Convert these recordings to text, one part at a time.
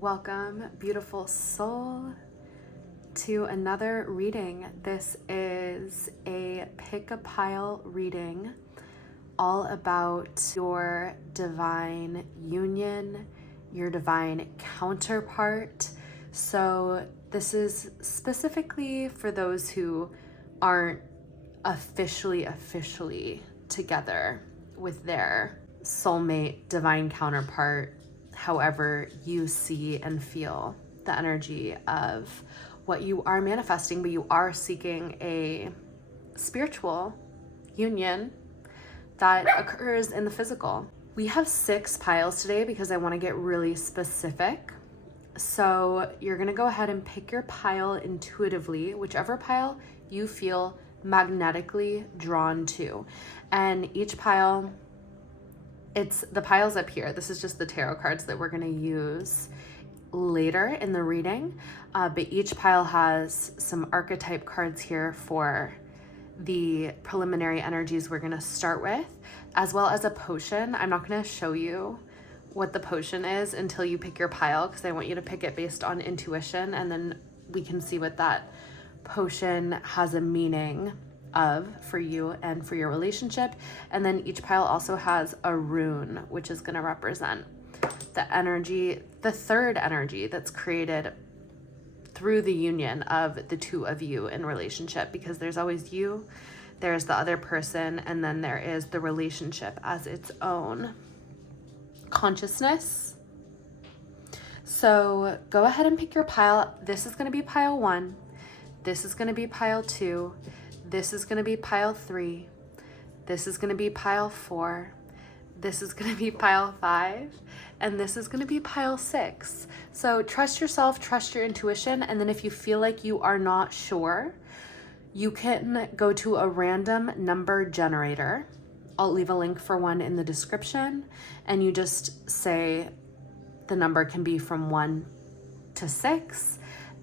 Welcome, beautiful soul, to another reading. This is a pick a pile reading all about your divine union, your divine counterpart. So this is specifically for those who aren't officially together with their soulmate, divine counterpart, however you see and feel the energy of what you are manifesting, but you are seeking a spiritual union that occurs in the physical. We have 6 piles today because I want to get really specific. So you're going to go ahead and pick your pile intuitively, whichever pile you feel magnetically drawn to. And each pile, it's the piles up here. This is just the tarot cards that we're going to use later in the reading. But each pile has some archetype cards here for the preliminary energies we're going to start with, as well as a potion. I'm not going to show you what the potion is until you pick your pile, because I want you to pick it based on intuition, and then we can see what that potion has a meaning of for you and for your relationship. And then each pile also has a rune, which is going to represent the energy, the third energy that's created through the union of the two of you in relationship, because there's always you, there's the other person, and then there is the relationship as its own consciousness. So go ahead and pick your pile. This is going to be pile 1. This is going to be pile 2. This is going to be pile 3. This is going to be pile 4. This is going to be pile 5. And this is going to be pile 6. So trust yourself, trust your intuition. And then if you feel like you are not sure, you can go to a random number generator. I'll leave a link for one in the description. And you just say the number can be from 1 to 6.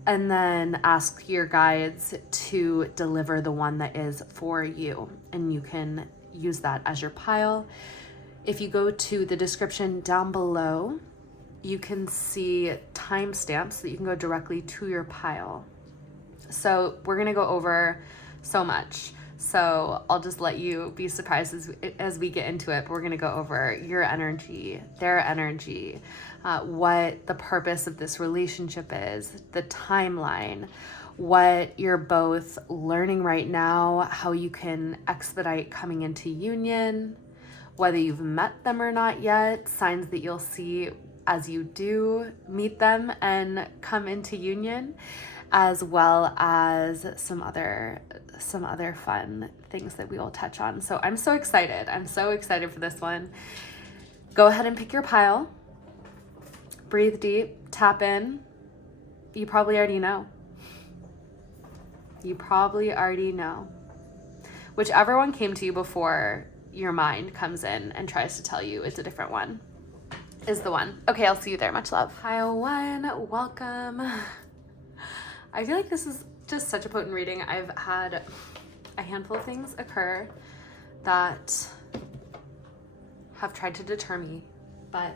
And then ask your guides to deliver the one that is for you. And you can use that as your pile. If you go to the description down below, you can see timestamps so that you can go directly to your pile. So we're going to go over so much. So I'll just let you be surprised as we get into it. But we're going to go over your energy, their energy, what the purpose of this relationship is, the timeline, what you're both learning right now, how you can expedite coming into union, whether you've met them or not yet, signs that you'll see as you do meet them and come into union, as well as some other fun things that we will touch on. So I'm so excited. I'm so excited for this one. Go ahead and pick your pile. Breathe deep, tap in. You probably already know. You probably already know. Whichever one came to you before your mind comes in and tries to tell you it's a different one is the one. Okay, I'll see you there. Much love. Pile 1, welcome. I feel like this is just such a potent reading. I've had a handful of things occur that have tried to deter me, but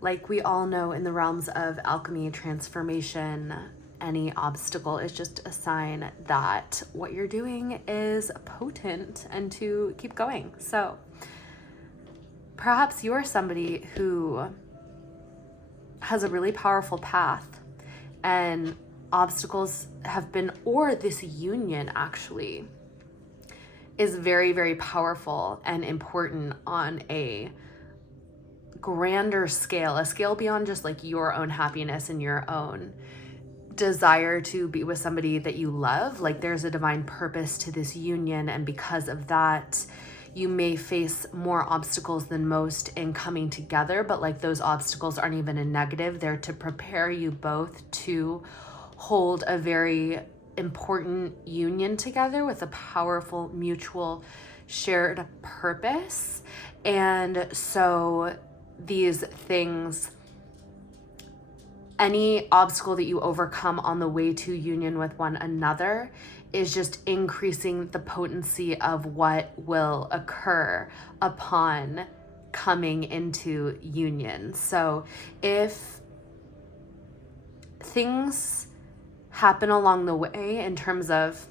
like we all know, in the realms of alchemy, transformation, any obstacle is just a sign that what you're doing is potent and to keep going. So perhaps you're somebody who has a really powerful path and obstacles have been, or this union actually is very, very powerful and important on a grander scale, a scale beyond just like your own happiness and your own desire to be with somebody that you love. Like there's a divine purpose to this union, and because of that you may face more obstacles than most in coming together, but like those obstacles aren't even a negative. They're to prepare you both to hold a very important union together with a powerful mutual shared purpose. And so these things, any obstacle that you overcome on the way to union with one another is just increasing the potency of what will occur upon coming into union. So if things happen along the way in terms of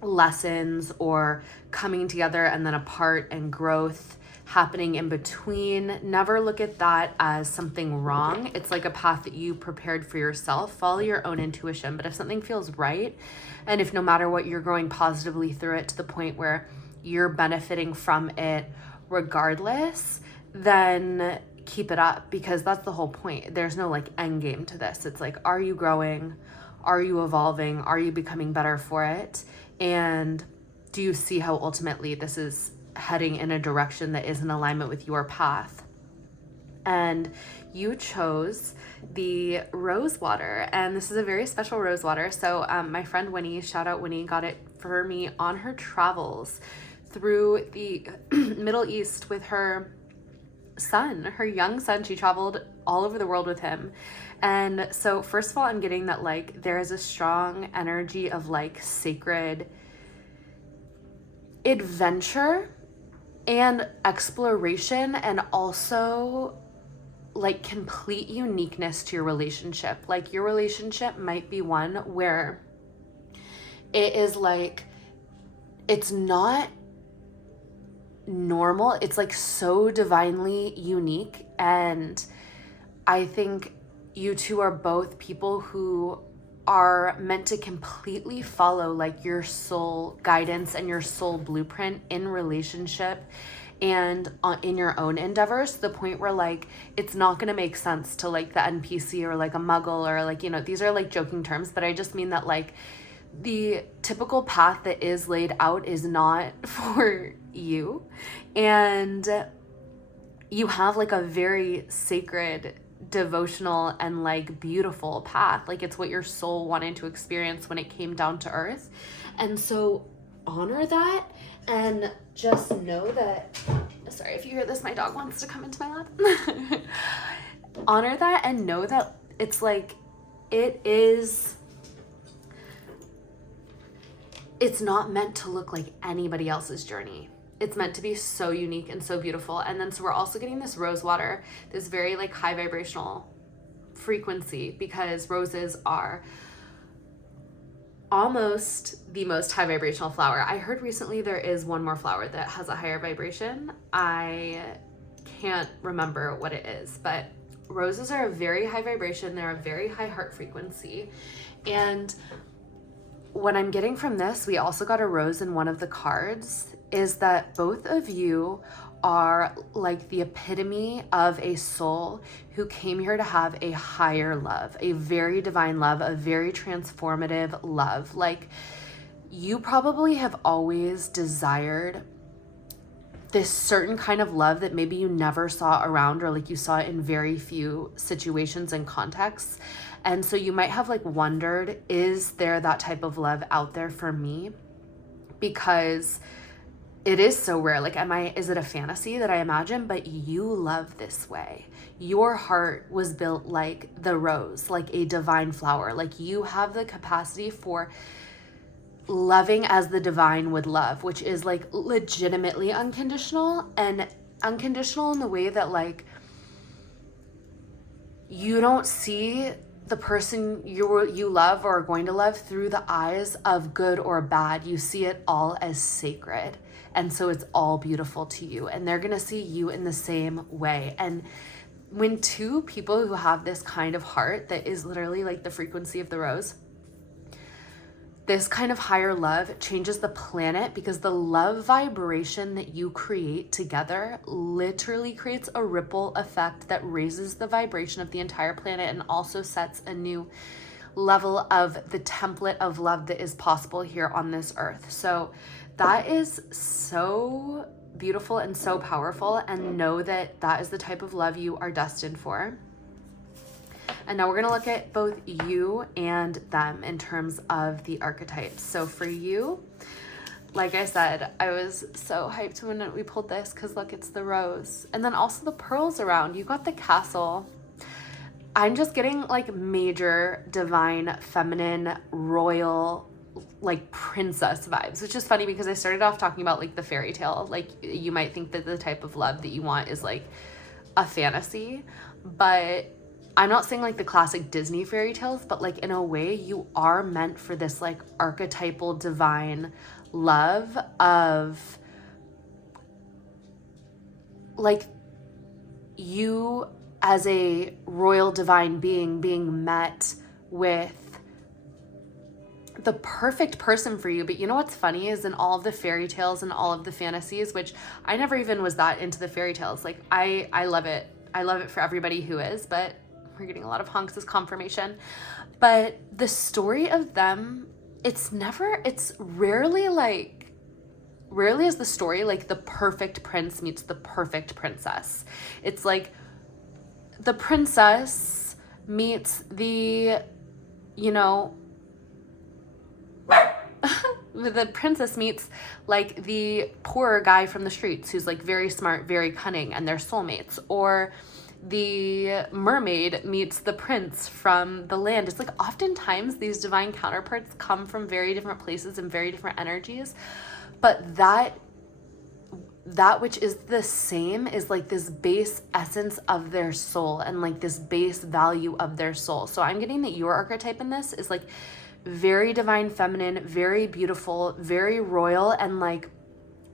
lessons or coming together and then apart and growth happening in between, never look at that as something wrong. It's like a path that you prepared for yourself. Follow your own intuition. But if something feels right, and if no matter what, you're growing positively through it to the point where you're benefiting from it regardless, then keep it up, because that's the whole point. There's no like end game to this. It's like, are you growing? Are you evolving? Are you becoming better for it? And do you see how ultimately this is heading in a direction that is in alignment with your path? And you chose the rose water, and this is a very special rose water. So my friend Winnie, shout out Winnie, got it for me on her travels through the Middle East with her son, her young son. She traveled all over the world with him. And so first of all, I'm getting that like there is a strong energy of like sacred adventure and exploration, and also like complete uniqueness to your relationship. Like your relationship might be one where it is like, it's not normal. It's like so divinely unique. And I think you two are both people who are meant to completely follow like your soul guidance and your soul blueprint in relationship and in your own endeavors, to the point where like it's not going to make sense to like the NPC or like a muggle or like, you know, these are like joking terms, but I just mean that like the typical path that is laid out is not for you. And you have like a very sacred, devotional, and like beautiful path. Like it's what your soul wanted to experience when it came down to earth. And so honor that, and just know that, sorry if you hear this, my dog wants to come into my lap. Honor that and know that it's like, it's not meant to look like anybody else's journey. It's meant to be so unique and so beautiful. And then so we're also getting this rose water, this very like high vibrational frequency, because roses are almost the most high vibrational flower. I heard recently there is one more flower that has a higher vibration. I can't remember what it is, but roses are a very high vibration. They're a very high heart frequency. And what I'm getting from this, we also got a rose in one of the cards, is that both of you are like the epitome of a soul who came here to have a higher love, a very divine love, a very transformative love. Like you probably have always desired this certain kind of love that maybe you never saw around, or like you saw it in very few situations and contexts. And so you might have like wondered, is there that type of love out there for me? Because it is so rare. Like, is it a fantasy that I imagine? But you love this way. Your heart was built like the rose, like a divine flower. Like you have the capacity for loving as the divine would love, which is like legitimately unconditional, and unconditional in the way that like you don't see the person you love or are going to love through the eyes of good or bad. You see it all as sacred. And so it's all beautiful to you, and they're going to see you in the same way. And when two people who have this kind of heart that is literally like the frequency of the rose, this kind of higher love changes the planet, because the love vibration that you create together literally creates a ripple effect that raises the vibration of the entire planet and also sets a new level of the template of love that is possible here on this earth. So that is so beautiful and so powerful, and know that that is the type of love you are destined for. And now we're going to look at both you and them in terms of the archetypes. So for you, like I said, I was so hyped when we pulled this, because look, it's the rose. And then also the pearls around. You got the castle. I'm just getting like major divine, feminine, royal like princess vibes, which is funny because I started off talking about like the fairy tale. Like you might think that the type of love that you want is like a fantasy, but I'm not saying like the classic Disney fairy tales, but like in a way you are meant for this like archetypal divine love of like you as a royal divine being met with the perfect person for you. But you know what's funny is in all of the fairy tales and all of the fantasies, which I never even was that into the fairy tales. Like I love it. I love it for everybody who is, but we're getting a lot of honks as confirmation. But the story of them, it's rarely is the story like the perfect prince meets the perfect princess. It's like the princess meets the, you know, the princess meets like the poorer guy from the streets who's like very smart, very cunning, and they're soulmates. Or the mermaid meets the prince from the land. It's like oftentimes these divine counterparts come from very different places and very different energies, but that which is the same is like this base essence of their soul and like this base value of their soul. So I'm getting that your archetype in this is like very divine feminine, very beautiful, very royal, and like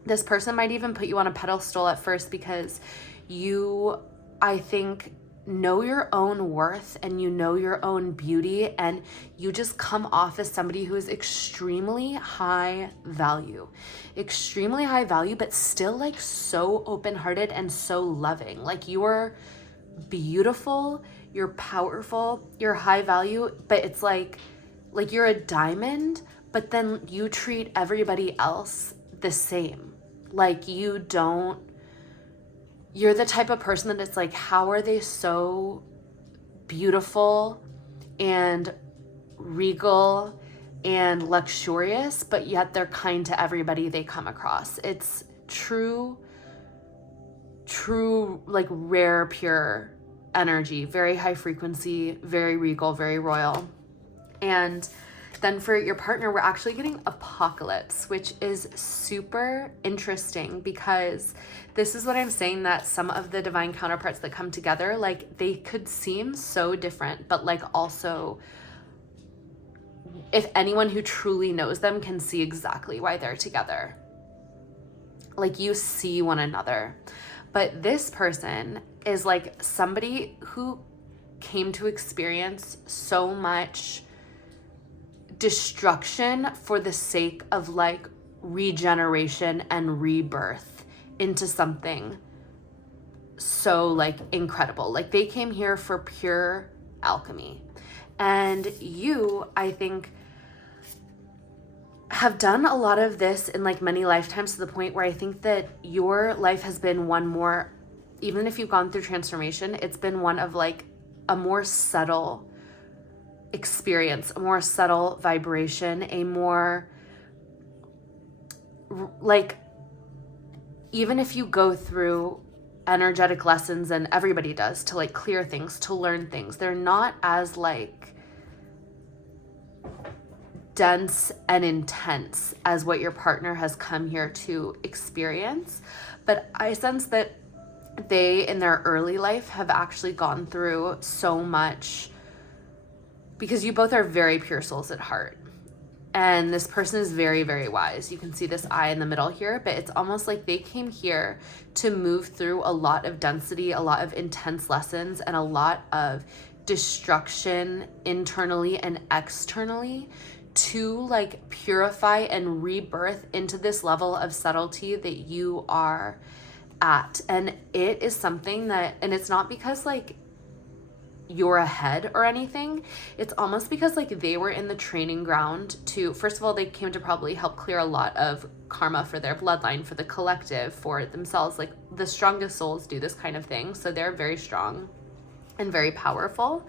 this person might even put you on a pedestal at first because you, I think, know your own worth and you know your own beauty, and you just come off as somebody who is extremely high value, but still like so open-hearted and so loving. Like you're beautiful, you're powerful, you're high value, but it's like you're a diamond, but then you treat everybody else the same. Like you're the type of person that it's like, how are they so beautiful and regal and luxurious, but yet they're kind to everybody they come across. It's true, like rare, pure energy, very high frequency, very regal, very royal. And then for your partner, we're actually getting apocalypse, which is super interesting because this is what I'm saying, that some of the divine counterparts that come together, like they could seem so different, but like also if anyone who truly knows them can see exactly why they're together. Like you see one another. But this person is like somebody who came to experience so much destruction for the sake of like regeneration and rebirth into something so like incredible. Like they came here for pure alchemy. And you, I think, have done a lot of this in like many lifetimes, to the point where I think that your life has been one more, even if you've gone through transformation, it's been one of like a more subtle experience, a more subtle vibration, a more like, even if you go through energetic lessons, and everybody does, to like clear things, to learn things, they're not as like dense and intense as what your partner has come here to experience. But I sense that they, in their early life, have actually gone through so much, because you both are very pure souls at heart. And this person is very, very wise. You can see this eye in the middle here, but it's almost like they came here to move through a lot of density, a lot of intense lessons, and a lot of destruction internally and externally, to like purify and rebirth into this level of subtlety that you are at. And it is something that, and it's not because like you're ahead or anything, it's almost because like they were in the training ground to, first of all, they came to probably help clear a lot of karma for their bloodline, for the collective, for themselves. Like the strongest souls do this kind of thing, so they're very strong. and very powerful.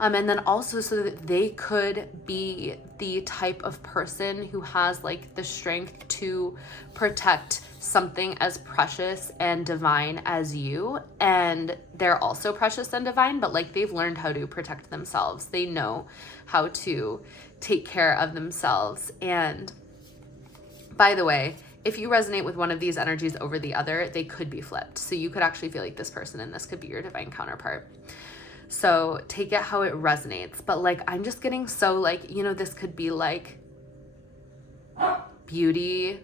And then also so that they could be the type of person who has like the strength to protect something as precious and divine as you. And they're also precious and divine, but like they've learned how to protect themselves. They know how to take care of themselves. And by the way, if you resonate with one of these energies over the other, they could be flipped. So you could actually feel like this person and this could be your divine counterpart. So take it how it resonates. But like, I'm just getting so like, you know, this could be like Beauty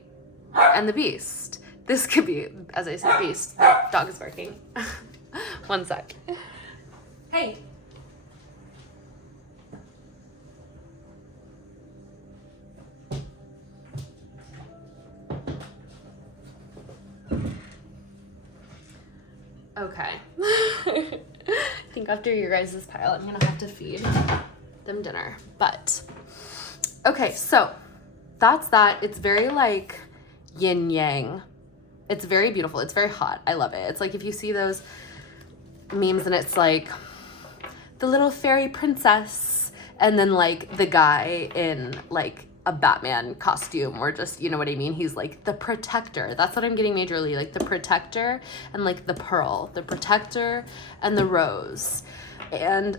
and the Beast. This could be, as I said, Beast. The dog is barking. One sec. Hey. Okay. I think after your guys' pile, I'm gonna have to feed them dinner. But okay, so that's that. It's very like yin yang. It's very beautiful. It's very hot. I love it. It's like if you see those memes and it's like the little fairy princess and then like the guy in like a Batman costume, or just, you know what I mean? He's like the protector. That's what I'm getting majorly, like the protector and like the pearl, the protector and the rose. And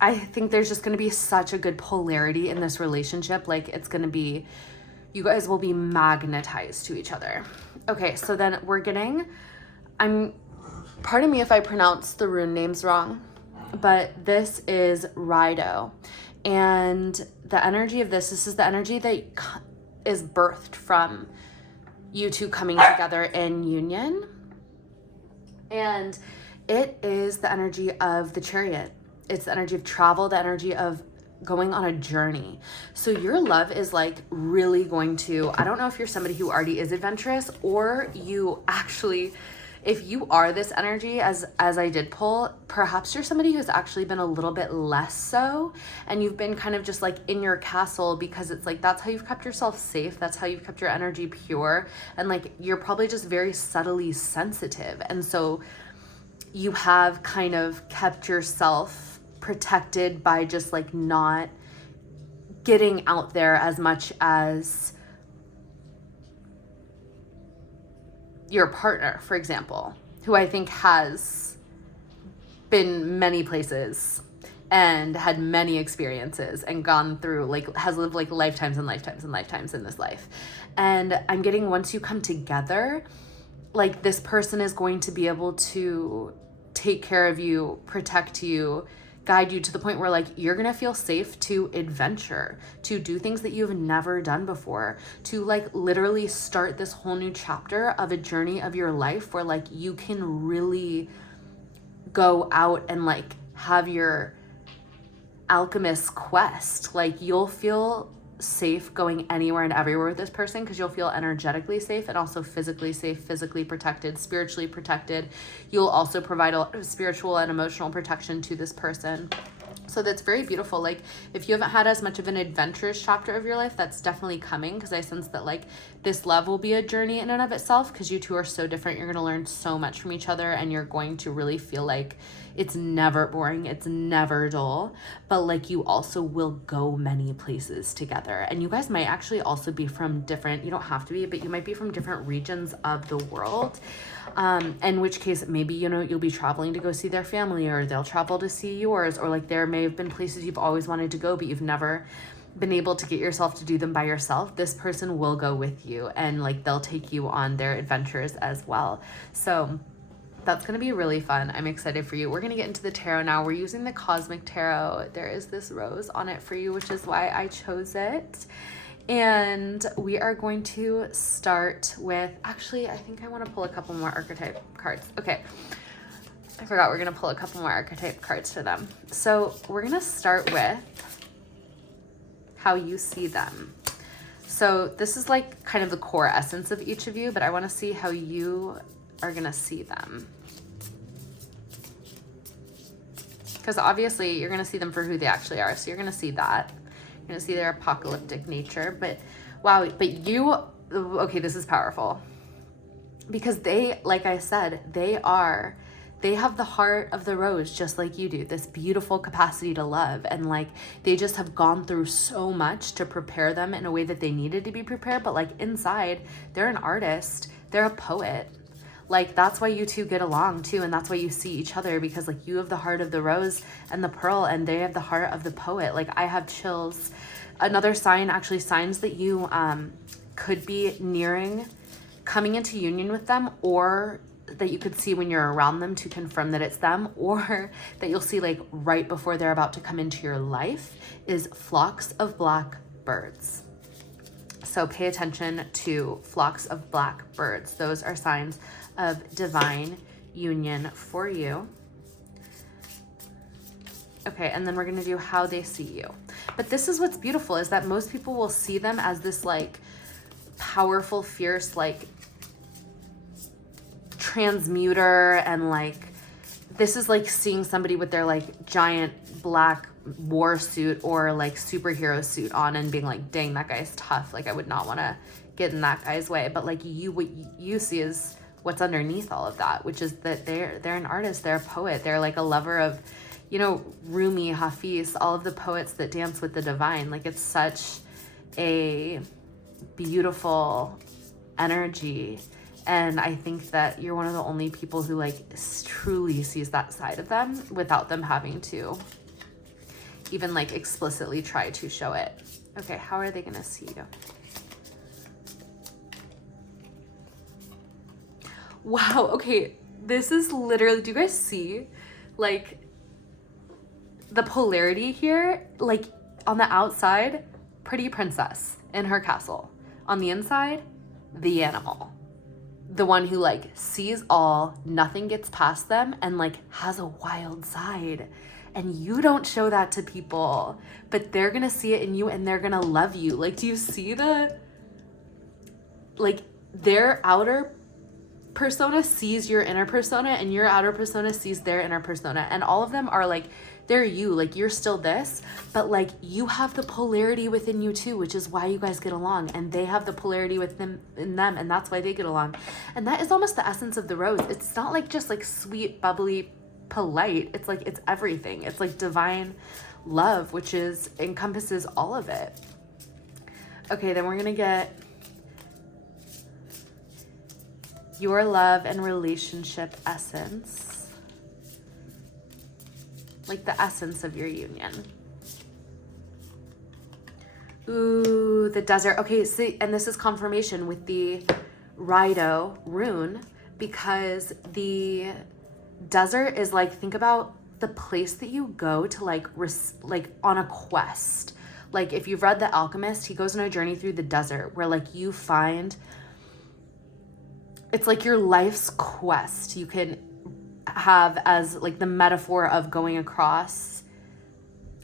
I think there's just going to be such a good polarity in this relationship. Like it's going to be, you guys will be magnetized to each other. Okay, so then we're getting, pardon me if I pronounce the rune names wrong, but this is Rido. And the energy of this is the energy that is birthed from you two coming together in union. And it is the energy of the Chariot. It's the energy of travel, the energy of going on a journey. So your love is like really going to, I don't know if you're somebody who already is adventurous, or you actually, if you are this energy, as I did pull, perhaps you're somebody who's actually been a little bit less so, and you've been kind of just like in your castle, because it's like that's how you've kept yourself safe, that's how you've kept your energy pure, and like you're probably just very subtly sensitive, and so you have kind of kept yourself protected by just like not getting out there as much as your partner, for example, who I think has been many places and had many experiences and gone through, like, has lived like lifetimes and lifetimes and lifetimes in this life. And I'm getting, once you come together, like this person is going to be able to take care of you, protect you, guide you to the point where like you're gonna feel safe to adventure, to do things that you've never done before, to like literally start this whole new chapter of a journey of your life where like you can really go out and like have your alchemist quest. Like you'll feel safe going anywhere and everywhere with this person, because you'll feel energetically safe and also physically safe, physically protected, spiritually protected. You'll also provide a spiritual and emotional protection to this person. So that's very beautiful. Like if you haven't had as much of an adventurous chapter of your life, that's definitely coming, because I sense that like this love will be a journey in and of itself, because you two are so different. You're going to learn so much from each other, and you're going to really feel like it's never boring, it's never dull, but like you also will go many places together. And you guys might actually also be from different, you don't have to be, but you might be from different regions of the world. In which case maybe, you know, you'll be traveling to go see their family, or they'll travel to see yours, or like there may have been places you've always wanted to go, but you've never been able to get yourself to do them by yourself. This person will go with you, and like they'll take you on their adventures as well. So that's going to be really fun. I'm excited for you. We're going to get into the tarot now. We're using the Cosmic Tarot. There is this rose on it for you, which is why I chose it. And we are going to start with, actually, I think I want to pull a couple more archetype cards. Okay. I forgot we're going to pull a couple more archetype cards for them. So we're going to start with how you see them. So this is like kind of the core essence of each of you, but I want to see how you are going to see them. Because obviously you're going to see them for who they actually are. So you're going to see that. You're going to see their apocalyptic nature. But wow, but you, okay, this is powerful. Because they, like I said, they are they have the heart of the rose just like you do, this beautiful capacity to love. And like, they just have gone through so much to prepare them in a way that they needed to be prepared. But like inside, they're an artist, they're a poet. Like, that's why you two get along too. And that's why you see each other, because like you have the heart of the rose and the pearl, and they have the heart of the poet. Like, I have chills. Another sign, actually signs that you could be nearing coming into union with them, or that you could see when you're around them to confirm that it's them, or that you'll see like right before they're about to come into your life, is flocks of black birds. So pay attention to flocks of black birds. Those are signs of divine union for you. Okay, and then we're gonna do how they see you. But this is what's beautiful, is that most people will see them as this like powerful, fierce, like transmuter, and like this is like seeing somebody with their like giant black war suit or like superhero suit on and being like, dang, that guy's tough. Like, I would not want to get in that guy's way. But like what you see is what's underneath all of that, which is that they're an artist, they're a poet, they're like a lover of, you know, Rumi, Hafiz, all of the poets that dance with the divine. Like, it's such a beautiful energy. And I think that you're one of the only people who like truly sees that side of them without them having to even like explicitly try to show it. Okay, how are they gonna see you? Wow, okay, this is literally, do you guys see like the polarity here? Like, on the outside, pretty princess in her castle. On the inside, the animal. The one who like sees all, nothing gets past them, and like has a wild side. And you don't show that to people, but they're gonna see it in you and they're gonna love you. Like, do you see like their outer persona sees your inner persona, and your outer persona sees their inner persona, and all of them are like, they're you, like you're still this, but like you have the polarity within you too, which is why you guys get along, and they have the polarity within them, and that's why they get along. And that is almost the essence of the rose. It's not like just like sweet, bubbly, polite. It's like, it's everything. It's like divine love, which is encompasses all of it. Okay, then we're gonna get your love and relationship essence, like the essence of your union. Ooh, the desert. Okay, see, and this is confirmation with the Rido rune, because the desert is like, think about the place that you go to like on a quest. Like, if you've read The Alchemist, he goes on a journey through the desert where like you find, it's like your life's quest. You can have as like the metaphor of going across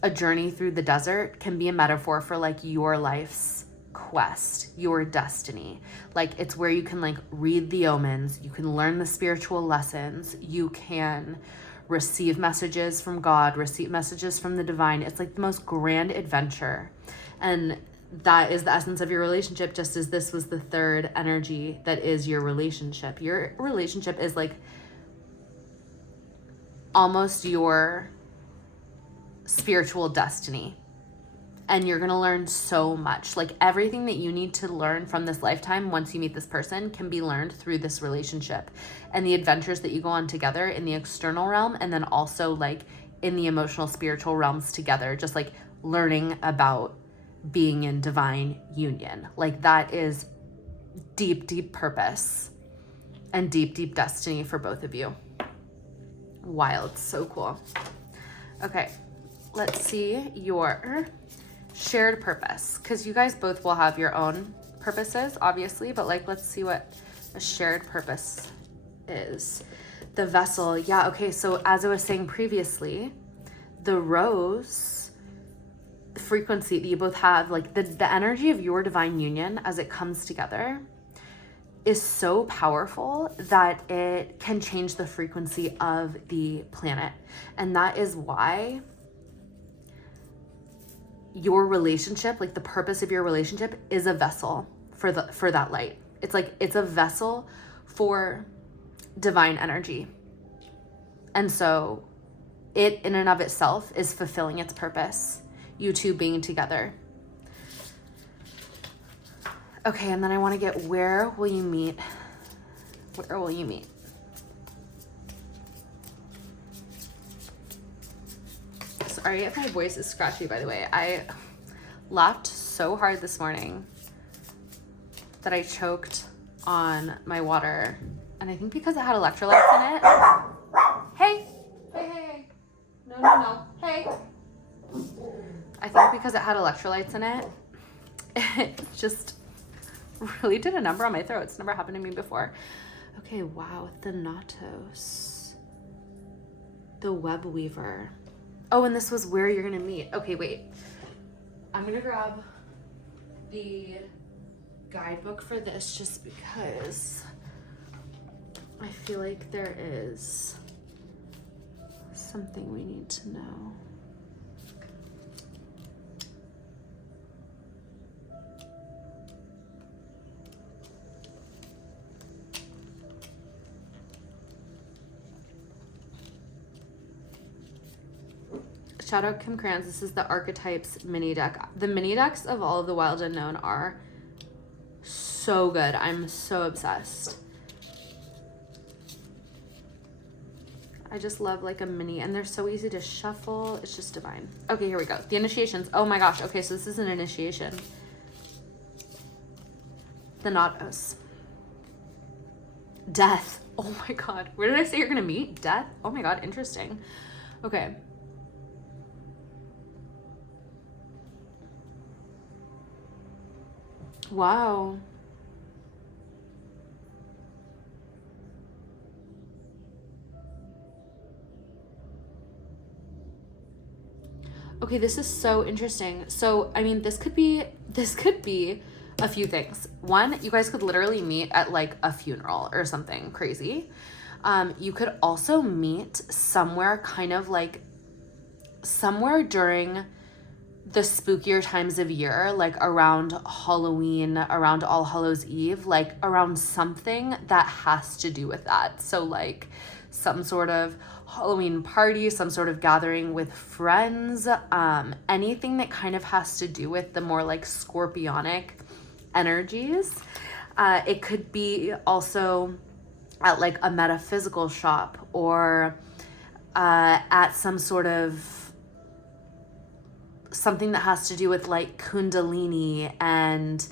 a journey through the desert can be a metaphor for like your life's quest, your destiny. Like, it's where you can like read the omens, you can learn the spiritual lessons, you can receive messages from God, receive messages from the divine. It's like the most grand adventure. And that is the essence of your relationship, just as this was the third energy that is your relationship. Your relationship is like almost your spiritual destiny. And you're going to learn so much. Like, everything that you need to learn from this lifetime once you meet this person can be learned through this relationship. And the adventures that you go on together in the external realm, and then also like in the emotional, spiritual realms together, just like learning about being in divine union. Like, that is deep, deep purpose and deep, deep destiny for both of you. Wild. So cool. Okay, let's see your shared purpose, because you guys both will have your own purposes, obviously, but like, let's see what a shared purpose is. The vessel. Yeah, okay, so as I was saying previously, the rose frequency that you both have, like the energy of your divine union as it comes together is so powerful that it can change the frequency of the planet. And that is why your relationship, like the purpose of your relationship, is a vessel for that light. It's like, it's a vessel for divine energy. And so it in and of itself is fulfilling its purpose, you two being together. Okay, and then I want to get, where will you meet? Where will you meet? Sorry if my voice is scratchy, by the way. I laughed so hard this morning that I choked on my water. And I think because it had electrolytes in it. Hey! Hey. No. Hey! I think because it had electrolytes in it, it just really did a number on my throat. It's never happened to me before. Okay, wow, Thanatos. The web weaver. Oh, and this was where you're gonna meet. Okay, wait. I'm gonna grab the guidebook for this just because I feel like there is something we need to know. Shout out Kim Kranz. This is the Archetypes mini deck. The mini decks of all of the Wild Unknown are so good. I'm so obsessed. I just love like a mini, and they're so easy to shuffle. It's just divine. Okay, here we go. The initiations. Oh my gosh. Okay, so this is an initiation. Thanatos. Death. Oh my god. Where did I say you're gonna meet? Death? Oh my god, interesting. Okay. Wow. Okay, this is so interesting. So, I mean, this could be a few things. One, you guys could literally meet at like a funeral or something crazy. You could also meet somewhere kind of like somewhere during the spookier times of year, like around Halloween, around All Hallows Eve, like around something that has to do with that. So like some sort of Halloween party, some sort of gathering with friends, anything that kind of has to do with the more like scorpionic energies. It could be also at like a metaphysical shop or at some sort of something that has to do with like Kundalini and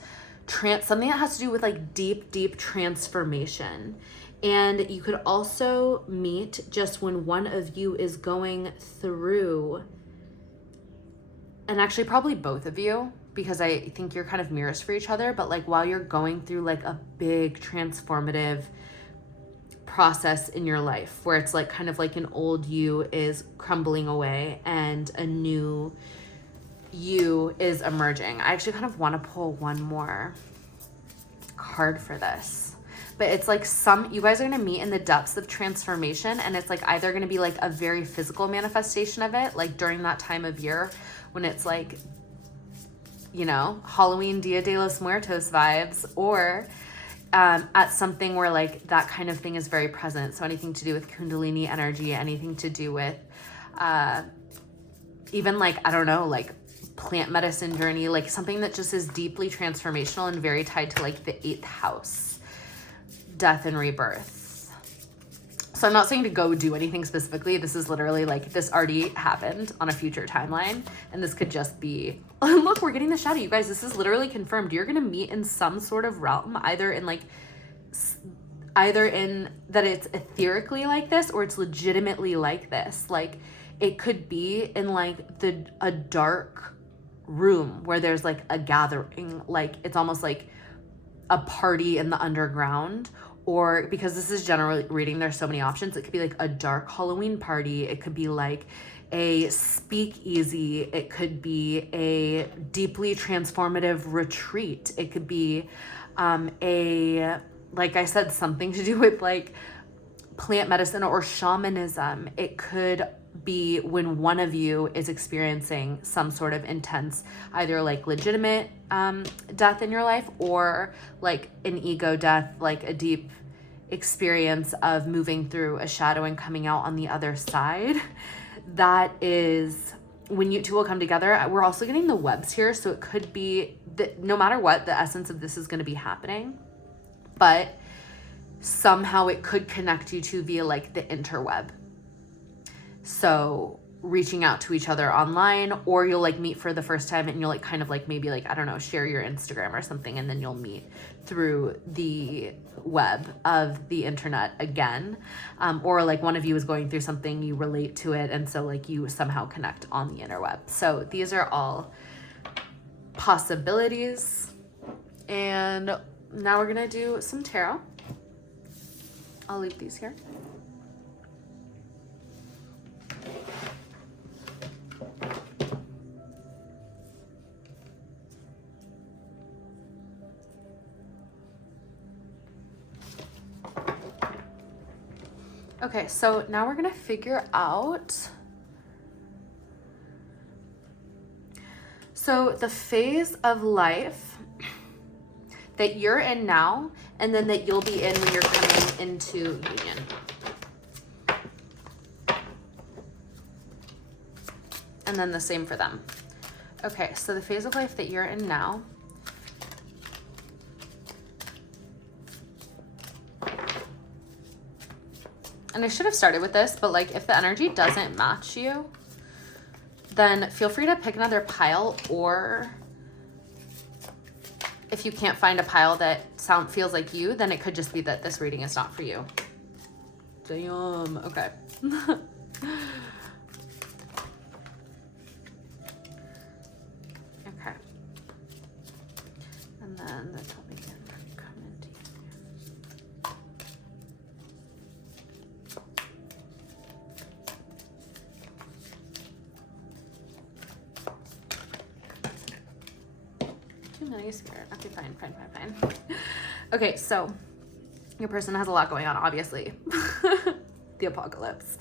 something that has to do with like deep transformation. And you could also meet just when one of you is going through, and actually probably both of you, because I think you're kind of mirrors for each other, but like while you're going through like a big transformative process in your life where it's like kind of like an old you is crumbling away and a new you is emerging. I actually kind of want to pull one more card for this, but it's like you guys are going to meet in the depths of transformation, and it's like either going to be like a very physical manifestation of it, like during that time of year when it's like, you know, Halloween, Dia de los Muertos vibes, or at something where like that kind of thing is very present. So anything to do with Kundalini energy, anything to do with even like, I don't know, like plant medicine journey, like something that just is deeply transformational and very tied to like the 8th house, death and rebirth. So I'm not saying to go do anything specifically. This is literally like, this already happened on a future timeline, and this could just be, look, we're getting the shadow, you guys. This is literally confirmed. You're going to meet in some sort of realm, either in that it's etherically like this, or it's legitimately like this. Like it could be in like a dark room where there's like a gathering, like it's almost like a party in the underground. Or because this is general reading, there's so many options. It could be like a dark Halloween party. It could be like a speakeasy. It could be a deeply transformative retreat. It could be like I said, something to do with like plant medicine or shamanism. It could be when one of you is experiencing some sort of intense, either like legitimate death in your life, or like an ego death, like a deep experience of moving through a shadow and coming out on the other side. That is when you two will come together. We're also getting the webs here, so it could be that no matter what, the essence of this is going to be happening, but somehow it could connect you two via like the interweb. So reaching out to each other online, or you'll like meet for the first time and you'll like kind of like maybe like, I don't know, share your Instagram or something, and then you'll meet through the web of the internet again. Or like one of you is going through something, you relate to it, and so like you somehow connect on the interweb. So these are all possibilities. And now we're gonna do some tarot. I'll leave these here. Okay, so now we're gonna figure out, so the phase of life that you're in now, and then that you'll be in when you're coming into union. And then the same for them. Okay, so the phase of life that you're in now, and I should have started with this, but like if the energy doesn't match you, then feel free to pick another pile, or if you can't find a pile that feels like you, then it could just be that this reading is not for you. Damn, okay. Okay. And then the told me again, come into too many spirit. Okay, fine. Okay, so your person has a lot going on, obviously. The apocalypse.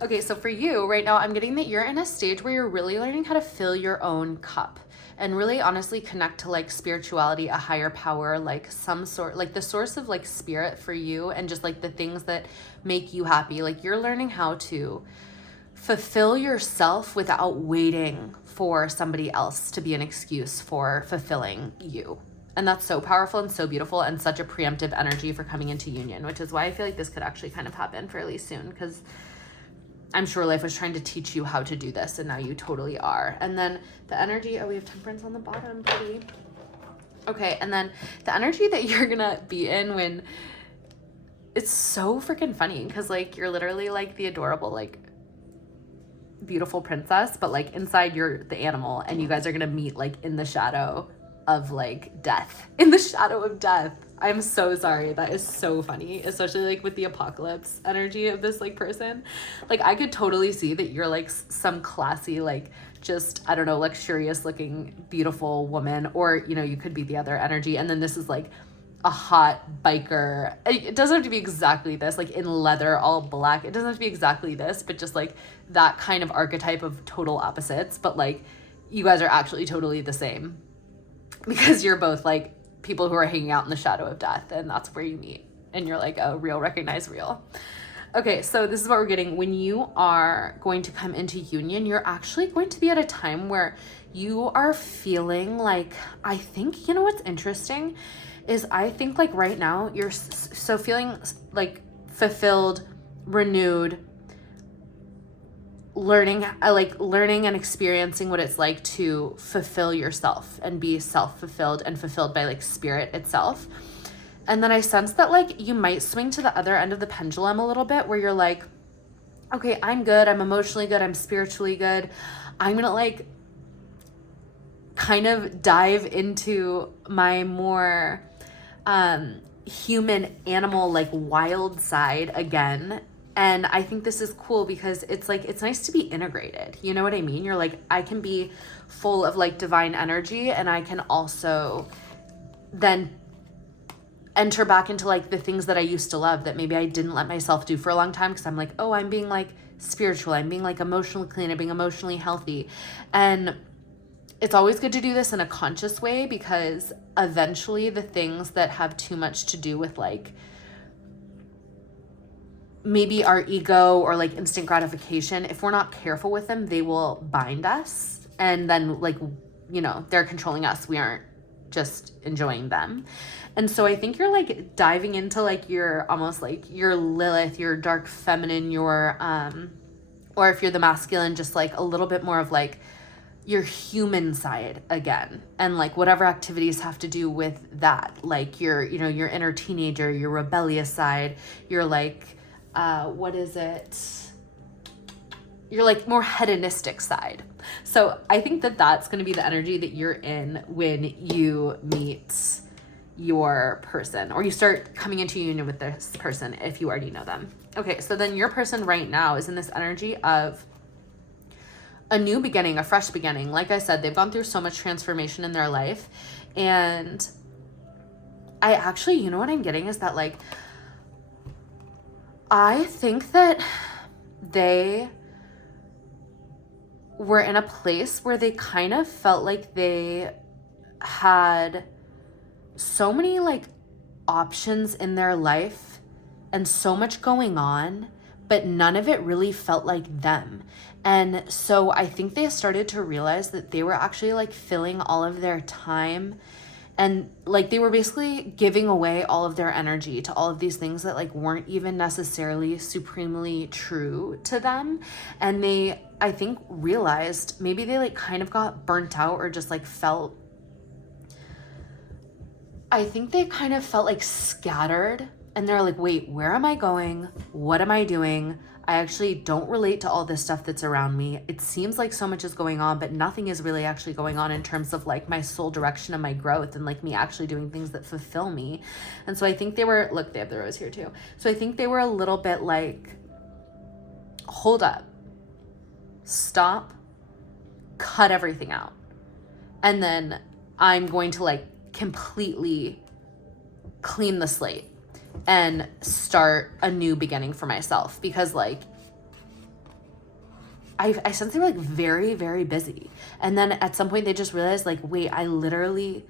Okay, so for you right now, I'm getting that you're in a stage where you're really learning how to fill your own cup and really honestly connect to like spirituality, a higher power, like some sort, like the source of like spirit for you, and just like the things that make you happy. Like you're learning how to fulfill yourself without waiting for somebody else to be an excuse for fulfilling you. And that's so powerful and so beautiful, and such a preemptive energy for coming into union, which is why I feel like this could actually kind of happen fairly soon, because I'm sure life was trying to teach you how to do this, and now you totally are. And then the energy, oh, we have temperance on the bottom, pretty. Okay, and then the energy that you're gonna be in when, it's so freaking funny, because like you're literally like the adorable, like beautiful princess, but like inside you're the animal, and you guys are gonna meet like in the shadow of like death, in the shadow of death. I'm so sorry. That is so funny, especially like with the apocalypse energy of this like person. Like I could totally see that you're like some classy, like just, I don't know, luxurious looking, beautiful woman, or, you know, you could be the other energy. And then this is like a hot biker. It doesn't have to be exactly this, like in leather, all black. It doesn't have to be exactly this, but just like that kind of archetype of total opposites. But like you guys are actually totally the same, because you're both like people who are hanging out in the shadow of death, and that's where you meet, and you're like a real, recognize real. Okay, so this is what we're getting. When you are going to come into union, you're actually going to be at a time where you are feeling like, I think, you know what's interesting is I think like right now you're so feeling like fulfilled, renewed, learning and experiencing what it's like to fulfill yourself and be self-fulfilled and fulfilled by like spirit itself. And then I sense that like you might swing to the other end of the pendulum a little bit, where you're like, okay, I'm good, I'm emotionally good, I'm spiritually good, I'm gonna like kind of dive into my more human, animal, like wild side again. And I think this is cool because it's like, it's nice to be integrated. You know what I mean? You're like, I can be full of like divine energy, and I can also then enter back into like the things that I used to love that maybe I didn't let myself do for a long time, because I'm like, oh, I'm being like spiritual, I'm being like emotionally clean, I'm being emotionally healthy. And it's always good to do this in a conscious way, because eventually the things that have too much to do with like maybe our ego or like instant gratification, if we're not careful with them, they will bind us. And then like, you know, they're controlling us. We aren't just enjoying them. And so I think you're like diving into like your almost like your Lilith, your dark feminine, your, or if you're the masculine, just like a little bit more of like your human side again, and like whatever activities have to do with that, like your, you know, your inner teenager, your rebellious side, your like what is it, your like more hedonistic side. So I think that that's going to be the energy that you're in when you meet your person, or you start coming into union with this person if you already know them. Okay, so then your person right now is in this energy of a new beginning, a fresh beginning. Like I said, they've gone through so much transformation in their life. And I actually, you know what I'm getting is that like, I think that they were in a place where they kind of felt like they had so many like options in their life and so much going on, but none of it really felt like them. And so I think they started to realize that they were actually like filling all of their time, and like they were basically giving away all of their energy to all of these things that like weren't even necessarily supremely true to them. And they, I think, realized maybe they like kind of got burnt out, or just like felt, I think they kind of felt like scattered, and they're like, wait, where am I going? What am I doing? I actually don't relate to all this stuff that's around me. It seems like so much is going on, but nothing is really actually going on in terms of like my soul direction and my growth, and like me actually doing things that fulfill me. And so I think they were, look, they have the rose here too. So I think they were a little bit like, hold up, stop, cut everything out. And then I'm going to like completely clean the slate and start a new beginning for myself, because like I sense they were like very, very busy. And then at some point they just realized like, wait, I literally,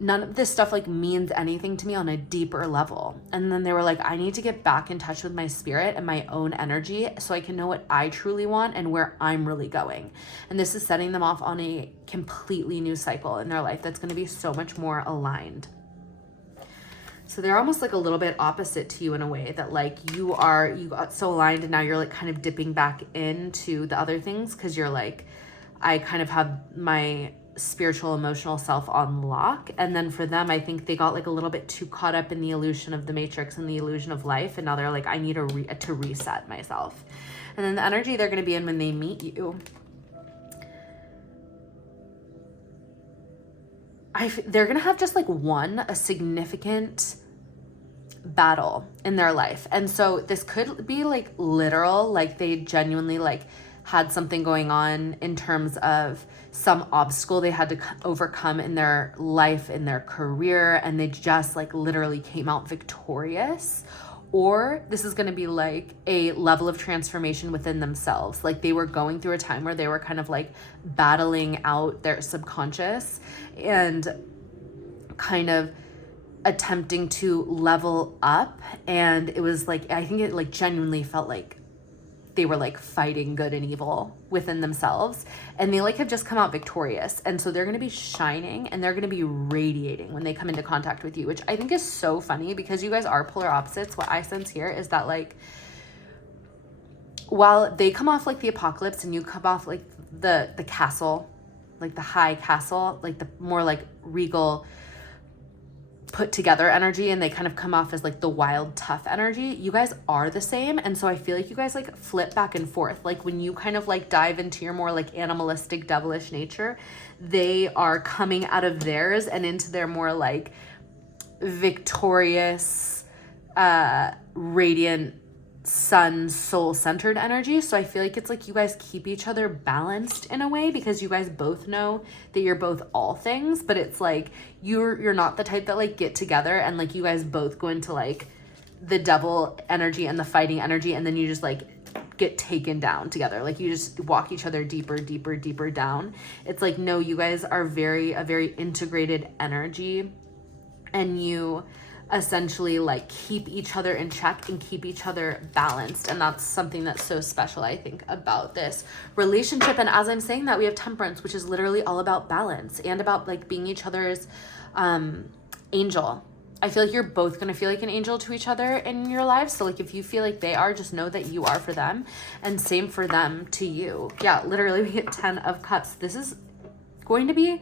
none of this stuff like means anything to me on a deeper level. And then they were like, I need to get back in touch with my spirit and my own energy so I can know what I truly want and where I'm really going. And this is setting them off on a completely new cycle in their life that's going to be so much more aligned. So they're almost like a little bit opposite to you in a way, that like you got so aligned and now you're like kind of dipping back into the other things, because you're like, I kind of have my spiritual emotional self on lock. And then for them, I think they got like a little bit too caught up in the illusion of the matrix and the illusion of life, and now they're like, I need to reset myself. And then the energy they're going to be in when they meet you, they're going to have just like a significant battle in their life. And so this could be like literal, like they genuinely like had something going on in terms of some obstacle they had to overcome in their life, in their career, and they just like literally came out victorious. Or this is going to be like a level of transformation within themselves. Like they were going through a time where they were kind of like battling out their subconscious and kind of attempting to level up. And it was like, I think it like genuinely felt like they were like fighting good and evil within themselves, and they like have just come out victorious. And so they're going to be shining and they're going to be radiating when they come into contact with you, which I think is so funny, because you guys are polar opposites. What I sense here is that like, while they come off like the apocalypse and you come off like the castle, like the high castle, like the more like regal put together energy, and they kind of come off as like the wild tough energy, you guys are the same. And so I feel like you guys like flip back and forth. Like when you kind of like dive into your more like animalistic devilish nature, they are coming out of theirs and into their more like victorious radiant sun soul-centered energy. So I feel like it's like you guys keep each other balanced in a way, because you guys both know that you're both all things, but it's like you're not the type that like get together and like you guys both go into like the devil energy and the fighting energy, and then you just like get taken down together. Like you just walk each other deeper down. It's like, no, you guys are a very integrated energy, and you essentially like keep each other in check and keep each other balanced. And that's something that's so special, I think, about this relationship. And as I'm saying that, we have Temperance, which is literally all about balance and about like being each other's angel. I feel like you're both going to feel like an angel to each other in your lives. So like if you feel like they are, just know that you are for them, and same for them to you. Yeah, literally we get 10 of Cups. This is going to be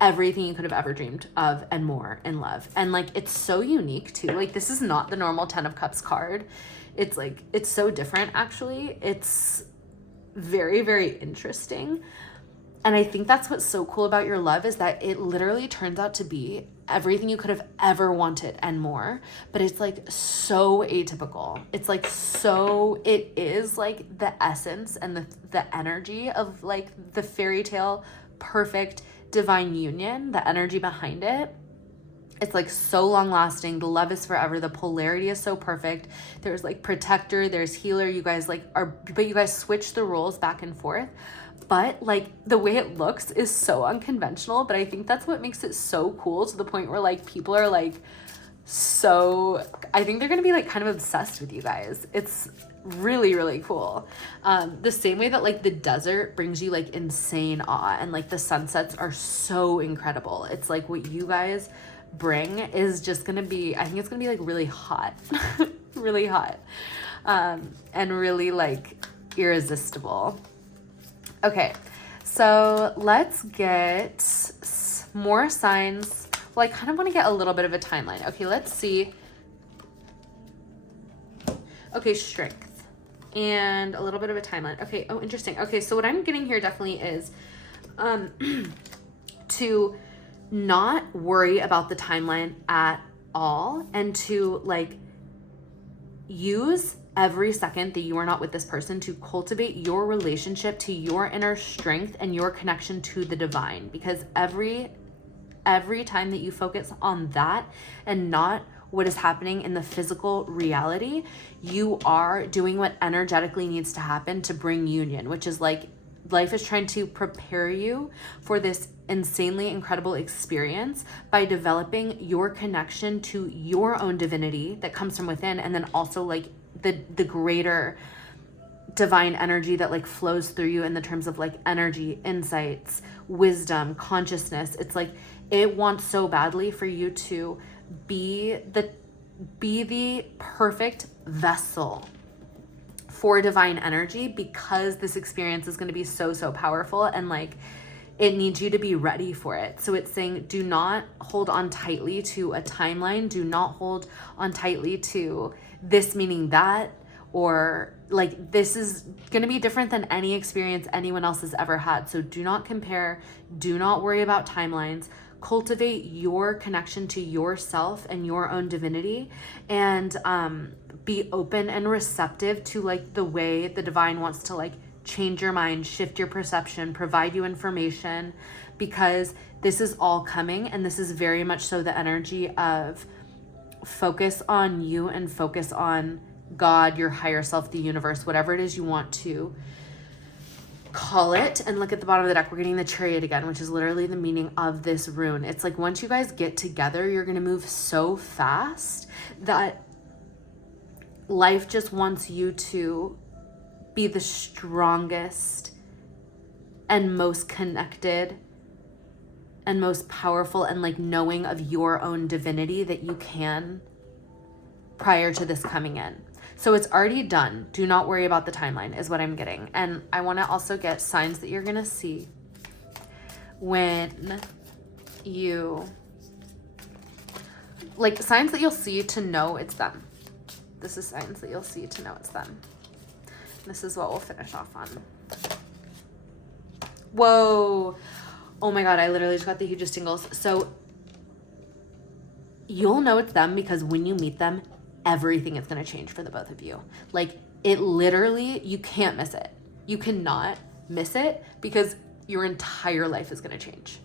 everything you could have ever dreamed of and more in love. And like, it's so unique too. Like, this is not the normal 10 of Cups card. It's like, it's so different actually. It's very, very interesting. And I think that's what's so cool about your love, is that it literally turns out to be everything you could have ever wanted and more, but it's like so atypical. It's like, so it is like the essence and the energy of like the fairy tale perfect divine union, the energy behind it. It's like so long lasting. The love is forever. The polarity is so perfect. There's like protector, there's healer. You guys like are, but you guys switch the roles back and forth. But like the way it looks is so unconventional, but I think that's what makes it so cool, to the point where like people are like, so I think they're gonna be like kind of obsessed with you guys. It's really, really cool. The same way that like the desert brings you like insane awe, and like the sunsets are so incredible. It's like what you guys bring is just gonna be, I think it's gonna be like really hot, really hot, and really like irresistible. Okay, so let's get more signs. Well, I kind of want to get a little bit of a timeline. Okay, let's see. Okay, strength and a little bit of a timeline. Okay, oh, interesting. Okay, so what I'm getting here definitely is to not worry about the timeline at all, and to like use every second that you are not with this person to cultivate your relationship to your inner strength and your connection to the divine. Because every time that you focus on that and not what is happening in the physical reality, you are doing what energetically needs to happen to bring union, which is like life is trying to prepare you for this insanely incredible experience by developing your connection to your own divinity that comes from within, and then also like the greater divine energy that like flows through you in the terms of like energy, insights, wisdom, consciousness. It's like it wants so badly for you to be the perfect vessel for divine energy, because this experience is going to be so powerful, and like it needs you to be ready for it. So it's saying, do not hold on tightly to a timeline. Do not hold on tightly to this meaning that, or like this is going to be different than any experience anyone else has ever had. So do not compare. Do not worry about timelines. Cultivate your connection to yourself and your own divinity, and be open and receptive to like the way the divine wants to like change your mind, shift your perception, provide you information, because this is all coming. And this is very much so the energy of focus on you and focus on God, your higher self, the universe, whatever it is you want to call it. And look at the bottom of the deck, we're getting the Chariot again, which is literally the meaning of this rune. It's like once you guys get together, you're going to move so fast that life just wants you to be the strongest and most connected and most powerful and like knowing of your own divinity that you can prior to this coming in. So it's already done. Do not worry about the timeline is what I'm getting. And I want to also get signs that you're going to see when you, like signs that you'll see to know it's them. This is signs that you'll see to know it's them. This is what we'll finish off on. Whoa. Oh my God, I literally just got the hugest tingles. So you'll know it's them because when you meet them, everything is going to change for the both of you. Like it literally, you can't miss it. You cannot miss it because your entire life is going to change.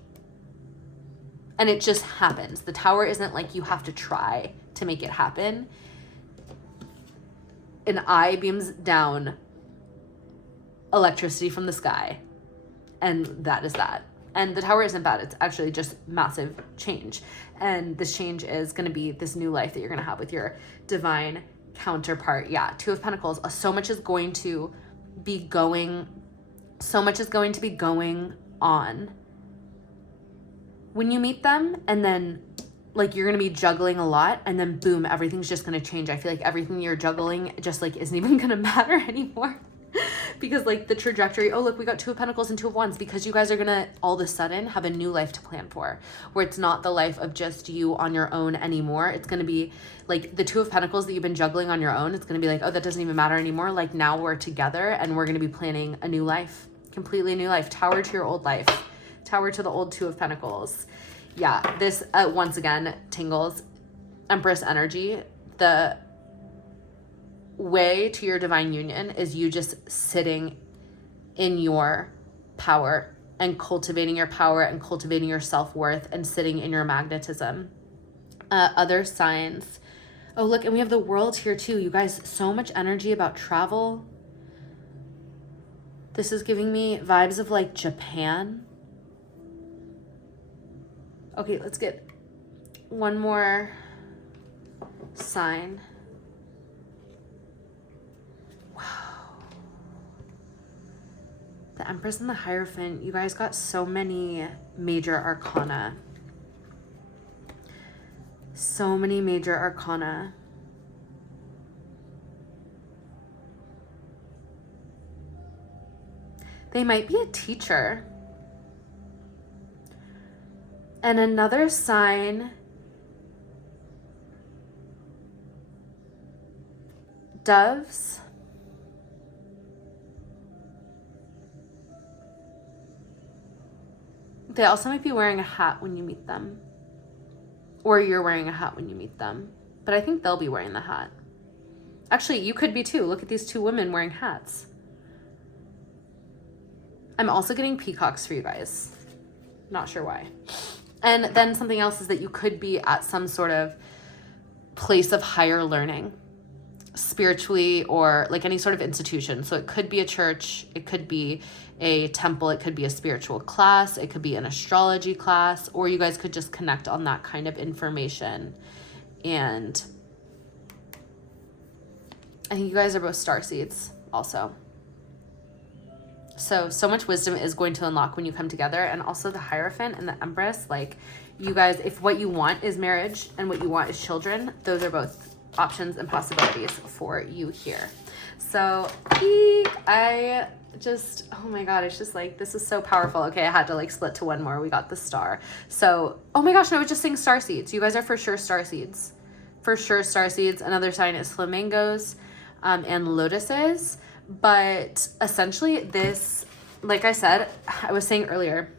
And it just happens. The Tower isn't like you have to try to make it happen. An eye beams down electricity from the sky, and that is that. And the Tower isn't bad. It's actually just massive change. And this change is going to be this new life that you're going to have with your divine counterpart. Yeah, Two of Pentacles. So much is going to be going on when you meet them, and then like you're gonna be juggling a lot, and then boom, everything's just gonna change. I feel like everything you're juggling just like isn't even gonna matter anymore. Because like the trajectory, oh look, we got Two of Pentacles and Two of Wands, because you guys are gonna all of a sudden have a new life to plan for, where it's not the life of just you on your own anymore. It's gonna be like the Two of Pentacles that you've been juggling on your own. It's gonna be like, oh, that doesn't even matter anymore. Like now we're together and we're gonna be planning a new life, completely new life. Tower to your old life, Tower to the old Two of Pentacles. Yeah, this once again tingles. Empress energy. The way to your divine union is you just sitting in your power and cultivating your power and cultivating your self-worth and sitting in your magnetism. Other signs. Oh, look, and we have the World here too. You guys, so much energy about travel. This is giving me vibes of like Japan. Okay, let's get one more sign. Wow. The Empress and the Hierophant. You guys got so many major arcana. So many major arcana. They might be a teacher. And another sign, doves. They also might be wearing a hat when you meet them. Or you're wearing a hat when you meet them. But I think they'll be wearing the hat. Actually, you could be too. Look at these two women wearing hats. I'm also getting peacocks for you guys. Not sure why. And then something else is that you could be at some sort of place of higher learning, spiritually, or like any sort of institution. So it could be a church, it could be a temple, it could be a spiritual class, it could be an astrology class, or you guys could just connect on that kind of information. And I think you guys are both starseeds also. So much wisdom is going to unlock when you come together. And also the Hierophant and the Empress, like you guys, if what you want is marriage and what you want is children, those are both options and possibilities for you here. So I just, oh my God, it's just like, this is so powerful. Okay, I had to like split to one more. We got the Star. So, oh my gosh, no, I was just saying starseeds. You guys are for sure starseeds. For sure starseeds. Another sign is flamingos and lotuses. But essentially this, like I said, I was saying earlier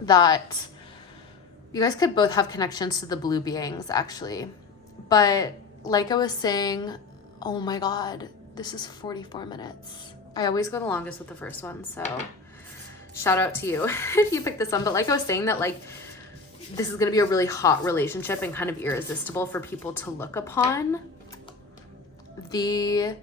that you guys could both have connections to the blue beings actually. But like I was saying, oh my God, this is 44 minutes. I always go the longest with the first one. So shout out to you if you picked this one. But like I was saying that like, this is going to be a really hot relationship and kind of irresistible for people to look upon. The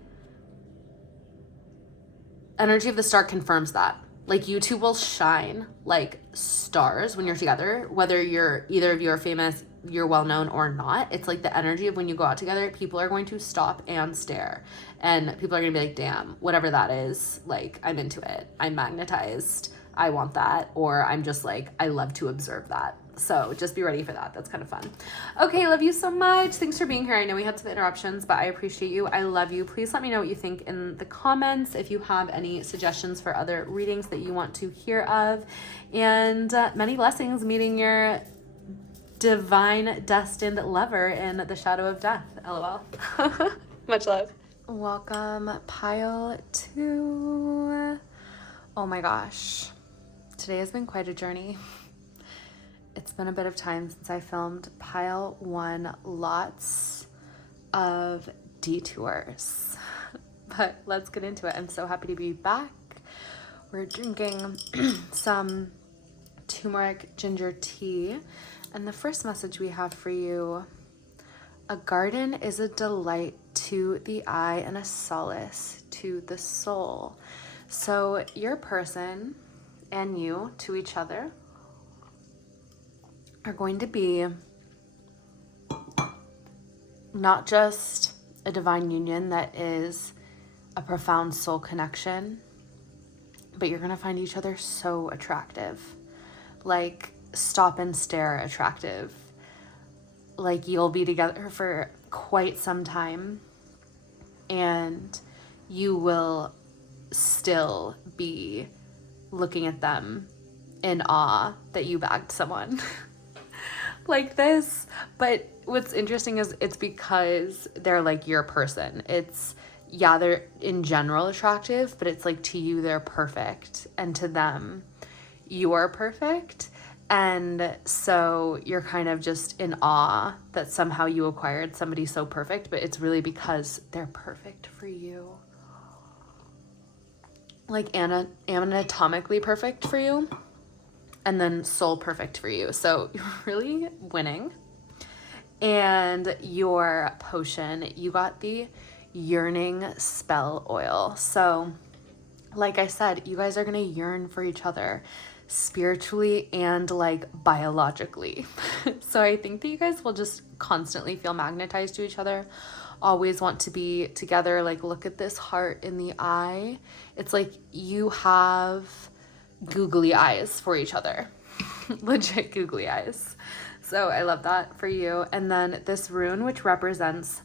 energy of the Star confirms that. Like you two will shine like stars when you're together, whether either of you are famous, you're well known or not. It's like the energy of when you go out together, people are going to stop and stare, and people are gonna be like, damn, whatever that is, like I'm into it, I'm magnetized, I want that, or I'm just like, I love to observe that. So just be ready for that. That's kind of fun. Okay, love you so much. Thanks for being here. I know we had some interruptions, but I appreciate you. I love you. Please let me know what you think in the comments. If you have any suggestions for other readings that you want to hear of. And many blessings meeting your divine destined lover in the shadow of death. LOL. Much love. Welcome, pile 2. Oh my gosh. Today has been quite a journey. It's been a bit of time since I filmed pile 1, lots of detours, but let's get into it. I'm so happy to be back. We're drinking some turmeric ginger tea, and the first message we have for you: a garden is a delight to the eye and a solace to the soul. So your person and you to each other are going to be not just a divine union that is a profound soul connection, but you're going to find each other so attractive, like stop and stare attractive. Like you'll be together for quite some time and you will still be looking at them in awe that you bagged someone like this. But what's interesting is it's because they're like your person. It's, yeah, they're in general attractive, but it's like to you they're perfect, and to them you're perfect. And so you're kind of just in awe that somehow you acquired somebody so perfect, but it's really because they're perfect for you. Like anatomically perfect for you, and then soul perfect for you. So you're really winning. And your potion, you got the yearning spell oil. So like I said, you guys are going to yearn for each other spiritually and like biologically. So I think that you guys will just constantly feel magnetized to each other, always want to be together. Like look at this heart in the eye. It's like you have googly eyes for each other. Legit googly eyes. So I love that for you. And then this rune, which represents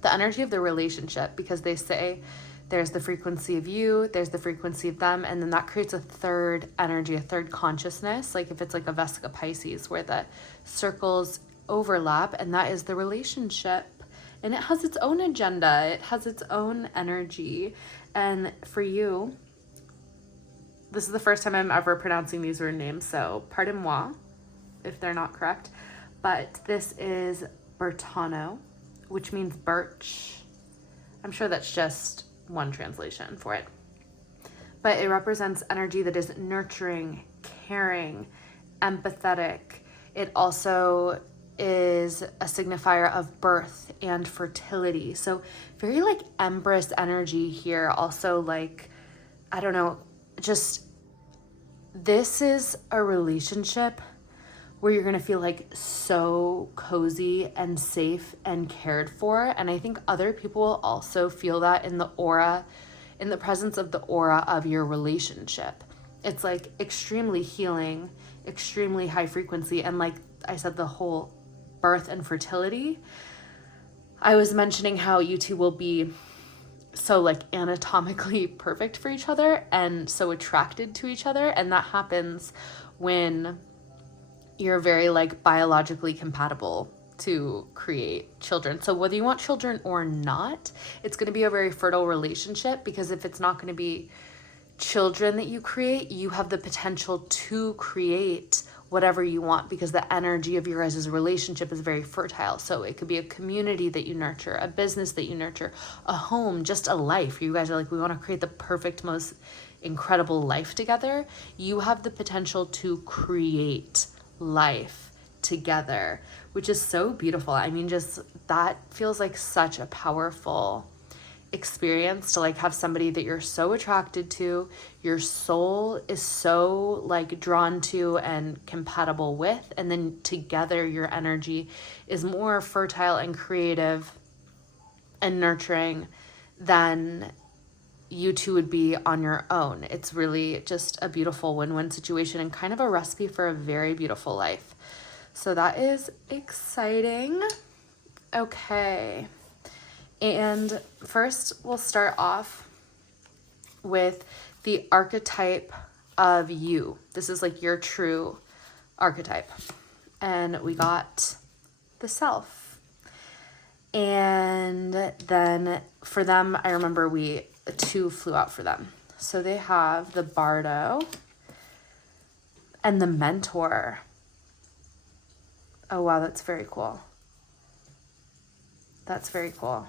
the energy of the relationship, because they say there's the frequency of you, there's the frequency of them, and then that creates a third energy, a third consciousness, like if it's like a Vesica Pisces, where the circles overlap, and that is the relationship. And it has its own agenda, it has its own energy. And for you, this is the first time I'm ever pronouncing these rune names, so pardon moi if they're not correct, but this is Bertano, which means birch. I'm sure that's just one translation for it, but it represents energy that is nurturing, caring, empathetic. It also is a signifier of birth and fertility. So very like Empress energy here. Also like, I don't know, just this is a relationship where you're going to feel like so cozy and safe and cared for. And I think other people will also feel that in the aura, in the presence of the aura of your relationship. It's like extremely healing, extremely high frequency. And like I said, the whole birth and fertility, I was mentioning how you two will be so like anatomically perfect for each other and so attracted to each other. And that happens when you're very like biologically compatible to create children. So whether you want children or not, it's going to be a very fertile relationship, because if it's not going to be children that you create, you have the potential to create whatever you want, because the energy of your guys' relationship is very fertile. So it could be a community that you nurture, a business that you nurture, a home, just a life. You guys are like, we want to create the perfect, most incredible life together. You have the potential to create life together, which is so beautiful. I mean, just that feels like such a powerful experience to like have somebody that you're so attracted to, your soul is so like drawn to and compatible with, and then together your energy is more fertile and creative and nurturing than you two would be on your own. It's really just a beautiful win-win situation and kind of a recipe for a very beautiful life. So that is exciting. Okay. And first we'll start off with the archetype of you. This is like your true archetype. And we got the self. And then for them, I remember two flew out for them. So they have the Bardo and the Mentor. Oh wow, that's very cool. That's very cool.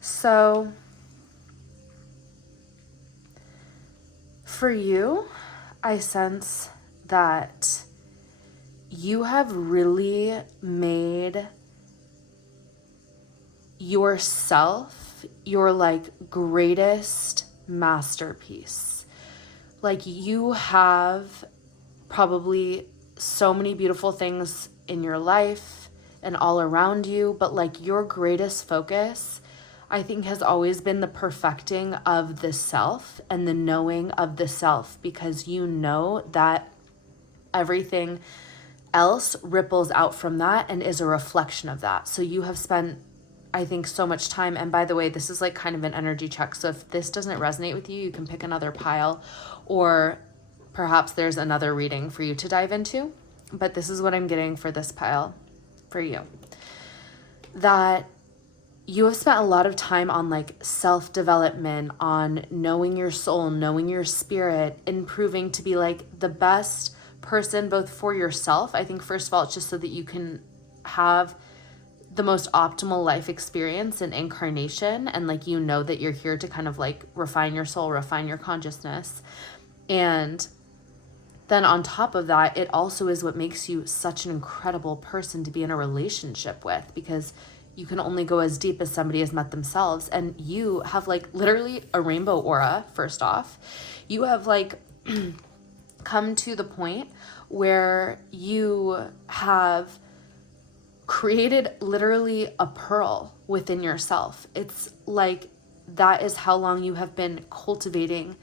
So for you, I sense that you have really made yourself your like greatest masterpiece. like you have probably so many beautiful things in your life and all around you, but like your greatest focus, I think, has always been the perfecting of the self and the knowing of the self, because you know that everything else ripples out from that and is a reflection of that. So you have spent, I think, so much time. And by the way, this is like kind of an energy check. So if this doesn't resonate with you, you can pick another pile, or perhaps there's another reading for you to dive into. But this is what I'm getting for this pile for you. That you have spent a lot of time on like self-development, on knowing your soul, knowing your spirit, improving to be like the best person both for yourself. I think first of all, it's just so that you can have the most optimal life experience and incarnation, and like you know that you're here to kind of like refine your soul, refine your consciousness. And then on top of that, it also is what makes you such an incredible person to be in a relationship with, because you can only go as deep as somebody has met themselves. And you have like literally a rainbow aura. First off, you have like come to the point where you have created literally a pearl within yourself. It's like that is how long you have been cultivating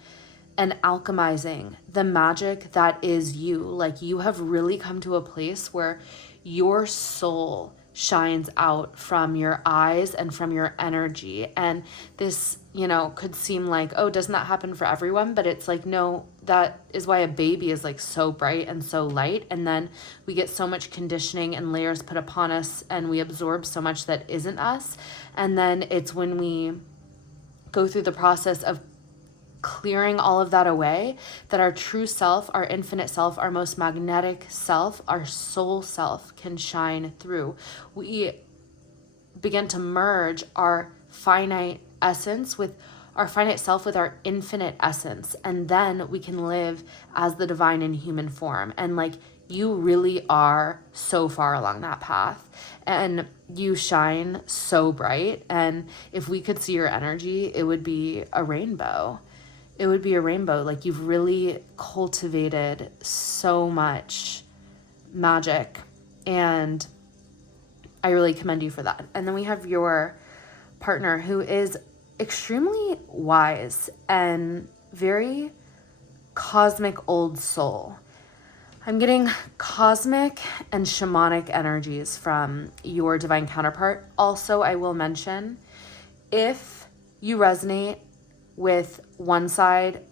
and alchemizing the magic that is you. Like you have really come to a place where your soul shines out from your eyes and from your energy. And this, you know, could seem like, oh, doesn't that happen for everyone? But it's like, no, that is why a baby is like so bright and so light. And then we get so much conditioning and layers put upon us, and we absorb so much that isn't us. And then it's when we go through the process of clearing all of that away, that our true self, our infinite self, our most magnetic self, our soul self can shine through. We begin to merge our finite essence with our finite self with our infinite essence. And then we can live as the divine in human form. And like you really are so far along that path, and you shine so bright. And if we could see your energy, it would be a rainbow. It would be a rainbow. Like you've really cultivated so much magic, and I really commend you for that. And then we have your partner, who is extremely wise and very cosmic old soul. I'm getting cosmic and shamanic energies from your divine counterpart. Also, I will mention, if you resonate with one side,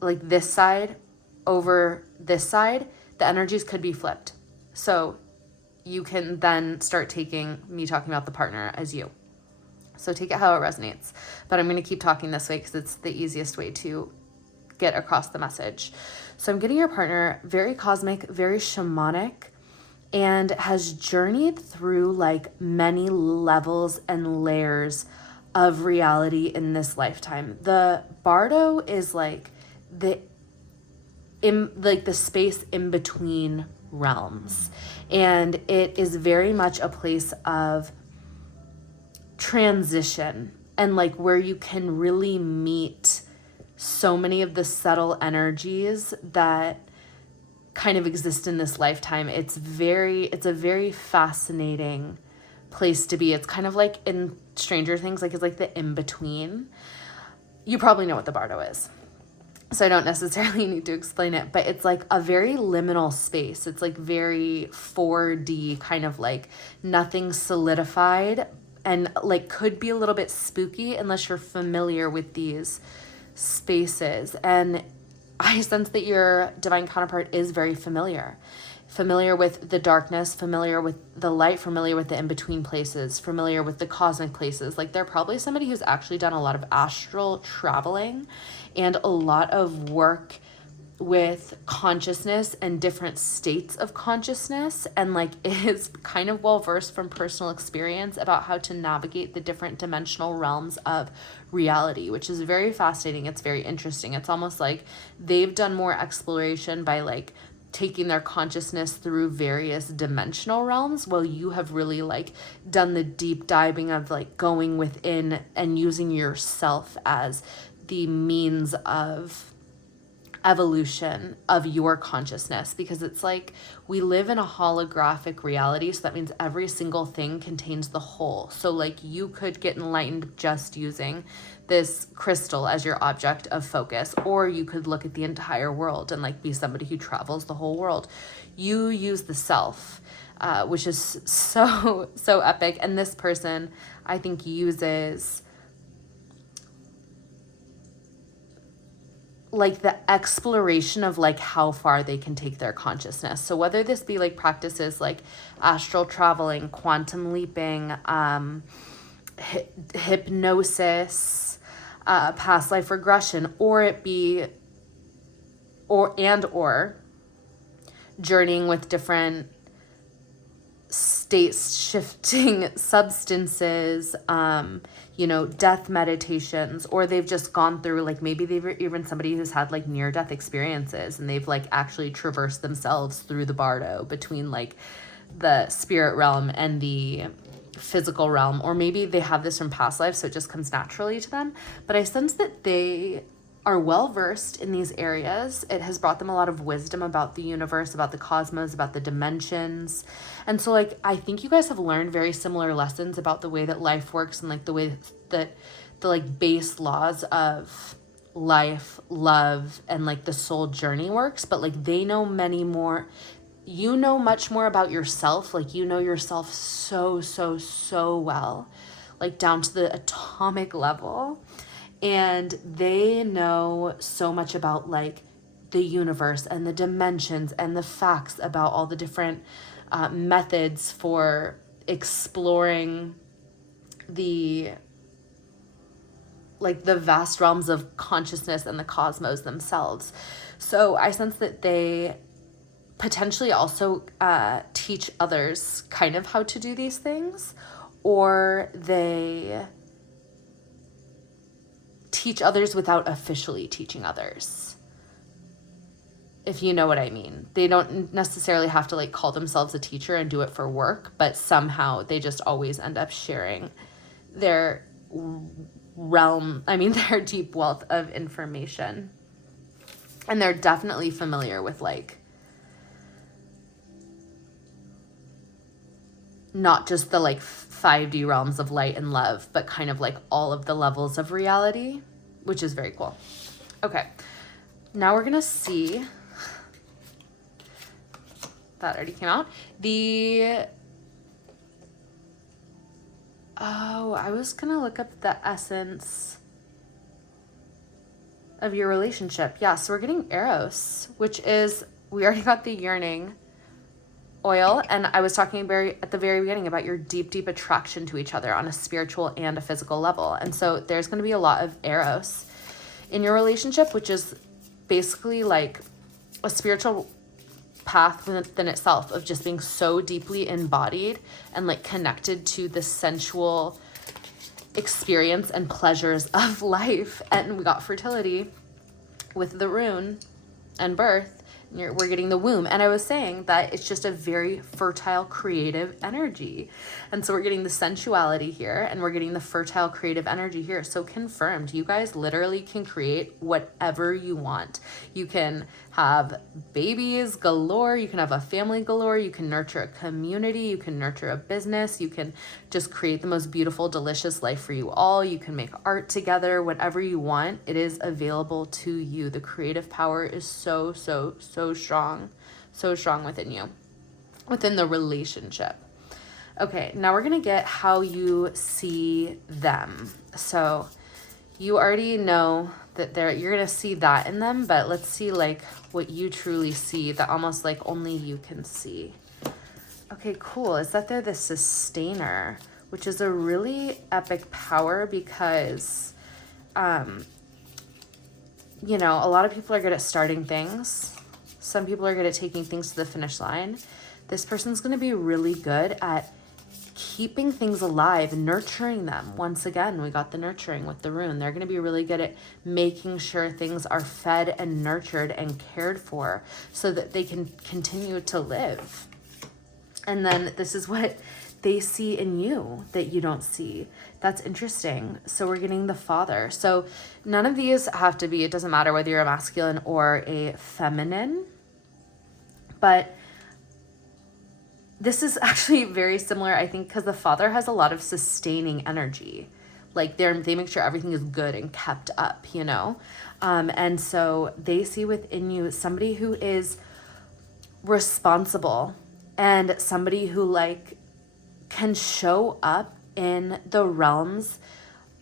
like this side over this side, the energies could be flipped. So you can then start taking me talking about the partner as you. So take it how it resonates. But I'm going to keep talking this way because it's the easiest way to get across the message. So I'm getting your partner very cosmic, very shamanic, and has journeyed through like many levels and layers of reality in this lifetime. The Bardo is like the space in between realms, and it is very much a place of transition, and like where you can really meet so many of the subtle energies that kind of exist in this lifetime. It's a very fascinating place to be. It's kind of like in Stranger Things, like it's like the in-between. You probably know what the Bardo is, so I don't necessarily need to explain it, but it's like a very liminal space. It's like very 4D, kind of like nothing solidified, and like could be a little bit spooky unless you're familiar with these spaces. And I sense that your divine counterpart is very familiar with the darkness, familiar with the light, familiar with the in-between places, familiar with the cosmic places. Like they're probably somebody who's actually done a lot of astral traveling and a lot of work with consciousness and different states of consciousness, and like is kind of well versed from personal experience about how to navigate the different dimensional realms of reality, which is very fascinating. It's very interesting. It's almost like they've done more exploration by like taking their consciousness through various dimensional realms, while you have really like done the deep diving of like going within and using yourself as the means of evolution of your consciousness, because it's like we live in a holographic reality. So that means every single thing contains the whole. So like you could get enlightened just using this crystal as your object of focus, or you could look at the entire world and like be somebody who travels the whole world. You use the self, which is so epic. And this person, I think, uses like the exploration of like how far they can take their consciousness. So whether this be like practices like astral traveling, quantum leaping, hypnosis, past life regression, or it be or journeying with different states shifting substances, death meditations, or they've just gone through, like maybe they've even somebody who's had like near death experiences and they've like actually traversed themselves through the bardo between like the spirit realm and the physical realm, or maybe they have this from past lives so it just comes naturally to them. But I sense that they are well versed in these areas. It has brought them a lot of wisdom about the universe, about the cosmos, about the dimensions. And so like I think you guys have learned very similar lessons about the way that life works and like the way that the like base laws of life, love, and like the soul journey works. But like they know many more. You know much more about yourself. Like you know yourself so well, like down to the atomic level. And they know so much about like the universe and the dimensions and the facts about all the different methods for exploring the vast realms of consciousness and the cosmos themselves. So I sense that they potentially also teach others kind of how to do these things, or they teach others without officially teaching others, if you know what I mean. They don't necessarily have to like call themselves a teacher and do it for work, but somehow they just always end up sharing their their deep wealth of information. And they're definitely familiar with like not just the like 5D realms of light and love, but kind of like all of the levels of reality, which is very cool. Okay, now we're gonna see, that already came out. I was gonna look up the essence of your relationship. Yeah, so we're getting Eros, which is, we already got the yearning oil, and I was talking at the very beginning about your deep attraction to each other on a spiritual and a physical level. And so there's going to be a lot of Eros in your relationship, which is basically like a spiritual path within itself of just being so deeply embodied and like connected to the sensual experience and pleasures of life. And we got fertility with the rune and birth. We're getting the womb. And I was saying that it's just a very fertile, creative energy. And so we're getting the sensuality here, and we're getting the fertile, creative energy here. So confirmed, you guys literally can create whatever you want. You can have babies galore. You can have a family galore. You can nurture a community. You can nurture a business. You can just create the most beautiful, delicious life for you all. You can make art together, whatever you want. It is available to you. The creative power is so strong within you, within the relationship. Okay, now we're gonna get how you see them. So you already know that you're gonna see that in them, but let's see like what you truly see that almost like only you can see. Okay, cool. Is that they're the sustainer, which is a really epic power because a lot of people are good at starting things. Some people are good at taking things to the finish line. This person's going to be really good at keeping things alive, nurturing them. Once again, we got the nurturing with the rune. They're going to be really good at making sure things are fed and nurtured and cared for so that they can continue to live. And then this is what they see in you that you don't see. That's interesting. So we're getting the Father. So none of these have to be, it doesn't matter whether you're a masculine or a feminine, but this is actually very similar, I think, because the Father has a lot of sustaining energy. Like they make sure everything is good and kept up, you know? And so they see within you somebody who is responsible and somebody who like can show up in the realms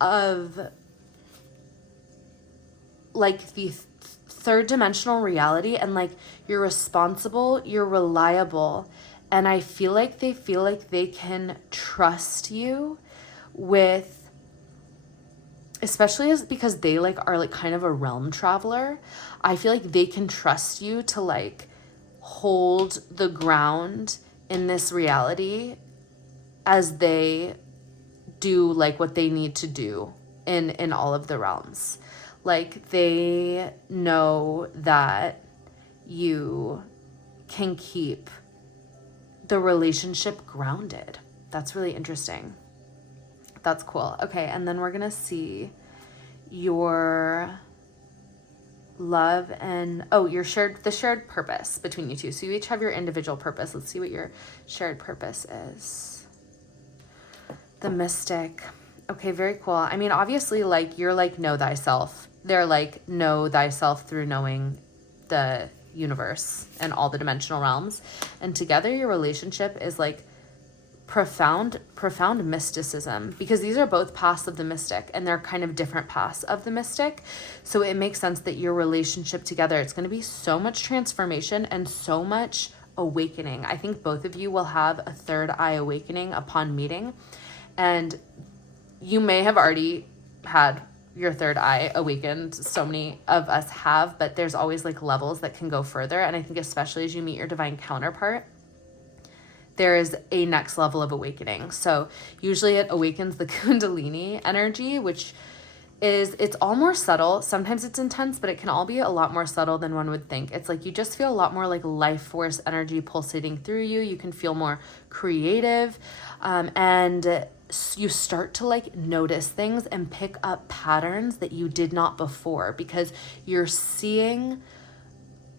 of like the third dimensional reality, and like you're responsible, you're reliable, and I feel like they can trust you with, especially because they like are like kind of a realm traveler. I feel like they can trust you to like hold the ground in this reality as they do like what they need to do in all of the realms. Like they know that you can keep the relationship grounded. That's really interesting. That's cool. Okay, and then we're gonna see your love and your shared purpose between you two. So you each have your individual purpose. Let's see what your shared purpose is. The Mystic. Okay, very cool. I mean, obviously, like you're like know thyself. They're like know thyself through knowing the universe and all the dimensional realms, and together your relationship is like profound mysticism, because these are both paths of the mystic and they're kind of different paths of the mystic. So it makes sense that your relationship together, it's going to be so much transformation and so much awakening. I think both of you will have a third eye awakening upon meeting, and you may have already had your third eye awakened. So many of us have, but there's always like levels that can go further. And I think especially as you meet your divine counterpart, there is a next level of awakening. So usually it awakens the Kundalini energy, which is, it's all more subtle. Sometimes it's intense, but it can all be a lot more subtle than one would think. It's like you just feel a lot more like life force energy pulsating through you. You can feel more creative, and you start to like notice things and pick up patterns that you did not before, because you're seeing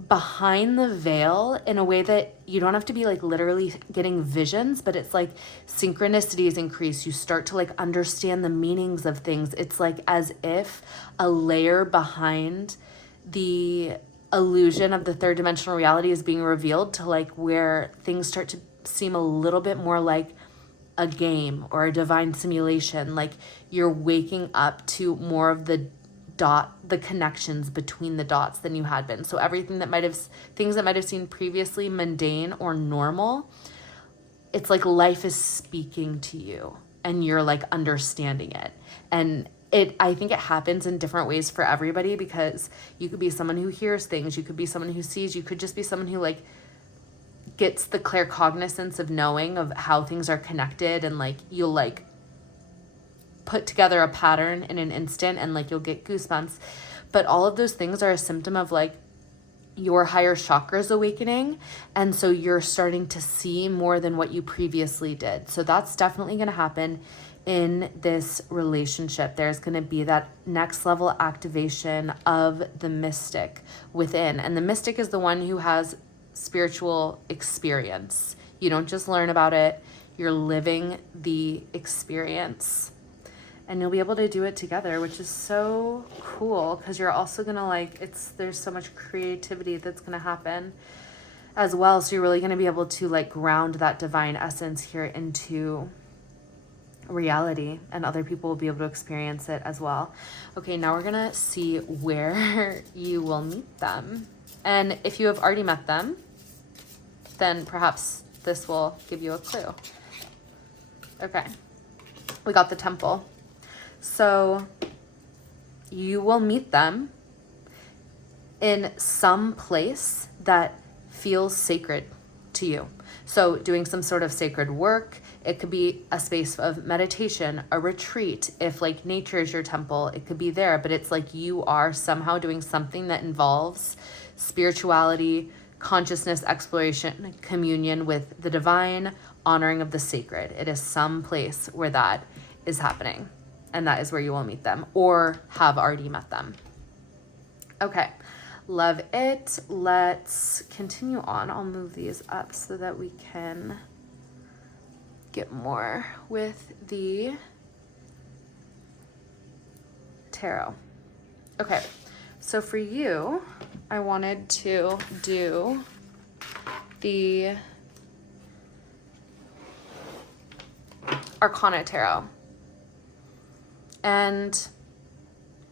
behind the veil in a way that you don't have to be like literally getting visions, but it's like synchronicities increase. You start to like understand the meanings of things. It's like as if a layer behind the illusion of the third dimensional reality is being revealed, to like where things start to seem a little bit more like a game or a divine simulation. Like you're waking up to more of the connections between the dots than you had been. So everything that things that might have seemed previously mundane or normal, it's like life is speaking to you and you're like understanding it. And I think it happens in different ways for everybody, because you could be someone who hears things, you could be someone who sees, you could just be someone who like gets the claircognizance of knowing of how things are connected, and like you'll like put together a pattern in an instant and like you'll get goosebumps. But all of those things are a symptom of like your higher chakras awakening, and so you're starting to see more than what you previously did. So that's definitely going to happen in this relationship. There's going to be that next level activation of the mystic within, and the mystic is the one who has spiritual experience. You don't just learn about it, you're living the experience. And you'll be able to do it together, which is so cool, because you're also gonna like, there's so much creativity that's gonna happen as well. So you're really gonna be able to like ground that divine essence here into reality, and other people will be able to experience it as well. Okay, now we're gonna see where you will meet them. And if you have already met them, then perhaps this will give you a clue. Okay, we got the temple. So you will meet them in some place that feels sacred to you. So doing some sort of sacred work. It could be a space of meditation, a retreat. If like nature is your temple, it could be there, but it's like you are somehow doing something that involves spirituality, consciousness, exploration, communion with the divine, honoring of the sacred. It is some place where that is happening, and that is where you will meet them or have already met them. Okay, love it. Let's continue on. I'll move these up so that we can get more with the tarot. Okay, so for you, I wanted to do the Arcana Tarot. And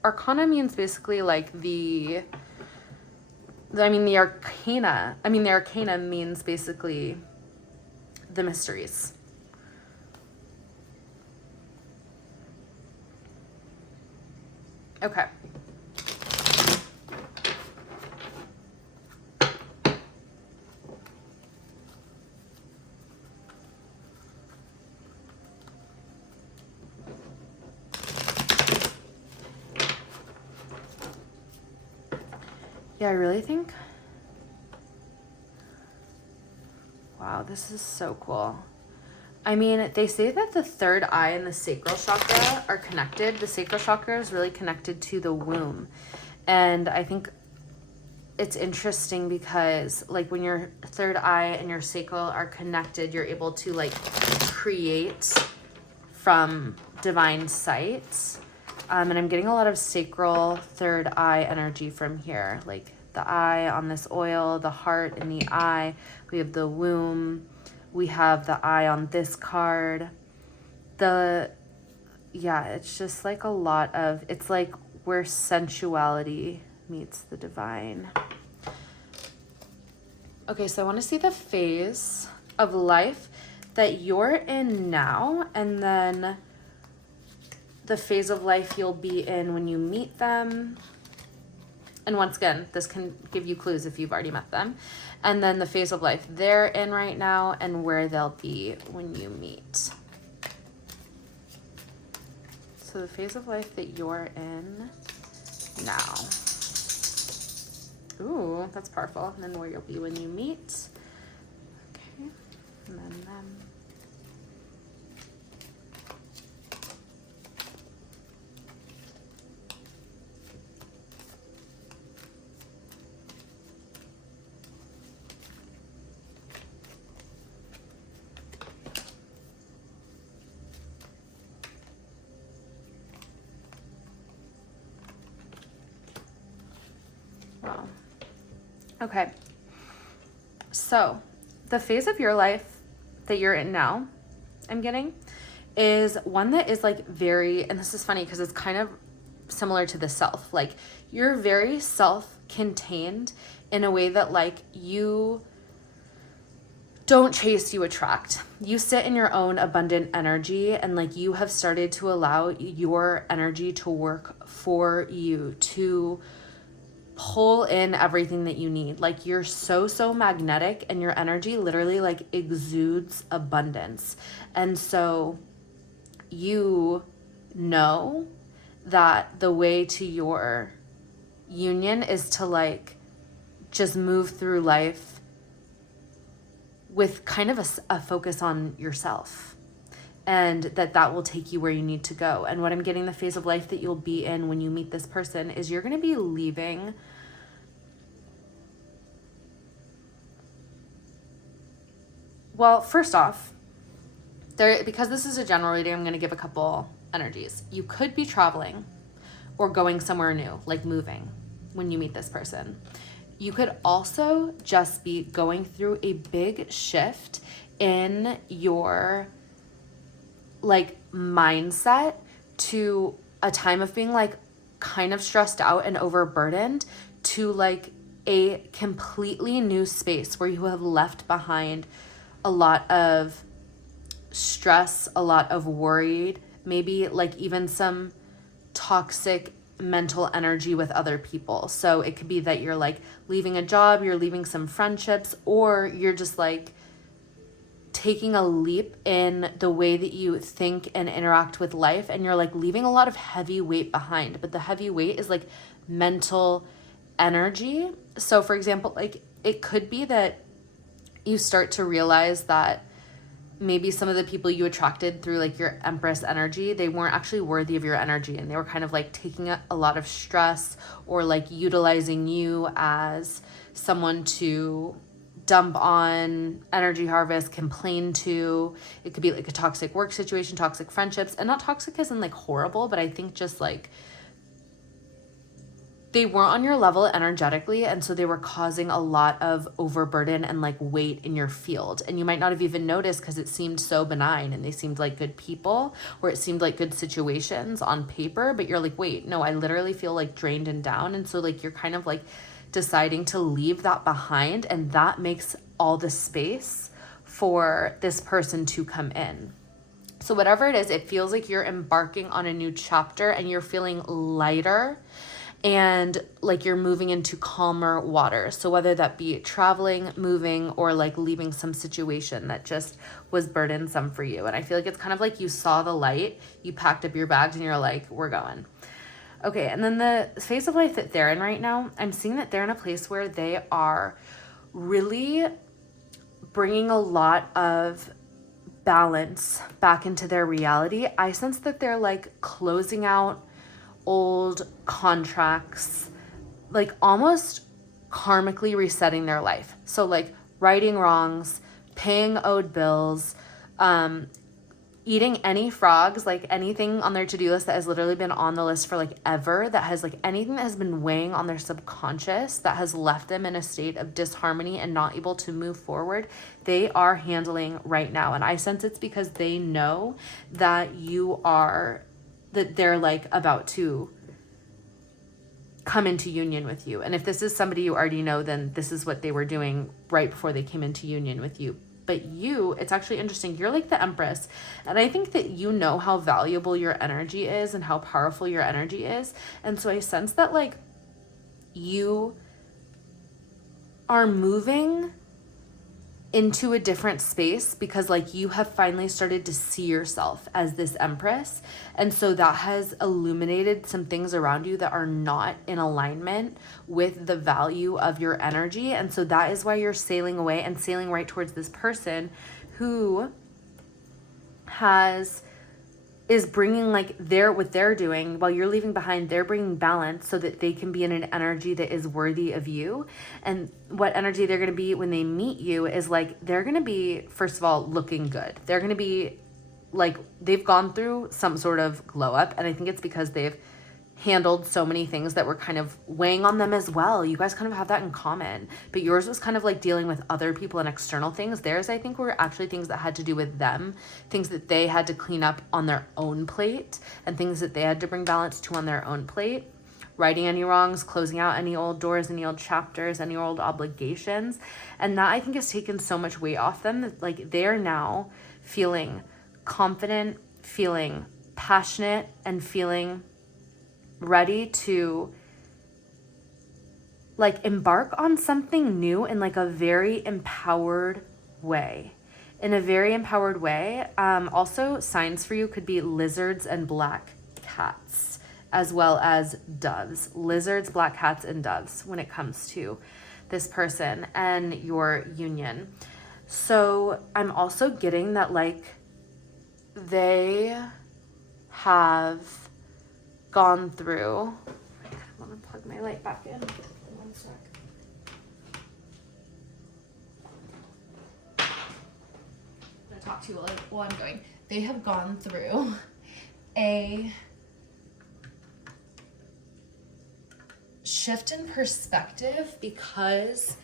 Arcana means basically like the Arcana. The Arcana means basically the mysteries. Okay. Yeah, I really think, wow, this is so cool. I mean, they say that the third eye and the sacral chakra are connected. The sacral chakra is really connected to the womb. And I think it's interesting because like when your third eye and your sacral are connected, you're able to like create from divine sight. And I'm getting a lot of sacral third eye energy from here. Like the eye on this oil, the heart in the eye. We have the womb. We have the eye on this card. It's just like a lot of, it's like where sensuality meets the divine. Okay, so I want to see the phase of life that you're in now, and then the phase of life you'll be in when you meet them. And once again, this can give you clues if you've already met them. And then the phase of life they're in right now and where they'll be when you meet. So the phase of life that you're in now. Ooh, that's powerful. And then where you'll be when you meet. Okay, and then them. Wow. Okay. So the phase of your life that you're in now, I'm getting, is one that is like very, and this is funny because it's kind of similar to the self. Like you're very self-contained in a way that like you don't chase, you attract. You sit in your own abundant energy, and like you have started to allow your energy to work for you, to pull in everything that you need. Like you're so magnetic, and your energy literally like exudes abundance. And so you know that the way to your union is to like just move through life with kind of a focus on yourself, and that will take you where you need to go. And what I'm getting, the phase of life that you'll be in when you meet this person, is you're going to be leaving well, first off, because this is a general reading, I'm going to give a couple energies. You could be traveling or going somewhere new, like moving when you meet this person. You could also just be going through a big shift in your like mindset to a time of being like kind of stressed out and overburdened to like a completely new space where you have left behind a lot of stress, a lot of worried, maybe like even some toxic mental energy with other people. So it could be that you're like leaving a job, you're leaving some friendships, or you're just like taking a leap in the way that you think and interact with life, and you're like leaving a lot of heavy weight behind. But the heavy weight is like mental energy. So for example, like it could be that you start to realize that maybe some of the people you attracted through like your Empress energy, they weren't actually worthy of your energy, and they were kind of like taking a lot of stress or like utilizing you as someone to dump on, energy harvest, complain to. It could be like a toxic work situation, toxic friendships, and not toxic as in like horrible, but I think just like they weren't on your level energetically, and so they were causing a lot of overburden and like weight in your field. And you might not have even noticed because it seemed so benign and they seemed like good people, or it seemed like good situations on paper, but you're like, wait, no, I literally feel like drained and down. And so like you're kind of like deciding to leave that behind, and that makes all the space for this person to come in. So whatever it is, it feels like you're embarking on a new chapter and you're feeling lighter and like you're moving into calmer waters. So whether that be traveling, moving, or like leaving some situation that just was burdensome for you. And I feel like it's kind of like you saw the light, you packed up your bags, and you're like, we're going. Okay, and then the phase of life that they're in right now, I'm seeing that they're in a place where they are really bringing a lot of balance back into their reality. I sense that they're like closing out old contracts, like almost karmically resetting their life. So like righting wrongs, paying owed bills, eating any frogs, like anything on their to-do list that has literally been on the list for like ever, that has like anything that has been weighing on their subconscious that has left them in a state of disharmony and not able to move forward, they are handling right now. And I sense it's because they know that that they're like about to come into union with you. And if this is somebody you already know, then this is what they were doing right before they came into union with you. But you, it's actually interesting. You're like the Empress. And I think that you know how valuable your energy is and how powerful your energy is. And so I sense that like you are moving into a different space because like you have finally started to see yourself as this Empress. And so that has illuminated some things around you that are not in alignment with the value of your energy. And so that is why you're sailing away and sailing right towards this person who is bringing like what they're doing while you're leaving behind. They're bringing balance so that they can be in an energy that is worthy of you. And what energy they're going to be when they meet you is like, they're going to be, first of all, looking good. They're going to be like, they've gone through some sort of glow up. And I think it's because they've handled so many things that were kind of weighing on them as well. You guys kind of have that in common, but yours was kind of like dealing with other people and external things. Theirs, I think, were actually things that had to do with them, things that they had to clean up on their own plate, and things that they had to bring balance to on their own plate. Righting any wrongs, closing out any old doors, any old chapters, any old obligations. And that, I think, has taken so much weight off them that like they're now feeling confident, feeling passionate, and feeling ready to like embark on something new in like a very empowered way. Also, signs for you could be lizards and black cats, as well as doves. Lizards, black cats, and doves when it comes to this person and your union. So I'm also getting that like they have gone through. I'm gonna plug my light back in. One sec. I'm gonna talk to you while I'm going. They have gone through a shift in perspective because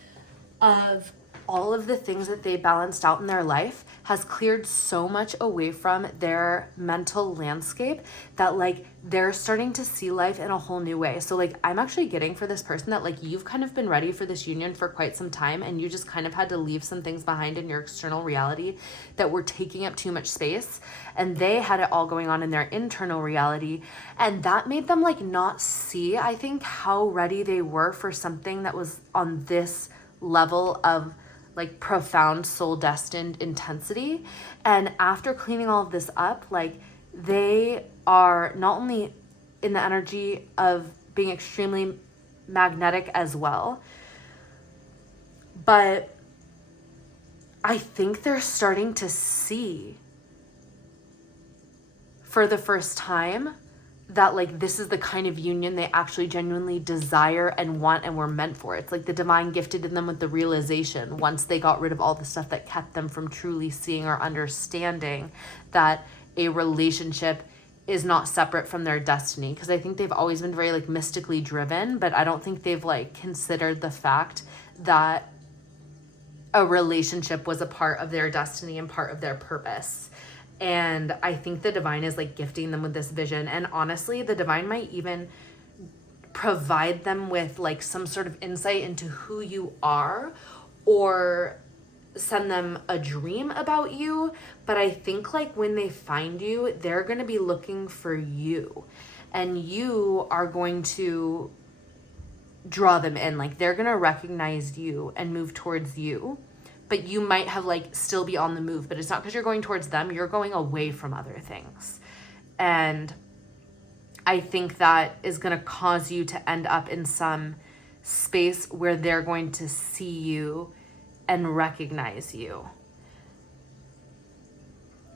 of all of the things that they balanced out in their life has cleared so much away from their mental landscape that like they're starting to see life in a whole new way. So like I'm actually getting for this person that like you've kind of been ready for this union for quite some time, and you just kind of had to leave some things behind in your external reality that were taking up too much space, and they had it all going on in their internal reality, and that made them like not see, I think, how ready they were for something that was on this level of like profound soul destined intensity. And after cleaning all of this up, like they are not only in the energy of being extremely magnetic as well, But I think they're starting to see for the first time that like this is the kind of union they actually genuinely desire and want and were meant for. It's like the divine gifted in them with the realization once they got rid of all the stuff that kept them from truly seeing or understanding that a relationship is not separate from their destiny. Because I think they've always been very like mystically driven, but I don't think they've like considered the fact that a relationship was a part of their destiny and part of their purpose. And I think the divine is like gifting them with this vision. And honestly, the divine might even provide them with like some sort of insight into who you are, or send them a dream about you. But I think like when they find you, they're going to be looking for you, and you are going to draw them in. Like they're going to recognize you and move towards you. But you might have like still be on the move, but it's not because you're going towards them, you're going away from other things. And I think that is going to cause you to end up in some space where they're going to see you and recognize you.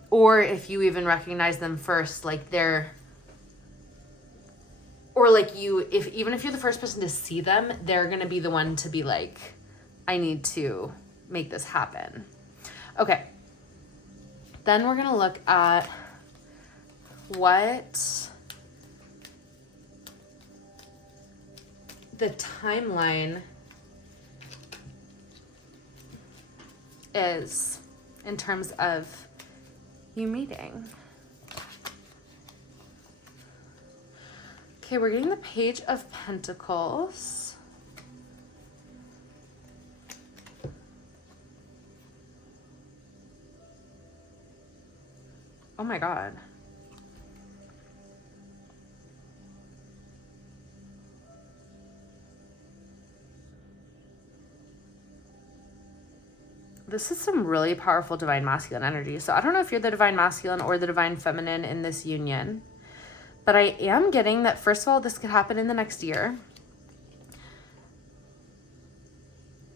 Or if you even recognize them first, like they're, or like you, even if you're the first person to see them, they're going to be the one to be like, I need to make this happen. Okay. Then we're going to look at what the timeline is in terms of you meeting. Okay, we're getting the Page of Pentacles. Oh my God. This is some really powerful divine masculine energy. So I don't know if you're the divine masculine or the divine feminine in this union, but I am getting that, first of all, this could happen in the next year,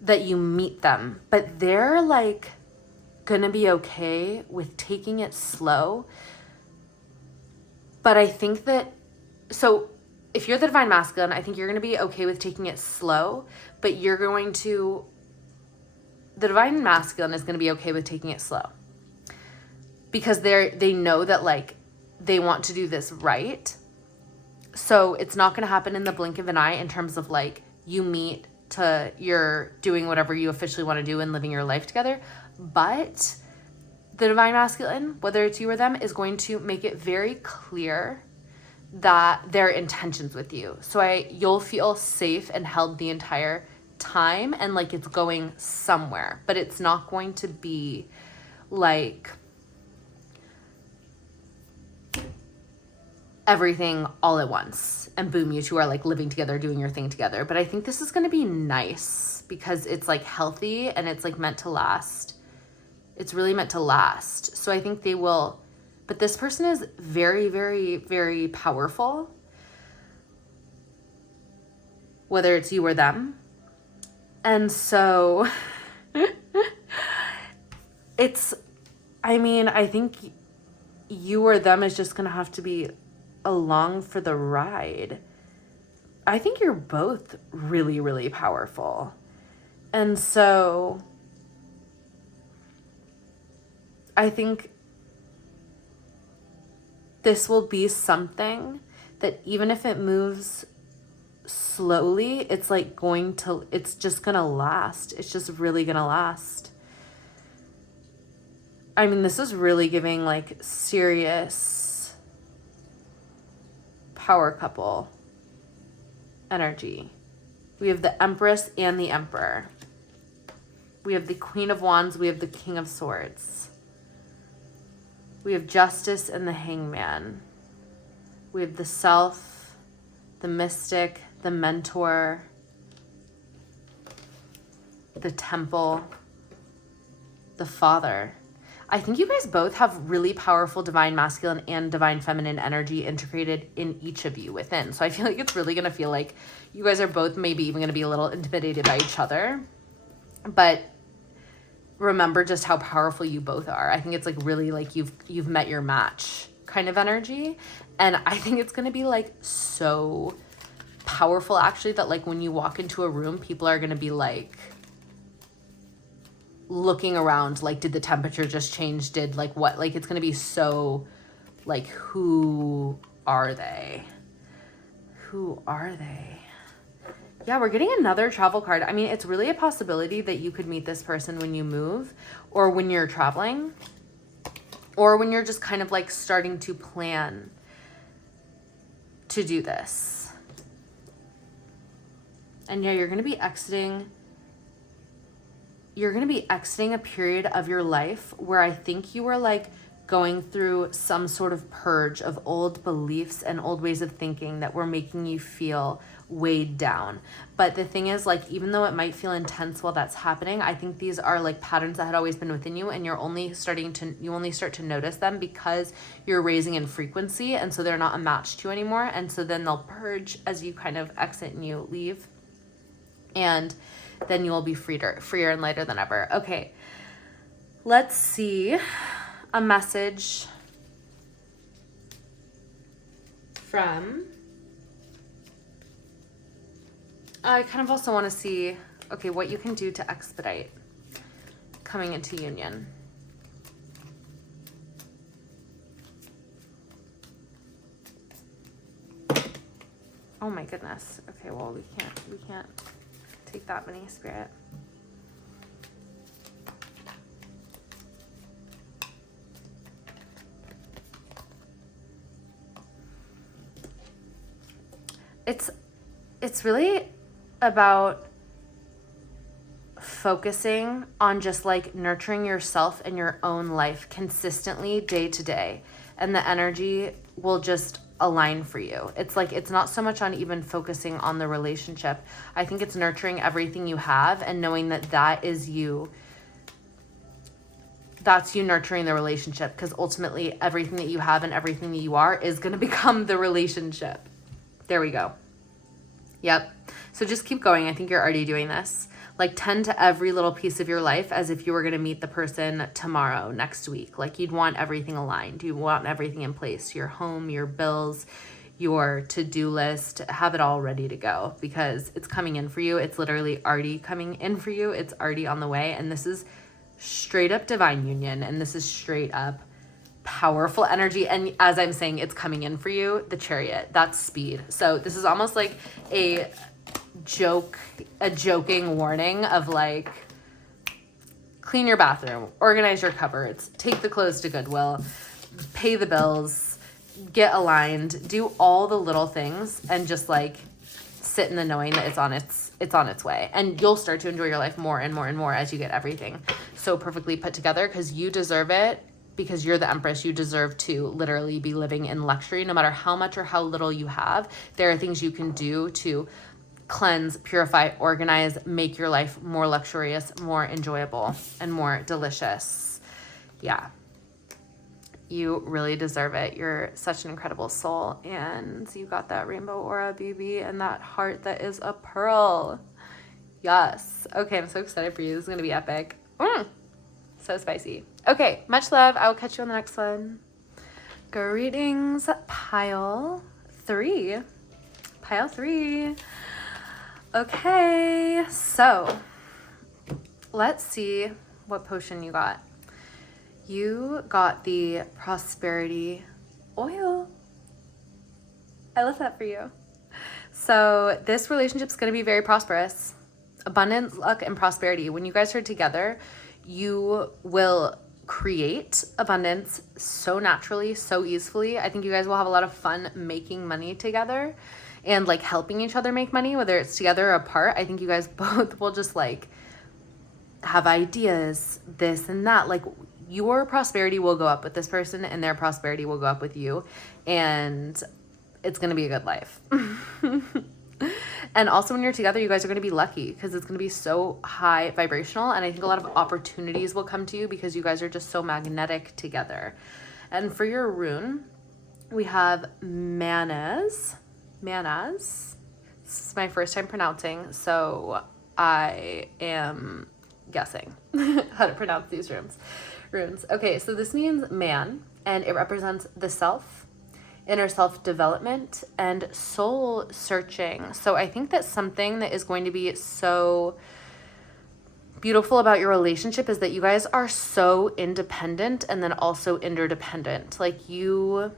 that you meet them, but they're like gonna be okay with taking it slow. But I think that, so if you're the divine masculine, I think you're gonna be okay with taking it slow, but you're going to, the divine masculine is gonna be okay with taking it slow, because they know that like they want to do this right. So it's not gonna happen in the blink of an eye in terms of like you meet to you're doing whatever you officially want to do and living your life together. But the divine masculine, whether it's you or them, is going to make it very clear that their intentions with you. So you'll feel safe and held the entire time, and like it's going somewhere, but it's not going to be like everything all at once and boom, you two are like living together, doing your thing together. But I think this is going to be nice because it's like healthy and it's like meant to last. It's really meant to last. So I think they will, but this person is very, very, very powerful, whether it's you or them. And so I think you or them is just going to have to be along for the ride. I think you're both really, really powerful. And so I think this will be something that even if it moves slowly, it's like it's just gonna last. It's just really gonna last. I mean, this is really giving like serious power couple energy. We have the Empress and the Emperor. We have the Queen of Wands. We have the King of Swords. We have Justice and the Hangman. We have the Self, the Mystic, the Mentor, the Temple, the Father. I think you guys both have really powerful divine masculine and divine feminine energy integrated in each of you within. So I feel like it's really going to feel like you guys are both maybe even going to be a little intimidated by each other. But remember just how powerful you both are. I think it's like really like you've met your match kind of energy. And I think it's going to be like so powerful actually that like when you walk into a room, people are going to be like looking around like, did the temperature just change? Did like what? Like it's going to be so like, who are they? Who are they? Yeah, we're getting another travel card. I mean, it's really a possibility that you could meet this person when you move or when you're traveling or when you're just kind of like starting to plan to do this. And yeah, you're going to be exiting a period of your life where I think you were like going through some sort of purge of old beliefs and old ways of thinking that were making you feel weighed down. But the thing is, like, even though it might feel intense while that's happening, I think these are like patterns that had always been within you, and you only start to notice them because you're raising in frequency, and so they're not a match to you anymore. And so then they'll purge as you kind of exit and you leave, and then you will be freer and lighter than ever. Okay, let's see a message from, I kind of also want to see, okay, what you can do to expedite coming into union. Oh my goodness. Okay, well, we can't take that many, Spirit. It's really about focusing on just like nurturing yourself and your own life consistently day to day, and the energy will just align for you. It's like, it's not so much on even focusing on the relationship. I think it's nurturing everything you have and knowing that that is you. That's you nurturing the relationship, because ultimately everything that you have and everything that you are is going to become the relationship. There we go. Yep. So just keep going. I think you're already doing this. Like, tend to every little piece of your life as if you were going to meet the person tomorrow, next week. Like, you'd want everything aligned. You want everything in place. Your home, your bills, your to-do list, have it all ready to go, because it's coming in for you. It's literally already coming in for you. It's already on the way. And this is straight up divine union. And this is straight up powerful energy. And as I'm saying, it's coming in for you, the Chariot, that's speed. So this is almost like a joking warning of like, clean your bathroom, organize your cupboards, take the clothes to Goodwill, pay the bills, get aligned, do all the little things, and just like sit in the knowing that it's on its way. And you'll start to enjoy your life more and more and more as you get everything so perfectly put together, because you deserve it. Because you're the Empress, you deserve to literally be living in luxury. No matter how much or how little you have, there are things you can do to cleanse, purify, organize, make your life more luxurious, more enjoyable, and more delicious. Yeah. You really deserve it. You're such an incredible soul, and you got that rainbow aura, baby, and that heart that is a pearl. Yes. Okay, I'm so excited for you. This is going to be epic. So spicy. Okay, much love. I will catch you on the next one. Greetings, pile 3. Pile 3. Okay, so let's see what potion you got. You got the prosperity oil. I love that for you. So this relationship is going to be very prosperous. Abundance, luck, and prosperity. When you guys are together, you will create abundance so naturally, so easily. I think you guys will have a lot of fun making money together and like helping each other make money, whether it's together or apart. I think you guys both will just like have ideas, this and that. Like, your prosperity will go up with this person and their prosperity will go up with you, and it's going to be a good life. And also when you're together, you guys are going to be lucky because it's going to be so high vibrational. And I think a lot of opportunities will come to you because you guys are just so magnetic together. And for your rune, we have Manas. This is my first time pronouncing, so I am guessing how to pronounce these runes. Okay, so this means man, and it represents the self, inner self-development, and soul searching. So I think that something that is going to be so beautiful about your relationship is that you guys are so independent and then also interdependent. Like, you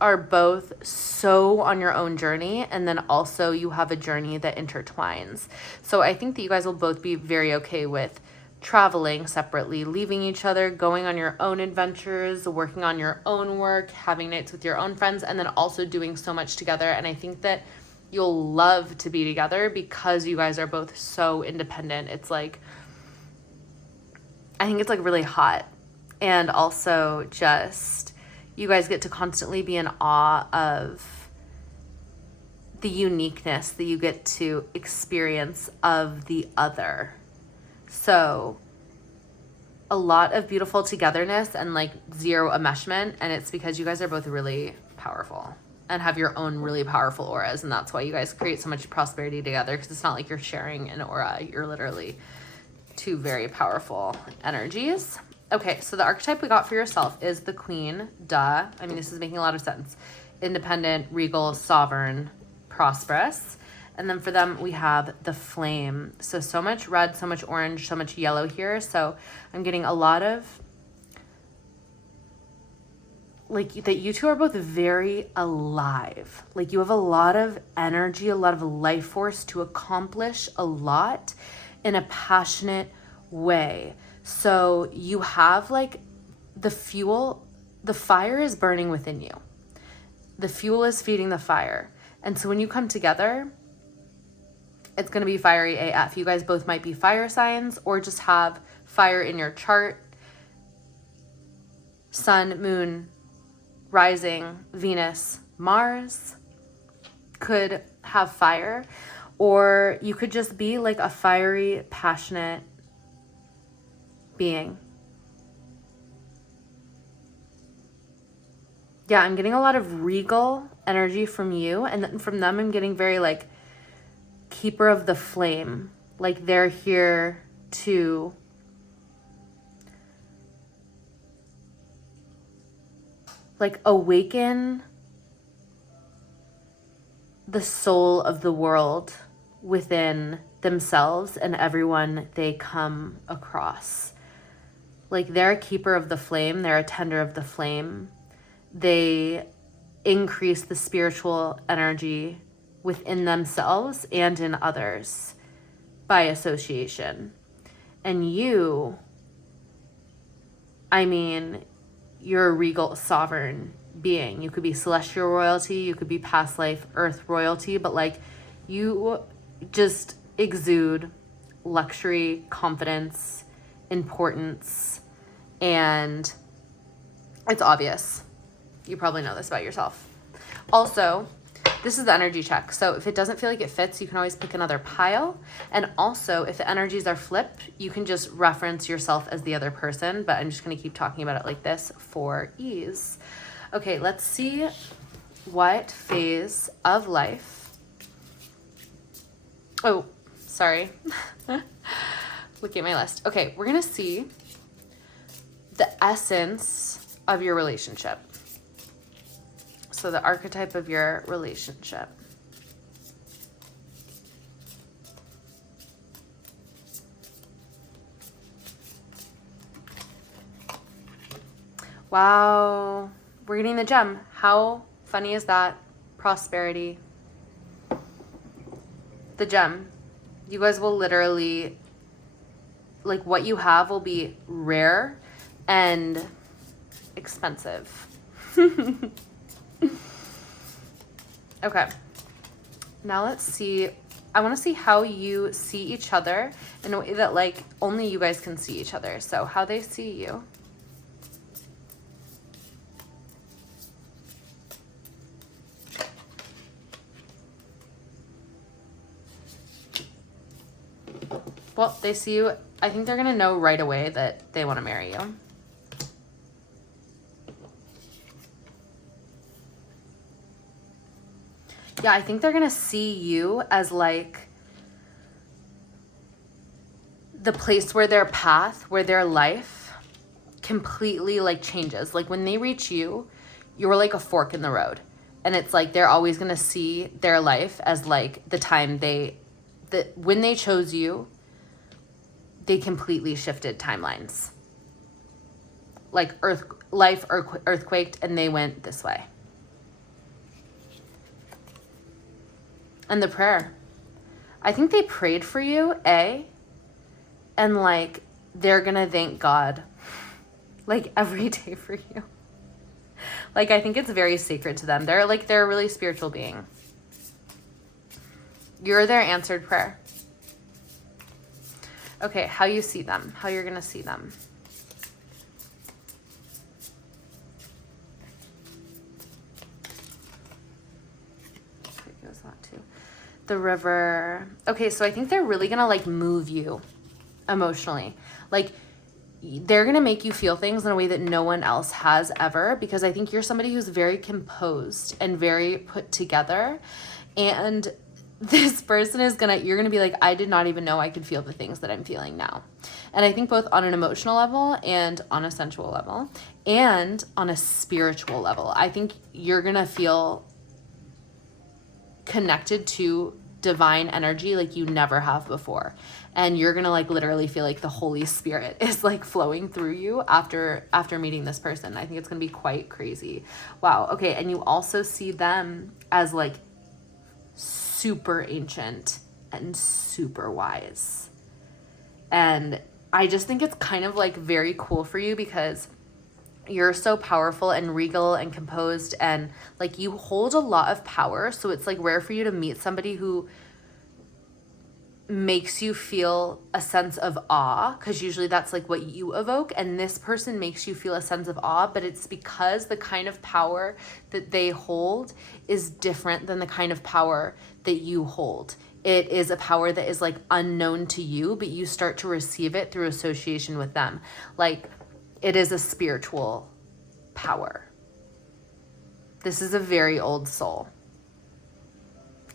are both so on your own journey, and then also you have a journey that intertwines. So I think that you guys will both be very okay with traveling separately, leaving each other, going on your own adventures, working on your own work, having nights with your own friends, and then also doing so much together. And I think that you'll love to be together because you guys are both so independent. It's like, I think it's like really hot. And also just, you guys get to constantly be in awe of the uniqueness that you get to experience of the other. So a lot of beautiful togetherness and like zero enmeshment. And it's because you guys are both really powerful and have your own really powerful auras. And that's why you guys create so much prosperity together, because it's not like you're sharing an aura. You're literally two very powerful energies. Okay, so the archetype we got for yourself is the Queen. Duh. I mean, this is making a lot of sense. Independent, regal, sovereign, prosperous. And then for them, we have the Flame. So much red, so much orange, so much yellow here. So I'm getting a lot of, like, that you two are both very alive. Like, you have a lot of energy, a lot of life force to accomplish a lot in a passionate way. So you have like the fuel, the fire is burning within you. The fuel is feeding the fire. And so when you come together, it's going to be fiery AF. You guys both might be fire signs or just have fire in your chart. Sun, moon, rising, Venus, Mars could have fire. Or you could just be like a fiery, passionate being. Yeah, I'm getting a lot of regal energy from you. And then from them, I'm getting very like keeper of the flame. Like, they're here to like awaken the soul of the world within themselves and everyone they come across. Like, they're a keeper of the flame. They're a tender of the flame. They increase the spiritual energy within themselves and in others by association. And you, I mean, you're a regal, sovereign being. You could be celestial royalty, you could be past life earth royalty, but like, you just exude luxury, confidence, importance, and it's obvious. You probably know this about yourself. Also, this is the energy check. So if it doesn't feel like it fits, you can always pick another pile. And also, if the energies are flipped, you can just reference yourself as the other person, but I'm just going to keep talking about it like this for ease. Okay, let's see what phase of life. Oh, sorry. Look at my list. Okay, we're going to see the essence of your relationship. So the archetype of your relationship. Wow. We're getting the gem. How funny is that? Prosperity. The gem. You guys will literally, like, what you have will be rare and expensive. Okay. Now let's see. I want to see how you see each other in a way that, like, only you guys can see each other. So how they see you. Well, they see you. I think they're going to know right away that they want to marry you. Yeah, I think they're going to see you as like the place where their path, where their life completely like changes. Like when they reach you, you're like a fork in the road. And it's like they're always going to see their life as like the time when they chose you, they completely shifted timelines. Like life earthquaked and they went this way. And the prayer, I think they prayed for you, and like they're going to thank God like every day for you. Like, I think it's very sacred to them. They're a really spiritual being. You're their answered prayer. Okay, how you see them, how you're going to see them. The river. Okay, so I think they're really going to like move you emotionally. Like, they're going to make you feel things in a way that no one else has ever, because I think you're somebody who's very composed and very put together. And this person you're going to be like, I did not even know I could feel the things that I'm feeling now. And I think both on an emotional level and on a sensual level and on a spiritual level, I think you're going to feel connected to divine energy like you never have before. And you're gonna like literally feel like the Holy Spirit is like flowing through you after meeting this person. I think it's gonna be quite crazy. Wow. Okay. And you also see them as like super ancient and super wise. And I just think it's kind of like very cool for you because you're so powerful and regal and composed and like you hold a lot of power. So it's like rare for you to meet somebody who makes you feel a sense of awe, because usually that's like what you evoke, and this person makes you feel a sense of awe, but it's because the kind of power that they hold is different than the kind of power that you hold. It is a power that is like unknown to you, but you start to receive it through association with them. Like it is a spiritual power. This is a very old soul.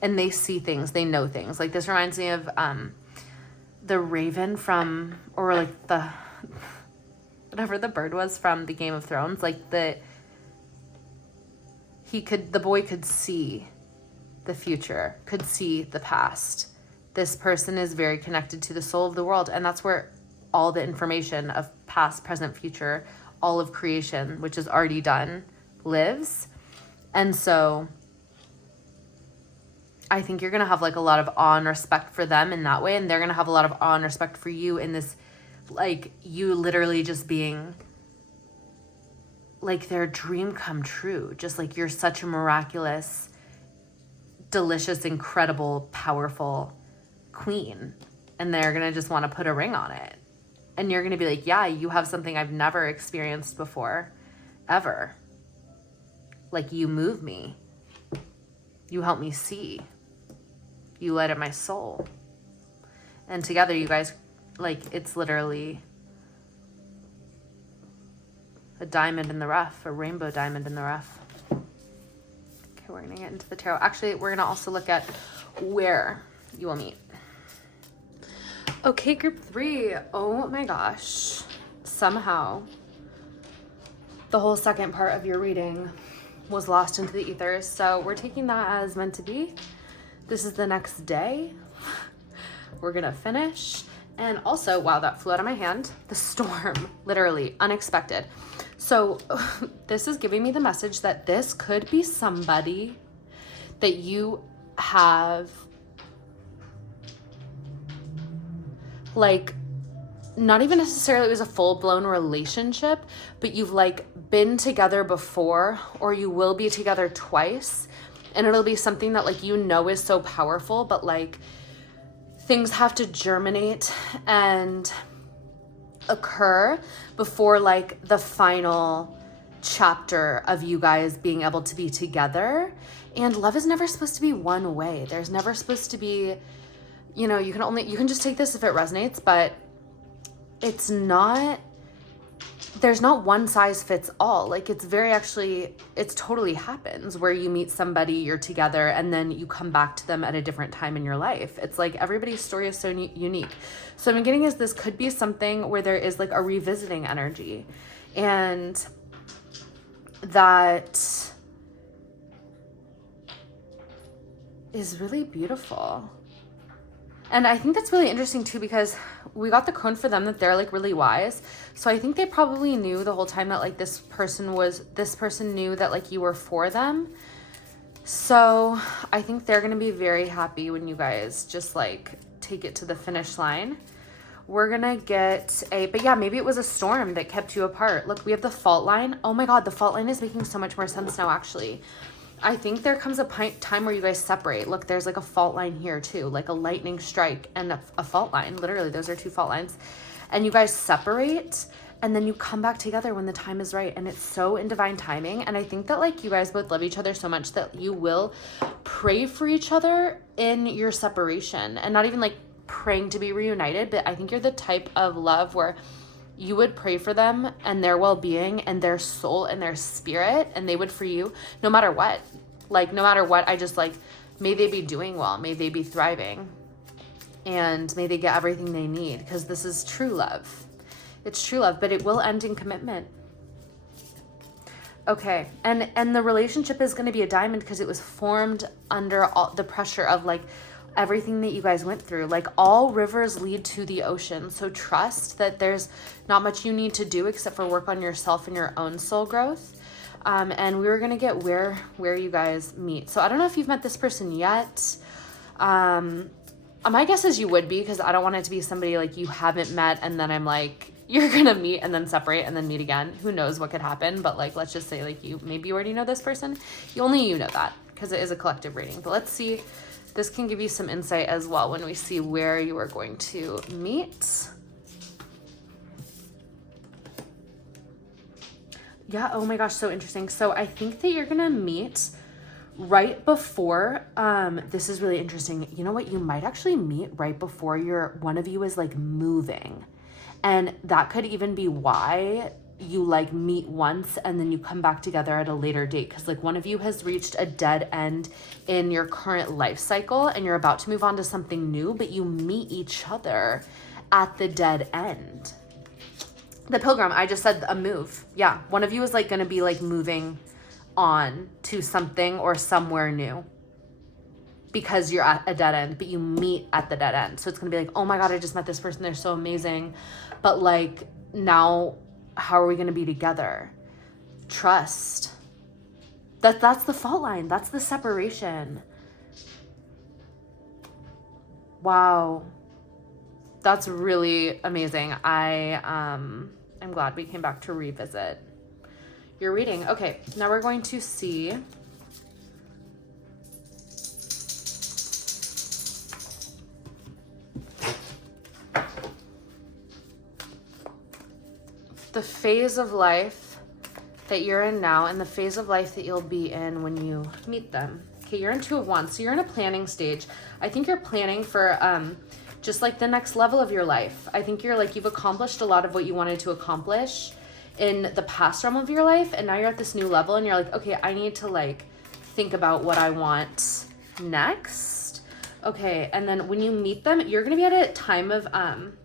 And they see things, they know things. Like this reminds me of the raven from, or like the, whatever the bird was from the Game of Thrones. Like the boy could see the future, could see the past. This person is very connected to the soul of the world. And that's where all the information of past, present, future, all of creation, which is already done, lives. And so I think you're going to have like a lot of awe and respect for them in that way. And they're going to have a lot of awe and respect for you in this, like you literally just being like their dream come true. Just like you're such a miraculous, delicious, incredible, powerful queen. And they're going to just want to put a ring on it. And you're going to be like, yeah, you have something I've never experienced before, ever. Like you move me. You help me see. You light up my soul. And together you guys, like it's literally a diamond in the rough, a rainbow diamond in the rough. Okay, we're going to get into the tarot. Actually, we're going to also look at where you will meet. Okay, group 3. Oh my gosh. Somehow the whole second part of your reading was lost into the ethers. So we're taking that as meant to be. This is the next day. We're gonna finish. And also, wow, that flew out of my hand. The storm, literally unexpected. So this is giving me the message that this could be somebody that you have like, not even necessarily it was a full-blown relationship, but you've like been together before, or you will be together twice, and it'll be something that like you know is so powerful, but like things have to germinate and occur before like the final chapter of you guys being able to be together. And love is never supposed to be one way. There's never supposed to be, you know, you can just take this if it resonates, but it's not there's not one size fits all. Like it's it's totally happens where you meet somebody, you're together, and then you come back to them at a different time in your life. It's like everybody's story is so unique. So I'm getting is this could be something where there is like a revisiting energy, and that is really beautiful. And I think that's really interesting too, because we got the cone for them that they're like really wise. So I think they probably knew the whole time that like this person knew that like you were for them. So I think they're going to be very happy when you guys just like take it to the finish line. We're going to get but yeah, maybe it was a storm that kept you apart. Look, we have the fault line. Oh my God, the fault line is making so much more sense now, actually. I think there comes a time where you guys separate. Look, there's like a fault line here too, like a lightning strike and a fault line. Literally, those are two fault lines. And you guys separate and then you come back together when the time is right. And it's so in divine timing. And I think that like you guys both love each other so much that you will pray for each other in your separation. And not even like praying to be reunited, but I think you're the type of love where you would pray for them and their well-being and their soul and their spirit, and they would for you no matter what. Like, no matter what, I just like, may they be doing well, may they be thriving, and may they get everything they need, because this is true love. It's true love, but it will end in commitment. Okay, and the relationship is going to be a diamond because it was formed under all the pressure of like everything that you guys went through. Like all rivers lead to the ocean. So trust that there's not much you need to do except for work on yourself and your own soul growth. And we were going to get where you guys meet. So I don't know if you've met this person yet. My guess is you would be, because I don't want it to be somebody like you haven't met and then I'm like, you're going to meet and then separate and then meet again. Who knows what could happen. But like, let's just say like maybe you already know this person. Only you know that, because it is a collective reading. But let's see. This can give you some insight as well when we see where you are going to meet. Yeah, oh my gosh, so interesting. So I think that you're going to meet right before, this is really interesting. You know what? You might actually meet right before one of you is like moving. And that could even be why you like meet once and then you come back together at a later date, because like one of you has reached a dead end in your current life cycle and you're about to move on to something new, but you meet each other at the dead end. The Pilgrim, I just said a move. Yeah, one of you is like going to be like moving on to something or somewhere new because you're at a dead end, but you meet at the dead end. So it's going to be like, oh my God, I just met this person, they're so amazing, but like now how are we going to be together? Trust. That's the fault line. That's the separation. Wow. That's really amazing. I'm glad we came back to revisit your reading. Okay, now we're going to see the phase of life that you're in now and the phase of life that you'll be in when you meet them. Okay, you're in Two of Wands, so you're in a planning stage. I think you're planning for just like the next level of your life. I think you've accomplished a lot of what you wanted to accomplish in the past realm of your life, and now you're at this new level and you're like, okay, I need to like think about what I want next. Okay, and then when you meet them, you're gonna be at a time of I'm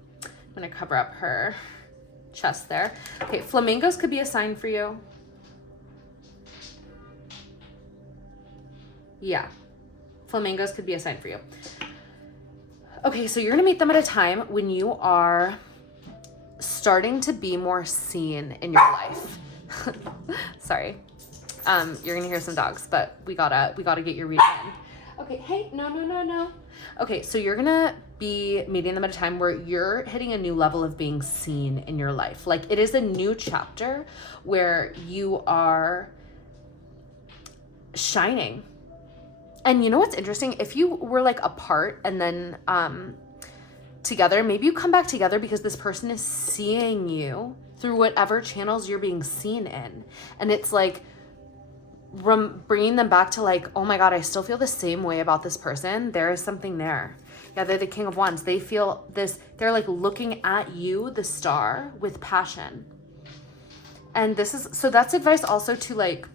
gonna cover up her chest there. Okay, flamingos could be a sign for you. Yeah, flamingos could be a sign for you. Okay, so you're gonna meet them at a time when you are starting to be more seen in your life. Sorry, you're gonna hear some dogs, but we gotta get your reading in. Okay, hey, no. Okay, so you're gonna be meeting them at a time where you're hitting a new level of being seen in your life. Like it is a new chapter where you are shining. And you know what's interesting? If you were like apart and then together, maybe you come back together because this person is seeing you through whatever channels you're being seen in. And it's like bringing them back to like, oh my God, I still feel the same way about this person. There is something there. Yeah, they're the King of Wands. They feel this, they're like looking at you, the star, with passion. And this is, so that's advice also to like,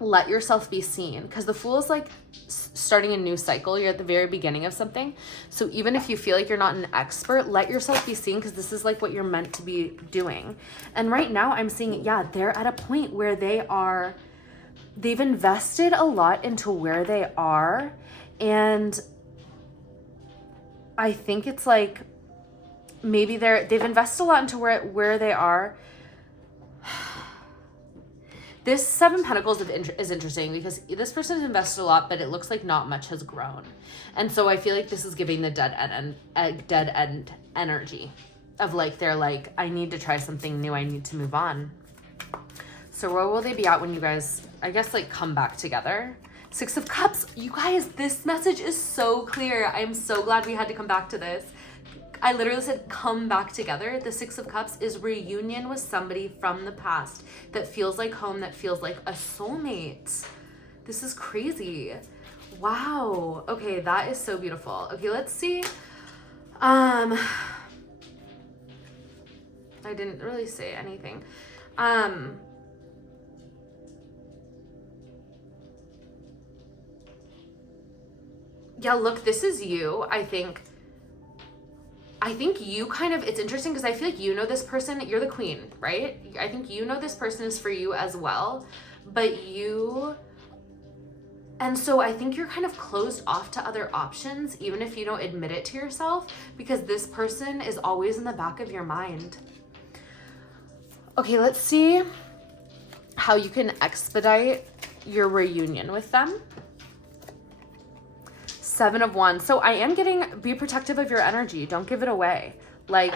let yourself be seen, because the Fool is like starting a new cycle. You're at the very beginning of something. So even if you feel like you're not an expert, let yourself be seen, because this is like what you're meant to be doing. And right now I'm seeing, yeah, they're at a point where they've invested a lot into where they are. And I think it's like, maybe they've invested a lot into where they are. This Seven of Pentacles is interesting, because this person has invested a lot, but it looks like not much has grown. And so I feel like this is giving the dead end energy of like, they're like, I need to try something new. I need to move on. So where will they be at when you guys, I guess, like come back together? Six of Cups. You guys, this message is so clear. I'm so glad we had to come back to this. I literally said, come back together. The Six of Cups is reunion with somebody from the past that feels like home, that feels like a soulmate. This is crazy. Wow. Okay, that is so beautiful. Okay, let's see. I didn't really say anything. Yeah, look, this is you, I think you kind of, it's interesting because I feel like you know this person, you're the queen, right? I think you know this person is for you as well, and so I think you're kind of closed off to other options, even if you don't admit it to yourself, because this person is always in the back of your mind. Okay, let's see how you can expedite your reunion with them. Seven of Wands. So I am getting, be protective of your energy. Don't give it away. Like,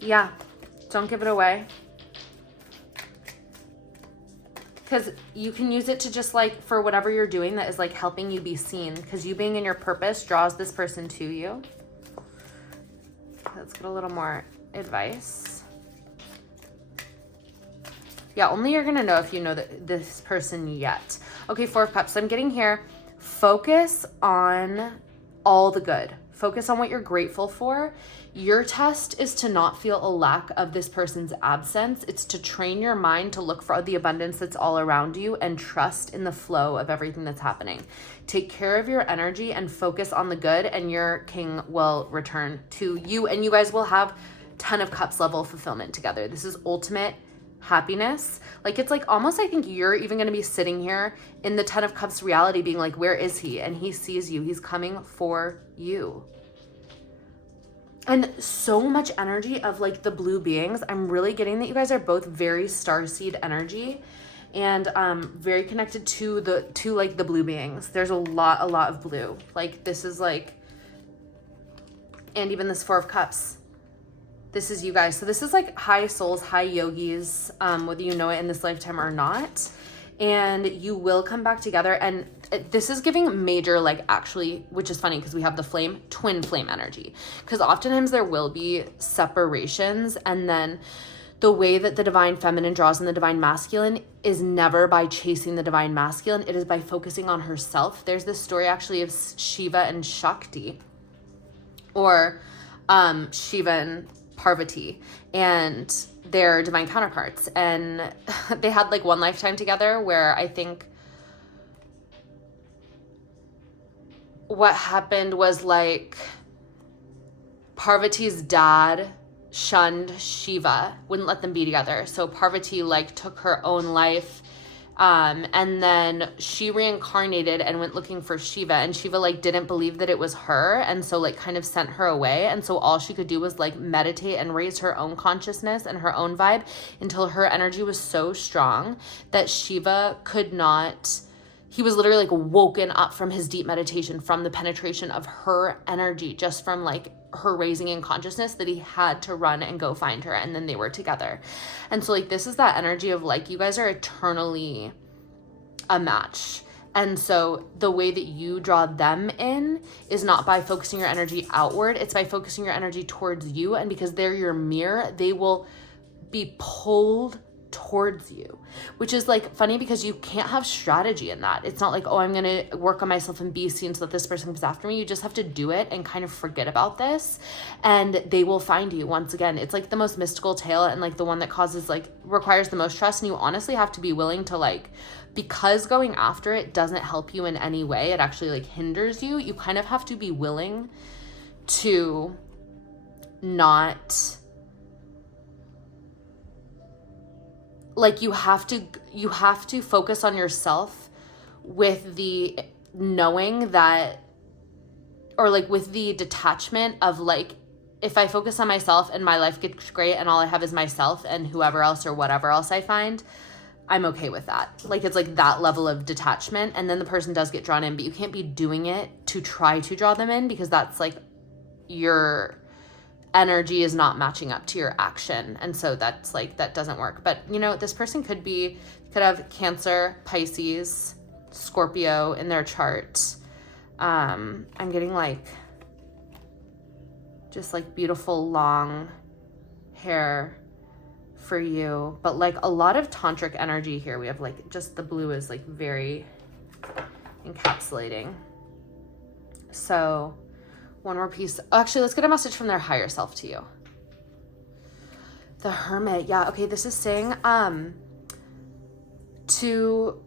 yeah, don't give it away. Because you can use it to just like, for whatever you're doing that is like helping you be seen. Because you being in your purpose draws this person to you. Let's get a little more advice. Yeah, only you're going to know if you know this person yet. Okay, Four of Cups. So I'm getting here, focus on all the good. Focus on what you're grateful for. Your test is to not feel a lack of this person's absence. It's to train your mind to look for the abundance that's all around you and trust in the flow of everything that's happening. Take care of your energy and focus on the good, and your king will return to you, and you guys will have 10 of Cups level fulfillment together. This is ultimate happiness. Like, it's like almost, I think you're even going to be sitting here in the 10 of Cups reality being like, where is he? And he sees you. He's coming for you. And so much energy of like the blue beings. I'm really getting that you guys are both very starseed energy and very connected to like the blue beings. There's a lot of blue. Like, this is like, and even this Four of Cups. This is you guys. So this is like high souls, high yogis, whether you know it in this lifetime or not. And you will come back together. And this is giving major, like, actually, which is funny because we have the flame, twin flame energy. Because oftentimes there will be separations. And then the way that the divine feminine draws in the divine masculine is never by chasing the divine masculine. It is by focusing on herself. There's this story actually of Shiva and Shakti, or Shiva and Parvati, and their divine counterparts, and they had like one lifetime together where I think what happened was like Parvati's dad shunned Shiva, wouldn't let them be together, so Parvati like took her own life, and then she reincarnated and went looking for Shiva, and Shiva like didn't believe that it was her, and so like kind of sent her away, and so all she could do was like meditate and raise her own consciousness and her own vibe until her energy was so strong that Shiva could not, he was literally like woken up from his deep meditation from the penetration of her energy, just from like her raising in consciousness, that he had to run and go find her, and then they were together. And so like this is that energy of like you guys are eternally a match. And so the way that you draw them in is not by focusing your energy outward, it's by focusing your energy towards you, and because they're your mirror, they will be pulled towards you, which is like funny because you can't have strategy in that. It's not like, oh, I'm going to work on myself and be seen so that this person comes after me. You just have to do it and kind of forget about this, and they will find you. Once again, it's like the most mystical tale, and like the one that causes like requires the most trust. And you honestly have to be willing to like, because going after it doesn't help you in any way, it actually like hinders you. You kind of have to be willing to not, like, you have to focus on yourself with the knowing that, or like with the detachment of like, if I focus on myself and my life gets great and all I have is myself and whoever else or whatever else I find, I'm okay with that. Like, it's like that level of detachment, and then the person does get drawn in, but you can't be doing it to try to draw them in, because that's like your energy is not matching up to your action. And so that's like, that doesn't work. But you know, this person could have Cancer, Pisces, Scorpio in their chart. I'm getting like just like beautiful long hair for you, but like a lot of tantric energy here. We have like just the blue is like very encapsulating. So one more piece. Actually, let's get a message from their higher self to you. The Hermit. Yeah. Okay. This is saying, to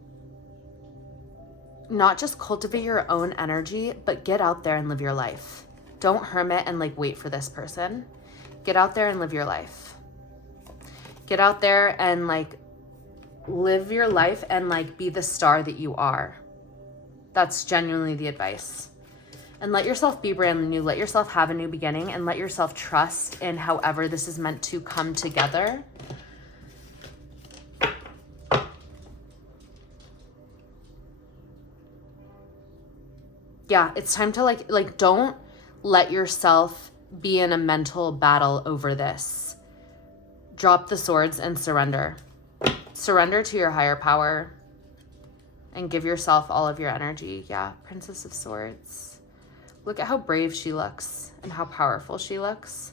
not just cultivate your own energy, but get out there and live your life. Don't hermit and like wait for this person. Get out there and live your life. Get out there and like live your life and like be the star that you are. That's genuinely the advice. And let yourself be brand new. Let yourself have a new beginning, and let yourself trust in however this is meant to come together. Yeah, it's time to like don't let yourself be in a mental battle over this. Drop the swords and surrender. Surrender to your higher power and give yourself all of your energy. Yeah, Princess of Swords. Look at how brave she looks and how powerful she looks.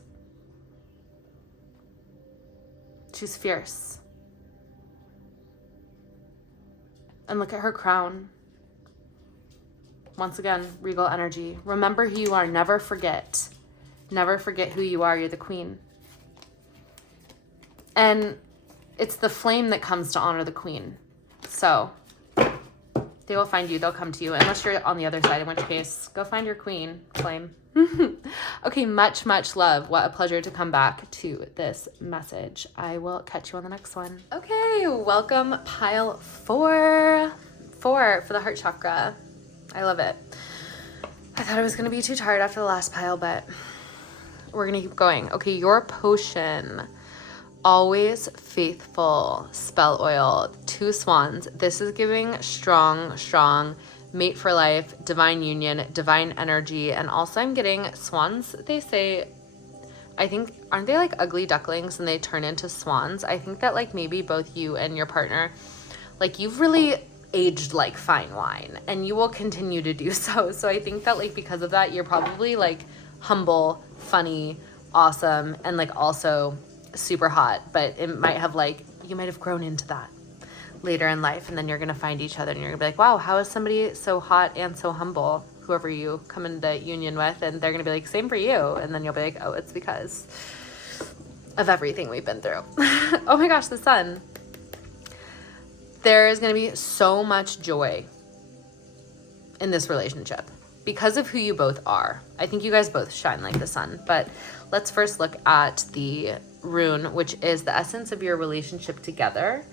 She's fierce. And look at her crown. Once again, regal energy. Remember who you are. Never forget. Never forget who you are. You're the queen. And it's the flame that comes to honor the queen. So they will find you. They'll come to you. Unless you're on the other side, in which case, go find your queen, flame. Okay, much, much love. What a pleasure to come back to this message. I will catch you on the next one. Okay, welcome pile 4. 4 for the heart chakra. I love it. I thought I was going to be too tired after the last pile, but we're going to keep going. Okay, your potion. Always faithful spell oil, 2 swans. This is giving strong, mate for life, divine union, divine energy. And also I'm getting swans. They say, I think, aren't they like ugly ducklings and they turn into swans? I think that like maybe both you and your partner, like you've really aged like fine wine, and you will continue to do so. So I think that like because of that, you're probably like humble, funny, awesome, and like also super hot, but it might have like, you might have grown into that later in life, and then you're gonna find each other and you're gonna be like, wow, how is somebody so hot and so humble, whoever you come into union with, and they're gonna be like, same for you, and then you'll be like, oh, it's because of everything we've been through. Oh my gosh, the sun. There is gonna be so much joy in this relationship because of who you both are. I think you guys both shine like the sun, but let's first look at the rune, which is the essence of your relationship together.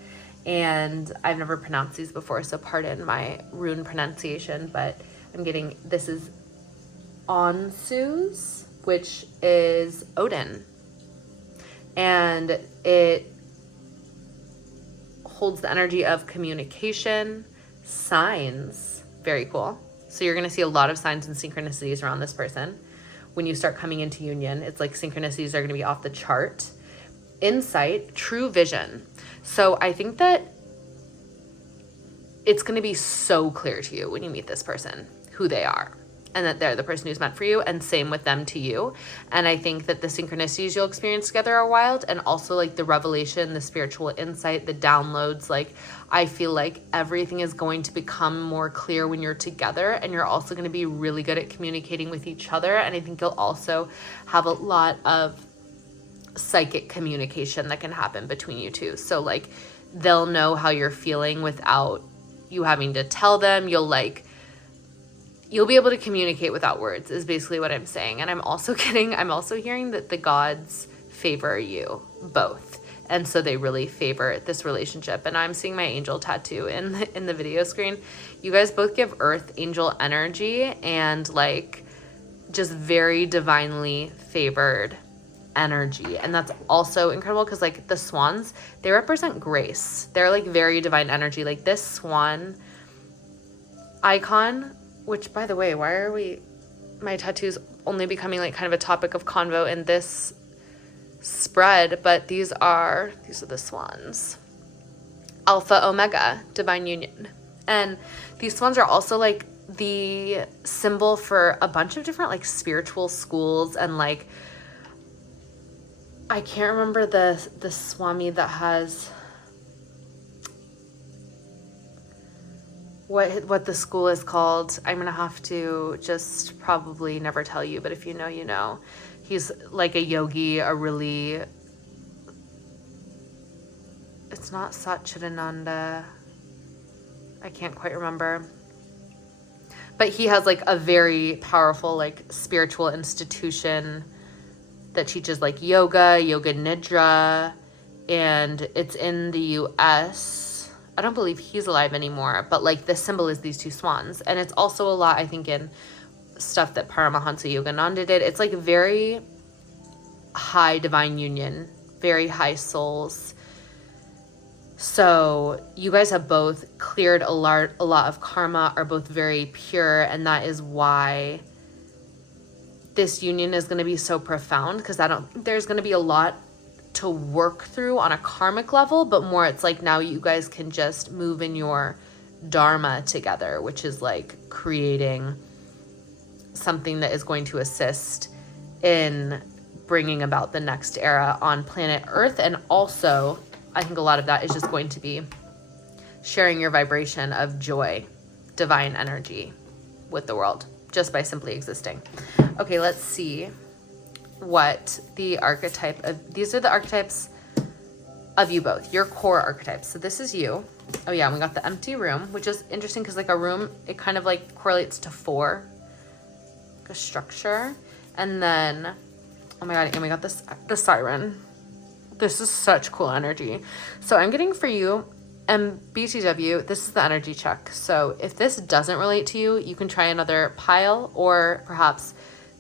And I've never pronounced these before, so pardon my rune pronunciation, but I'm getting, this is Onsu's, which is Odin. And it holds the energy of communication, signs, very cool. So you're gonna see a lot of signs and synchronicities around this person. When you start coming into union, it's like synchronicities are gonna be off the chart. Insight, true vision. So I think that it's gonna be so clear to you when you meet this person, who they are. and that they're the person who's meant for you, and same with them to you. And I think that the synchronicities you'll experience together are wild, and also like the revelation, the spiritual insight, the downloads. Like I feel like everything is going to become more clear when you're together, and you're also going to be really good at communicating with each other. And I think you'll also have a lot of psychic communication that can happen between you two. So like they'll know how you're feeling without you having to tell them. You'll be able to communicate without words is basically what I'm saying. And I'm also hearing that the gods favor you both. And so they really favor this relationship. And I'm seeing my angel tattoo in the video screen. You guys both give earth angel energy and like just very divinely favored energy. And that's also incredible because like the swans, they represent grace. They're like very divine energy. Like this swan icon, which by the way, why are my tattoos only becoming like kind of a topic of convo in this spread? But these are the swans. Alpha Omega, divine union. And these swans are also like the symbol for a bunch of different like spiritual schools. And like I can't remember the Swami that has what the school is called. I'm gonna have to just probably never tell you, but if you know, you know. He's like a yogi, it's not Satchidananda. I can't quite remember. But he has like a very powerful like spiritual institution that teaches like yoga nidra, and it's in the US. I don't believe he's alive anymore, but like the symbol is these two swans. And it's also a lot, I think, in stuff that Paramahansa Yogananda did. It's like very high divine union, very high souls. So you guys have both cleared a lot of karma, are both very pure, and that is why this union is going to be so profound, because there's going to be a lot to work through on a karmic level, but more it's like now you guys can just move in your dharma together, which is like creating something that is going to assist in bringing about the next era on planet Earth. And also I think a lot of that is just going to be sharing your vibration of joy, divine energy with the world, just by simply existing. Okay, let's see what the archetype of, these are the archetypes of you both, your core archetypes. So this is you. Oh yeah, and we got the empty room, which is interesting because like a room, it kind of like correlates to 4, like a structure. And then, oh my God, and we got the siren. This is such cool energy. So I'm getting for you, and BTW, this is the energy check. So if this doesn't relate to you, you can try another pile, or perhaps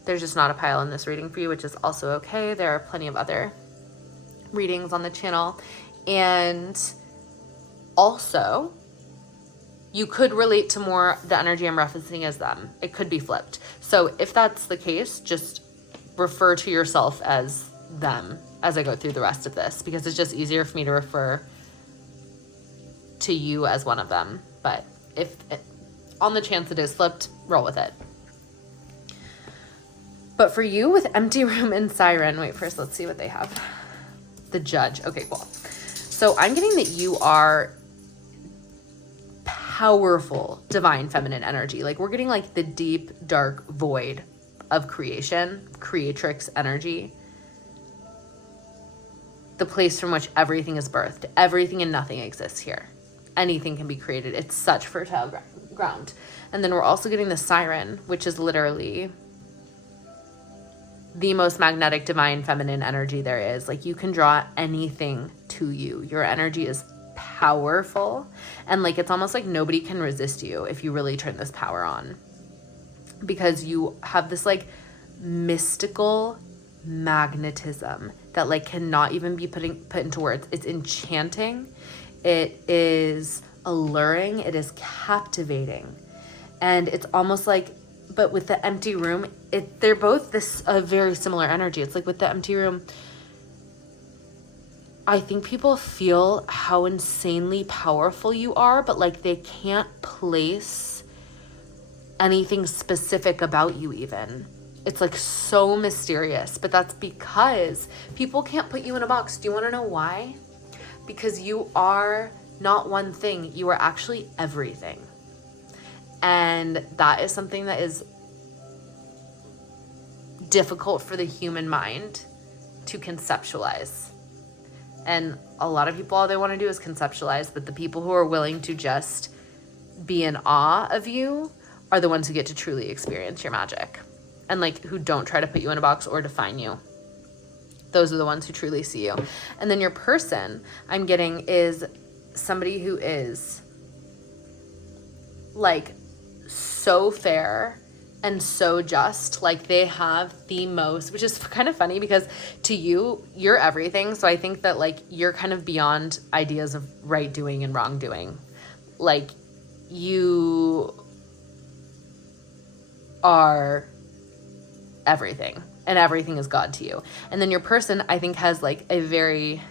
there's just not a pile in this reading for you, which is also okay. There are plenty of other readings on the channel. And also, you could relate to more the energy I'm referencing as them. It could be flipped. So if that's the case, just refer to yourself as them as I go through the rest of this, because it's just easier for me to refer to you as one of them. But if on the chance it is flipped, roll with it. But for you with empty room and siren, wait, first let's see what they have. The judge. Okay, cool. So I'm getting that you are powerful divine feminine energy. Like we're getting like the deep dark void of creation, creatrix energy. The place from which everything is birthed. Everything and nothing exists here. Anything can be created. It's such fertile ground. And then we're also getting the siren, which is literally the most magnetic divine feminine energy there is. Like you can draw anything to you. Your energy is powerful, and like it's almost like nobody can resist you if you really turn this power on, because you have this like mystical magnetism that like cannot even be put into words. It's enchanting, it is alluring, it is captivating, and it's almost like, but with the empty room, they're both a very similar energy. It's like with the empty room, I think people feel how insanely powerful you are, but like they can't place anything specific about you even. It's like so mysterious, but that's because people can't put you in a box. Do you want to know why? Because you are not one thing. You are actually everything. And that is something that is difficult for the human mind to conceptualize. And a lot of people, all they want to do is conceptualize, but the people who are willing to just be in awe of you are the ones who get to truly experience your magic. And like, who don't try to put you in a box or define you. Those are the ones who truly see you. And then your person I'm getting is somebody who is like so fair and so just. Like, they have the most, which is kind of funny because to you, you're everything. So I think that like you're kind of beyond ideas of right doing and wrong doing. Like, you are everything, and everything is God to you. And then your person, I think, has like a very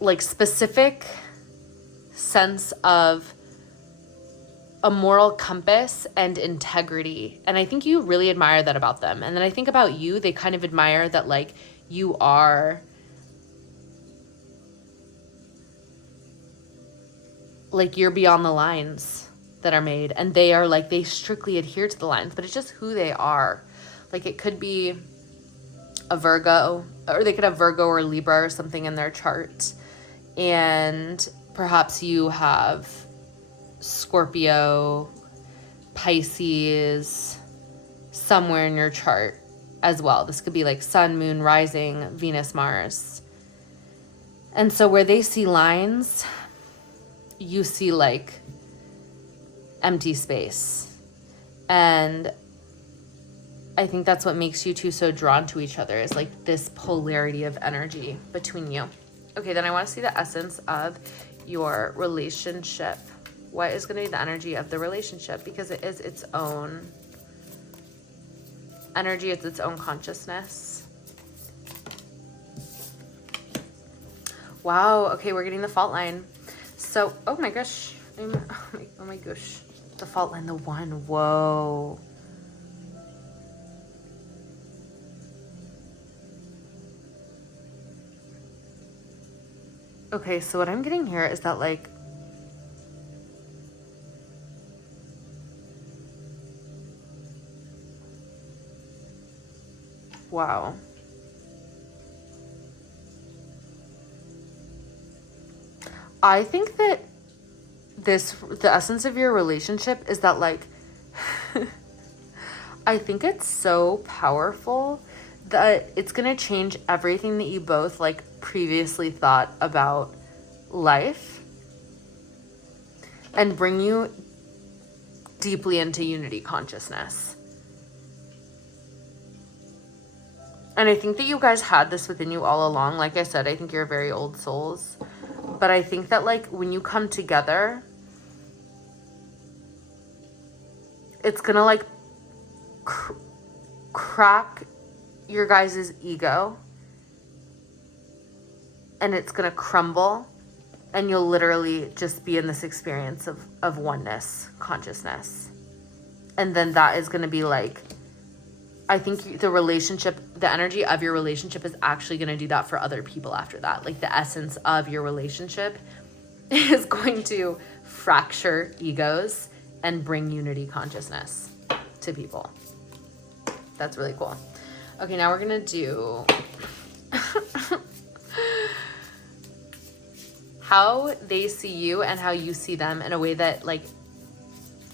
like specific sense of a moral compass and integrity. And I think you really admire that about them. And then I think about you, they kind of admire that like you are like, you're beyond the lines that are made, and they are like, they strictly adhere to the lines, but it's just who they are. Like, it could be a Virgo, or they could have Virgo or Libra or something in their chart, and perhaps you have Scorpio, Pisces somewhere in your chart as well. This could be like Sun, Moon, Rising, Venus, Mars. And so where they see lines, you see like empty space. And I think that's what makes you two so drawn to each other, is like this polarity of energy between you. Okay, then I want to see the essence of your relationship. What is going to be the energy of the relationship? Because it is its own energy, it's its own consciousness. Wow, okay, we're getting the fault line. So, oh my gosh, oh my gosh, the fault line, the one, whoa. Okay, so what I'm getting here is that like, wow. I think that the essence of your relationship is that like, I think it's so powerful that it's going to change everything that you both like previously thought about life and bring you deeply into unity consciousness. And I think that you guys had this within you all along. Like I said, I think you're very old souls. But I think that like when you come together, it's gonna like crack your guys' ego, and it's gonna crumble, and you'll literally just be in this experience of oneness consciousness. And then that is gonna be like, I think the relationship, the energy of your relationship is actually going to do that for other people after that. Like the essence of your relationship is going to fracture egos and bring unity consciousness to people. That's really cool. Okay, now we're going to do how they see you and how you see them in a way that like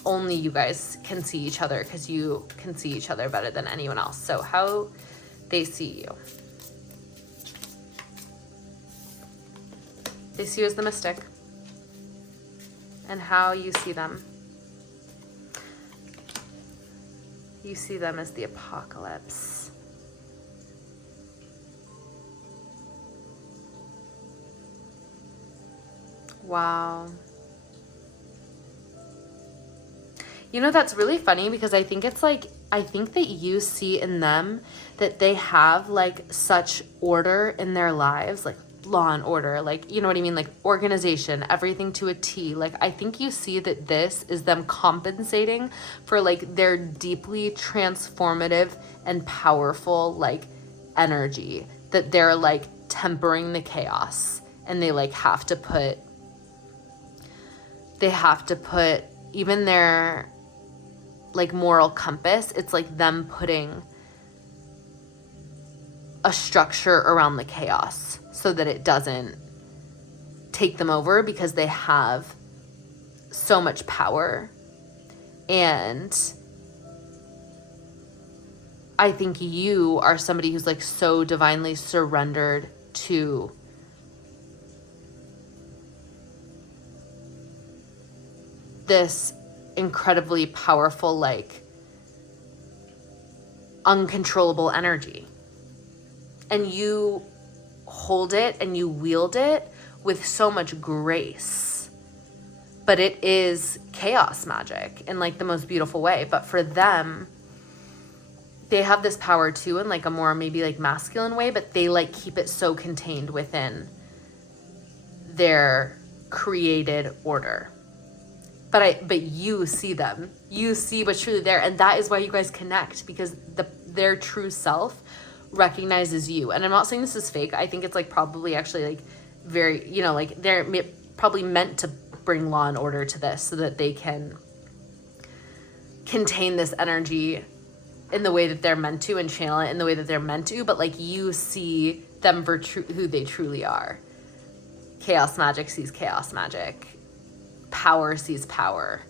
only you guys can see each other, because you can see each other better than anyone else. So how they see you. They see you as the mystic, and how you see them. You see them as the apocalypse. Wow. You know, that's really funny, because I think it's like, I think that you see in them that they have like such order in their lives. Like law and order, like, you know what I mean? Like organization, everything to a T. Like, I think you see that this is them compensating for like their deeply transformative and powerful like energy, that they're like tempering the chaos, and they like have to put even their like moral compass, it's like them putting a structure around the chaos so that it doesn't take them over, because they have so much power. And I think you are somebody who's like so divinely surrendered to this incredibly powerful, like uncontrollable energy. And you hold it and you wield it with so much grace. But it is chaos magic in like the most beautiful way. But for them, they have this power too in like a more maybe like masculine way, but they like keep it so contained within their created order. But you see them. You see what's truly there. And that is why you guys connect, because their true self recognizes you. And I'm not saying this is fake. I think it's like probably actually like very, you know, like they're probably meant to bring law and order to this so that they can contain this energy in the way that they're meant to and channel it in the way that they're meant to. But like you see them for who they truly are. Chaos magic sees chaos magic. Power sees power.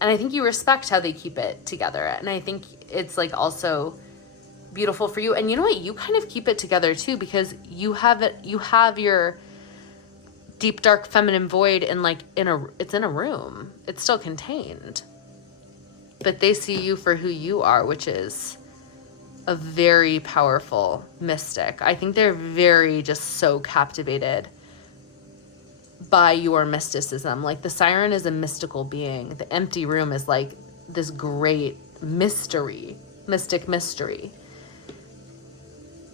And I think you respect how they keep it together. And I think it's like also beautiful for you. And you know what? You kind of keep it together too, because you have your deep, dark, feminine void in like it's in a room. It's still contained. But they see you for who you are, which is a very powerful mystic. I think they're very just so captivated by your mysticism. Like the siren is a mystical being. The empty room is like this great mystic mystery.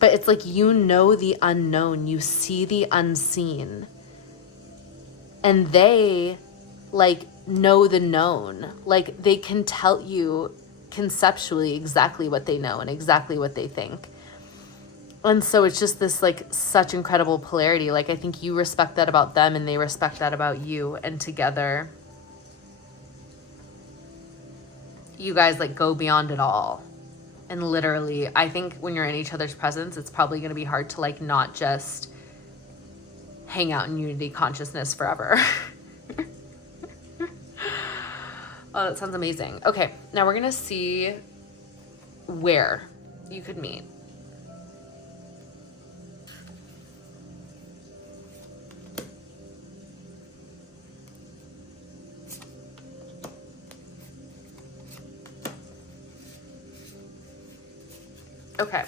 But it's like, you know, the unknown, you see the unseen, and they like know the known. Like they can tell you conceptually exactly what they know and exactly what they think. And so it's just this like such incredible polarity. Like I think you respect that about them and they respect that about you, and together you guys like go beyond it all. And literally, I think when you're in each other's presence, it's probably going to be hard to like not just hang out in unity consciousness forever. Oh, that sounds amazing. Okay, now we're going to see where you could meet. Okay.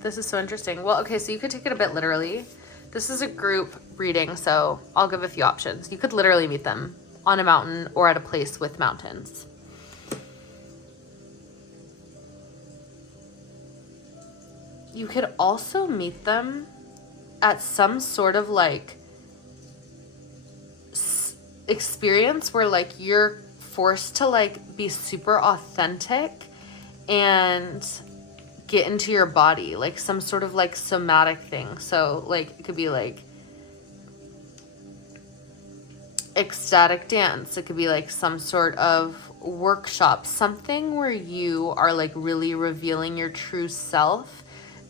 This is so interesting. Well, okay, so you could take it a bit literally. This is a group reading, so I'll give a few options. You could literally meet them on a mountain or at a place with mountains. You could also meet them at some sort of like experience where like you're forced to like be super authentic and get into your body, like some sort of like somatic thing. So like it could be like ecstatic dance. It could be like some sort of workshop, something where you are like really revealing your true self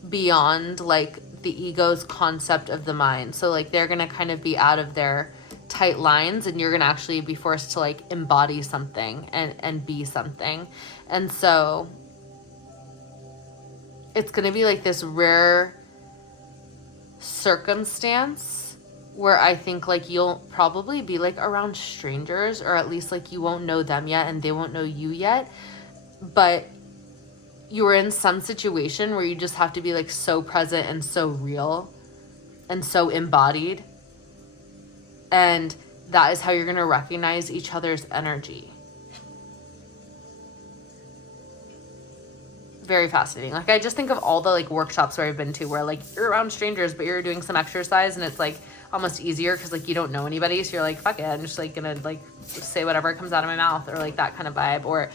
beyond like the ego's concept of the mind. So like they're gonna kind of be out of their tight lines, and you're gonna actually be forced to like embody something and be something. And so it's gonna be like this rare circumstance where I think like you'll probably be like around strangers, or at least like you won't know them yet and they won't know you yet, but you're in some situation where you just have to be like so present and so real and so embodied. And that is how you're going to recognize each other's energy. Very fascinating. Like, I just think of all the like workshops where I've been to where like you're around strangers, but you're doing some exercise and it's like almost easier because like you don't know anybody. So you're like, fuck it, I'm just like gonna like say whatever comes out of my mouth, or like that kind of vibe. Or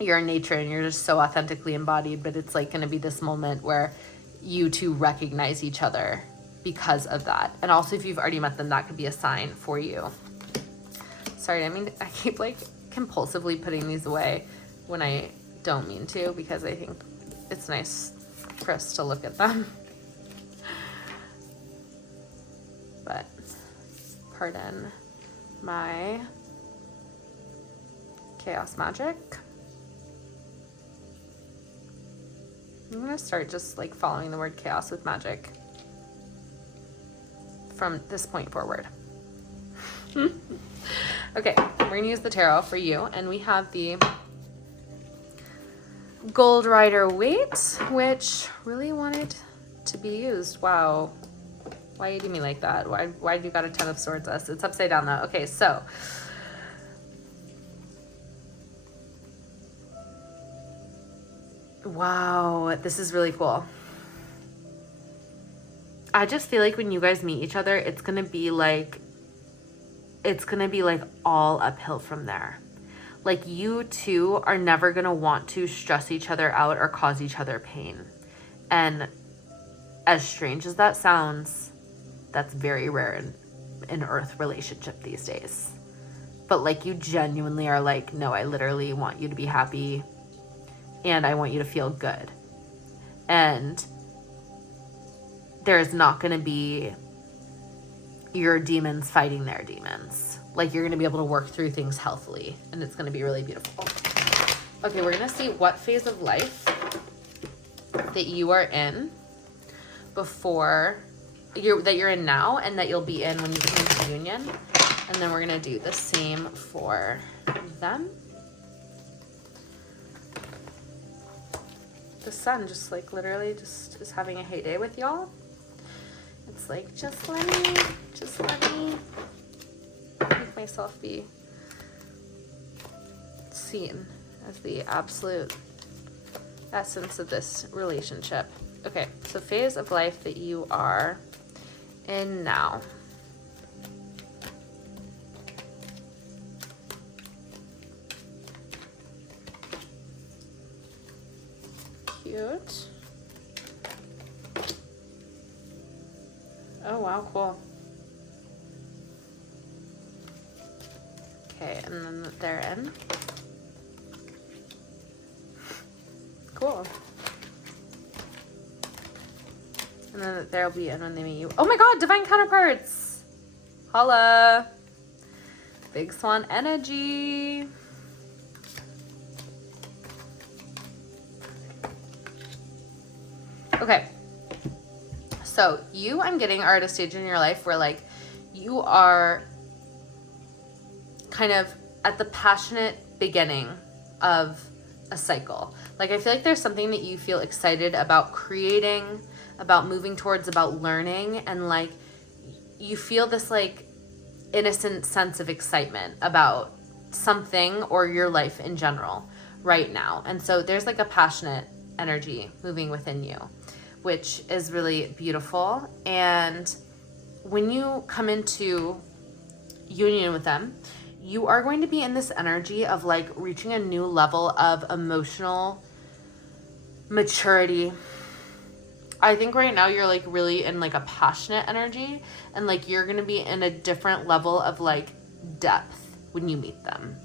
you're in nature and you're just so authentically embodied, but it's like gonna be this moment where you two recognize each other because of that. And also if you've already met them, that could be a sign for you. Sorry, I mean, I keep like compulsively putting these away when I don't mean to, because I think it's nice for us to look at them. But pardon my chaos magic. I'm gonna start just like following the word chaos with magic from this point forward. Okay, we're gonna use the tarot for you, and we have the Gold Rider Waite, which really wanted to be used. Wow. Why you do me like that? Why do you got a 10 of swords us? It's upside down though. Okay, so wow, this is really cool. I just feel like when you guys meet each other, it's gonna be like all uphill from there. Like, you two are never going to want to stress each other out or cause each other pain. And as strange as that sounds, that's very rare in an earth relationship these days. But like, you genuinely are like, no, I literally want you to be happy and I want you to feel good. And there's not going to be your demons fighting their demons. Like, you're going to be able to work through things healthily, and it's going to be really beautiful. Okay, we're going to see what phase of life that you are in before that you're in now, and that you'll be in when you come into union. And then we're going to do the same for them. The sun just like literally just is having a heyday with y'all. It's like, just let me make myself be seen as the absolute essence of this relationship. Okay, so phase of life that you are in now. Cute. Oh, wow, cool. Okay, and then they're in. Cool. And then they'll be in when they meet you. Oh my god, divine counterparts! Holla! Big swan energy. Okay. So you, I'm getting, are at a stage in your life where like you are kind of at the passionate beginning of a cycle. Like, I feel like there's something that you feel excited about creating, about moving towards, about learning, and like you feel this like innocent sense of excitement about something or your life in general right now. And so there's like a passionate energy moving within you, which is really beautiful. And when you come into union with them, you are going to be in this energy of like reaching a new level of emotional maturity. I think right now you're like really in like a passionate energy, and like you're going to be in a different level of like depth when you meet them.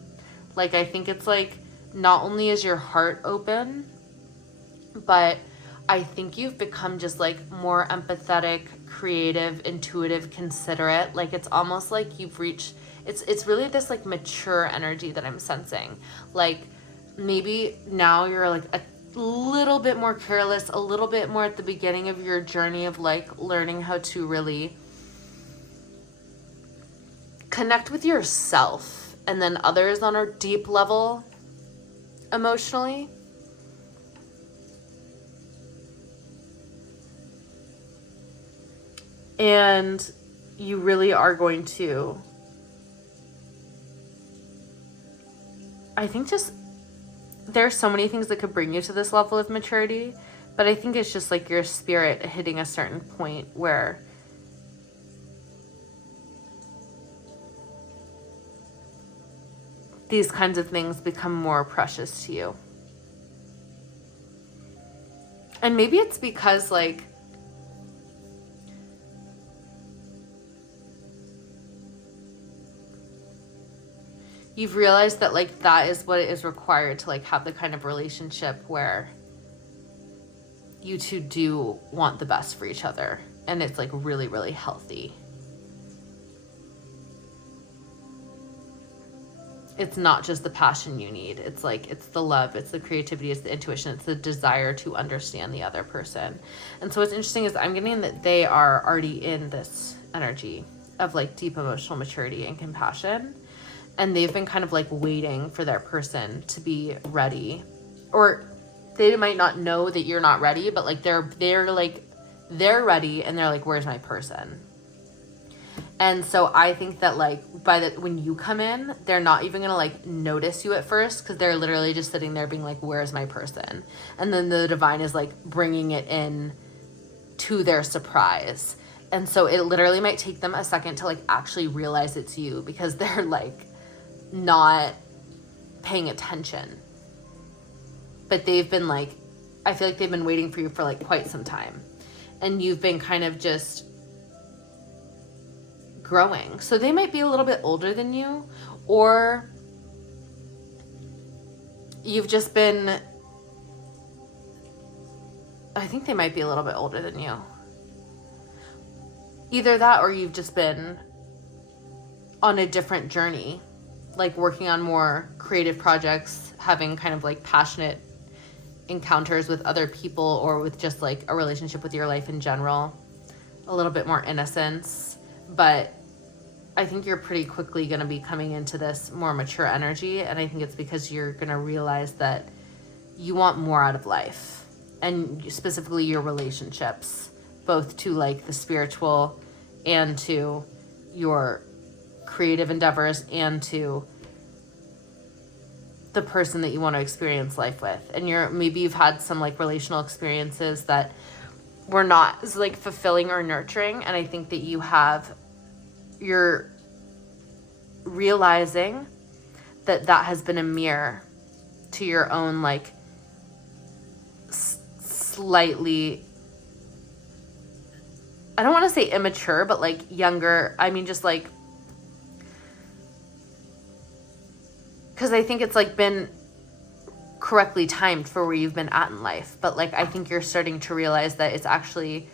Like, I think it's like not only is your heart open, but I think you've become just like more empathetic, creative, intuitive, considerate. Like, it's almost like you've reached, it's really this like mature energy that I'm sensing. Like, maybe now you're like a little bit more careless, a little bit more at the beginning of your journey of like learning how to really connect with yourself and then others on a deep level emotionally. And you really are going to, I think just, there's so many things that could bring you to this level of maturity, but I think it's just like your spirit hitting a certain point where these kinds of things become more precious to you. And maybe it's because like you've realized that like that is what is required to like have the kind of relationship where you two do want the best for each other, and it's like really, really healthy. It's not just the passion you need. It's like, it's the love, it's the creativity, it's the intuition, it's the desire to understand the other person. And so what's interesting is I'm getting that they are already in this energy of like deep emotional maturity and compassion. And they've been kind of like waiting for their person to be ready. Or they might not know that you're not ready, but like they're ready and they're like, where's my person? And so I think that like when you come in, they're not even gonna like notice you at first, because they're literally just sitting there being like, where's my person? And then the divine is like bringing it in to their surprise. And so it literally might take them a second to like actually realize it's you, because they're like not paying attention. But they've been like, I feel like they've been waiting for you for like quite some time. And you've been kind of just growing. So they might be a little bit older than you, or you've just been, I think they might be a little bit older than you. Either that, or you've just been on a different journey, like working on more creative projects, having kind of like passionate encounters with other people, or with just like a relationship with your life in general, a little bit more innocence. But I think you're pretty quickly going to be coming into this more mature energy. And I think it's because you're going to realize that you want more out of life, and specifically your relationships, both to like the spiritual and to your creative endeavors and to the person that you want to experience life with. And maybe you've had some like relational experiences that were not as like fulfilling or nurturing. And I think that you're realizing that has been a mirror to your own like slightly, I don't want to say immature, but like younger. I mean, just like, because I think it's like been correctly timed for where you've been at in life. But like, I think you're starting to realize that it's actually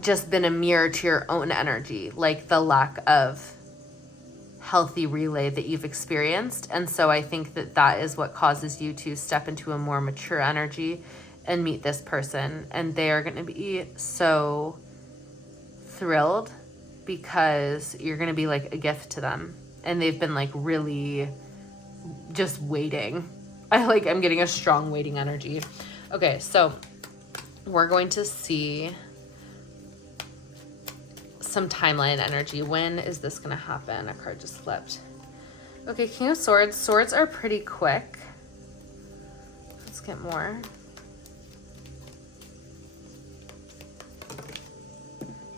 just been a mirror to your own energy, like the lack of healthy relay that you've experienced. And so I think that is what causes you to step into a more mature energy and meet this person. And they are going to be so thrilled, because you're going to be like a gift to them. And they've been like really just waiting. I'm getting a strong waiting energy. Okay, so we're going to see some timeline energy. When is this going to happen? A card just flipped. Okay, King of Swords. Swords are pretty quick. Let's get more.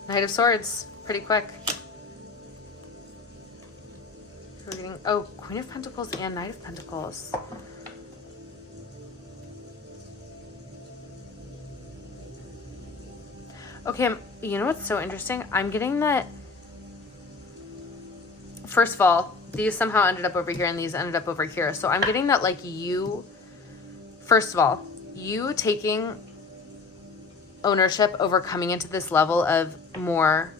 Knight of Swords, pretty quick. We're getting, oh, Queen of Pentacles and Knight of Pentacles. Okay, you know what's so interesting? I'm getting that, first of all, these somehow ended up over here and these ended up over here. So I'm getting that like first of all, you taking ownership over coming into this level of more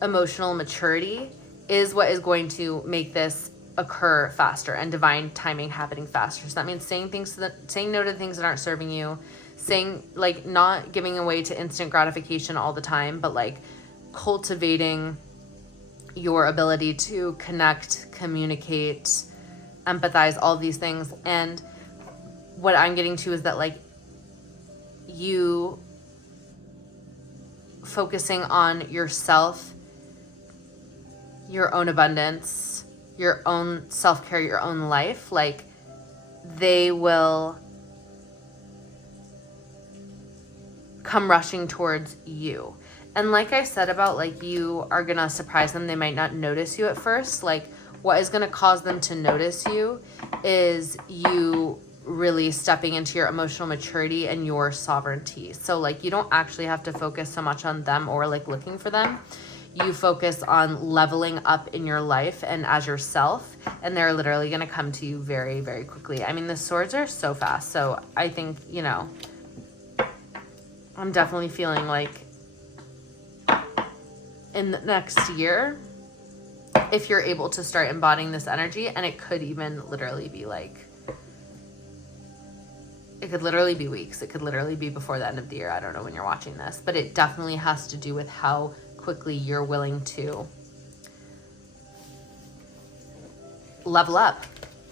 emotional maturity is what is going to make this occur faster, and divine timing happening faster. So that means saying no to things that aren't serving you, saying like not giving away to instant gratification all the time, but like cultivating your ability to connect, communicate, empathize, all these things. And what I'm getting to is that like you focusing on yourself, your own abundance, your own self-care, your own life, like they will come rushing towards you. And like I said about like you are gonna surprise them, they might not notice you at first. Like what is gonna cause them to notice you is you really stepping into your emotional maturity and your sovereignty. So like you don't actually have to focus so much on them or like looking for them. You focus on leveling up in your life and as yourself, and they're literally gonna come to you very, very quickly. I mean, the swords are so fast. So I think, you know, I'm definitely feeling like in the next year, if you're able to start embodying this energy, and it could even literally be like, it could literally be weeks. It could literally be before the end of the year. I don't know when you're watching this, but it definitely has to do with how quickly you're willing to level up.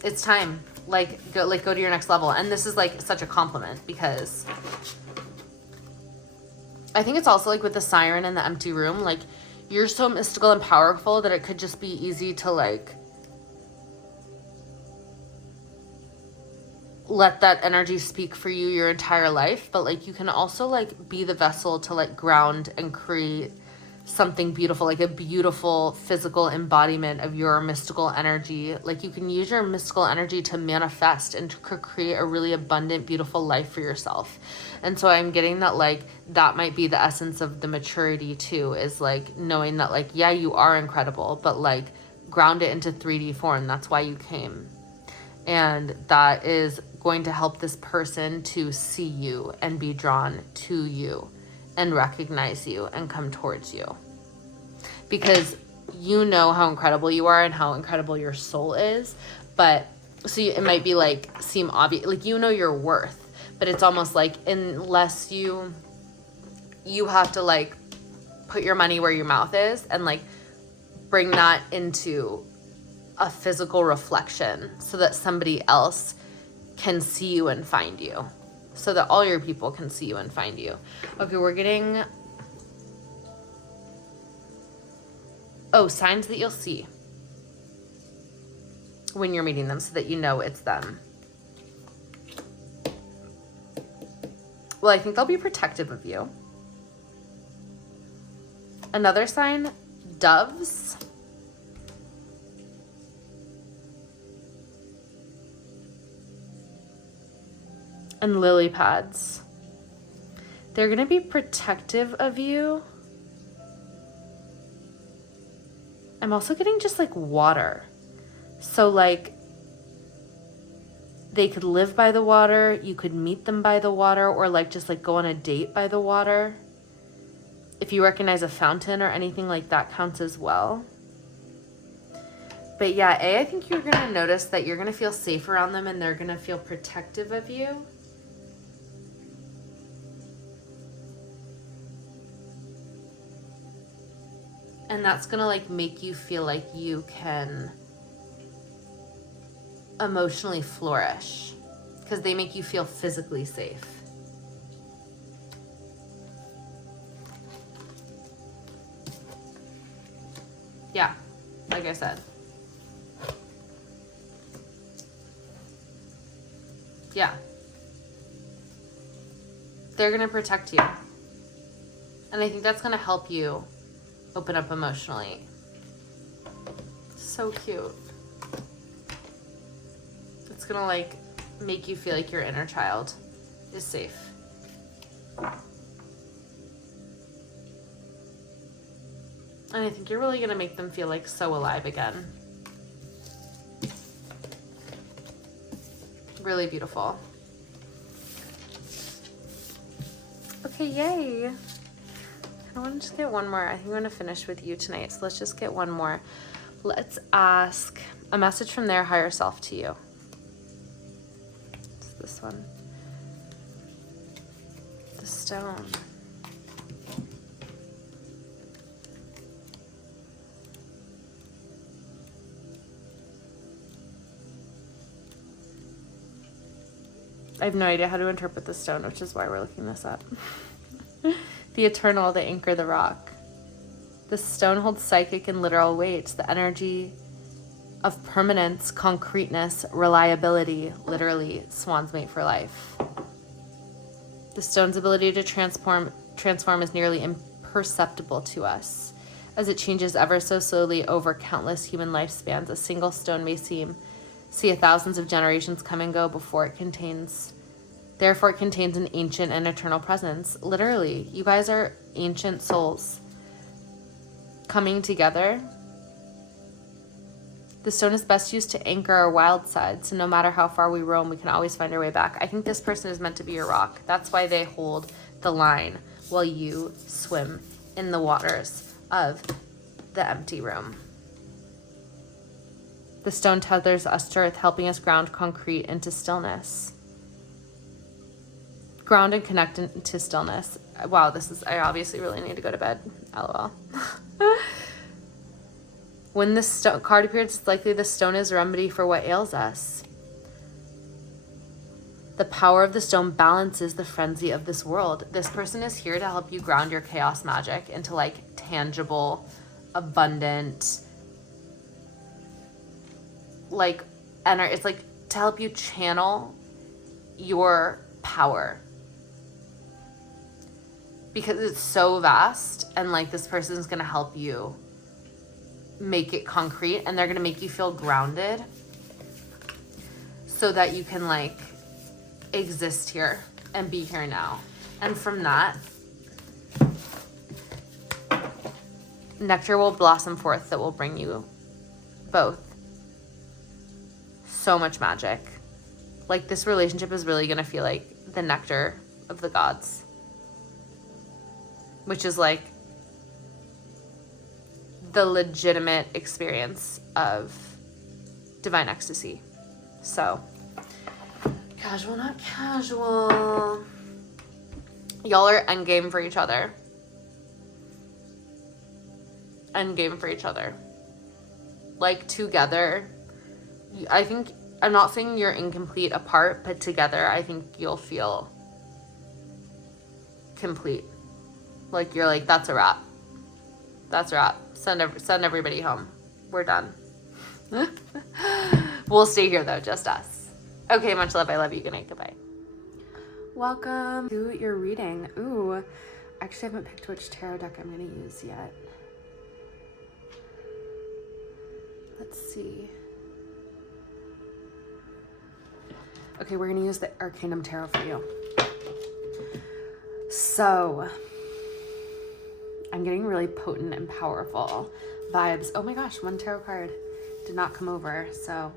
It's time. Go to your next level. And this is like such a compliment because I think it's also like with the siren and the empty room, like you're so mystical and powerful that it could just be easy to like let that energy speak for you your entire life. But like you can also like be the vessel to like ground and create something beautiful, like a beautiful physical embodiment of your mystical energy. Like you can use your mystical energy to manifest and to create a really abundant, beautiful life for yourself. And so I'm getting that like that might be the essence of the maturity too, is like knowing that like, yeah, you are incredible, but like ground it into 3D form. That's why you came. And that is going to help this person to see you and be drawn to you and recognize you and come towards you, because you know how incredible you are and how incredible your soul is. But so it might be like seem obvious, like you know your worth, but it's almost like unless you have to like put your money where your mouth is and like bring that into a physical reflection so that somebody else can see you and find you, so that all your people can see you and find you. Okay, we're getting, signs that you'll see when you're meeting them so that you know it's them. Well, I think they'll be protective of you. Another sign, doves. And lily pads. They're going to be protective of you. I'm also getting just like water. So like they could live by the water, you could meet them by the water, or like just like go on a date by the water. If you recognize a fountain or anything like that counts as well. But yeah, I think you're going to notice that you're going to feel safe around them and they're going to feel protective of you. And that's going to like make you feel like you can emotionally flourish because they make you feel physically safe. Yeah, like I said. Yeah. They're going to protect you. And I think that's going to help you open up emotionally. So cute. It's gonna like make you feel like your inner child is safe. And I think you're really gonna make them feel like so alive again. Really beautiful. Okay, yay. I want to just get one more. I think I'm going to finish with you tonight. So let's just get one more. Let's ask a message from their higher self to you. It's this one. The stone. I have no idea how to interpret the stone, which is why we're looking this up. The eternal, the anchor, the rock. The stone holds psychic and literal weight, the energy of permanence, concreteness, reliability, literally swan's mate for life. The stone's ability to transform is nearly imperceptible to us. As it changes ever so slowly over countless human lifespans, a single stone may see thousands of generations come and go therefore it contains an ancient and eternal presence. Literally, you guys are ancient souls coming together. The stone is best used to anchor our wild side, so no matter how far we roam, we can always find our way back. I think this person is meant to be your rock. That's why they hold the line while you swim in the waters of the empty room. The stone tethers us to earth, helping us ground concrete into stillness. Ground and connect into stillness. Wow, I obviously really need to go to bed. LOL. When this card appears, it's likely the stone is a remedy for what ails us. The power of the stone balances the frenzy of this world. This person is here to help you ground your chaos magic into like tangible, abundant, like energy. It's like to help you channel your power. Because it's so vast, and like this person is going to help you make it concrete, and they're going to make you feel grounded so that you can like exist here and be here now. And from that, nectar will blossom forth that will bring you both so much magic. Like this relationship is really going to feel like the nectar of the gods, which is like the legitimate experience of divine ecstasy. So, casual, not casual. Y'all are endgame for each other. Endgame for each other. Like together, I think, I'm not saying you're incomplete apart, but together I think you'll feel complete. Like you're like, that's a wrap. That's a wrap. Send everybody home. We're done. We'll stay here though, just us. Okay, much love. I love you. Good night. Goodbye. Welcome to your reading. Ooh, I actually haven't picked which tarot deck I'm going to use yet. Let's see. Okay, we're going to use the Arcanum Tarot for you. So, I'm getting really potent and powerful vibes. Oh my gosh, one tarot card did not come over. So